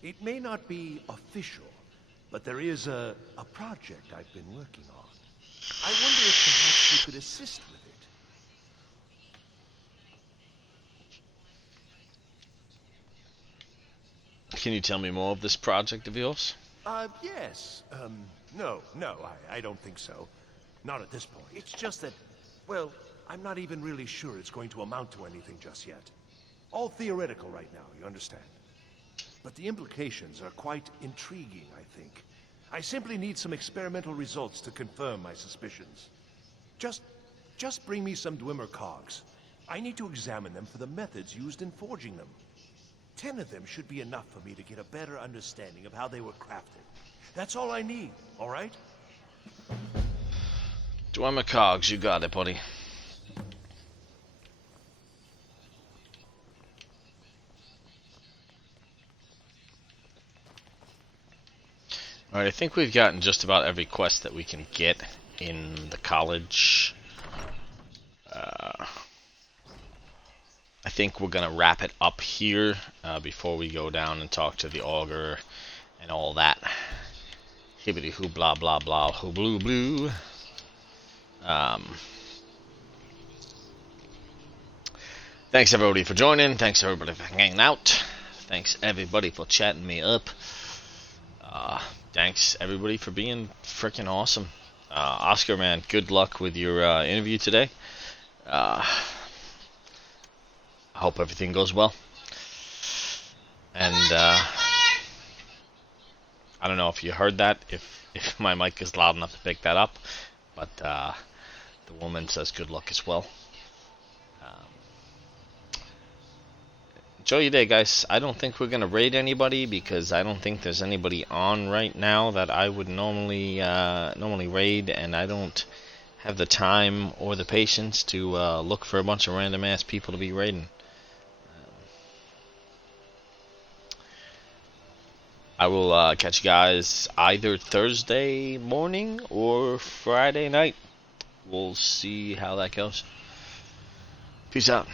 It may not be official, but there is a project I've been working on. I wonder if perhaps you could assist with it. Can you tell me more of this project of yours? Yes. No, I don't think so. Not at this point. It's just that, well, I'm not even really sure it's going to amount to anything just yet. All theoretical right now, you understand? But the implications are quite intriguing, I think. I simply need some experimental results to confirm my suspicions. Just bring me some Dwemer cogs. I need to examine them for the methods used in forging them. 10 of them should be enough for me to get a better understanding of how they were crafted. That's all I need, all right? Dwemer cogs, you got it, buddy. Alright, I think we've gotten just about every quest that we can get in the college. I think we're gonna wrap it up here before we go down and talk to the augur and all that. Hibbity hoo blah blah blah hoo blue blue. Thanks everybody for joining. Thanks everybody for hanging out. Thanks everybody for chatting me up. Thanks everybody for being freaking awesome. Oscar, man, good luck with your interview today. I hope everything goes well. And I don't know if you heard that, if my mic is loud enough to pick that up, but the woman says good luck as well. Enjoy your day, guys. I don't think we're gonna raid anybody because I don't think there's anybody on right now that I would normally raid, and I don't have the time or the patience to look for a bunch of random ass people to be raiding. I will catch you guys either Thursday morning or Friday night. We'll see how that goes. Peace out.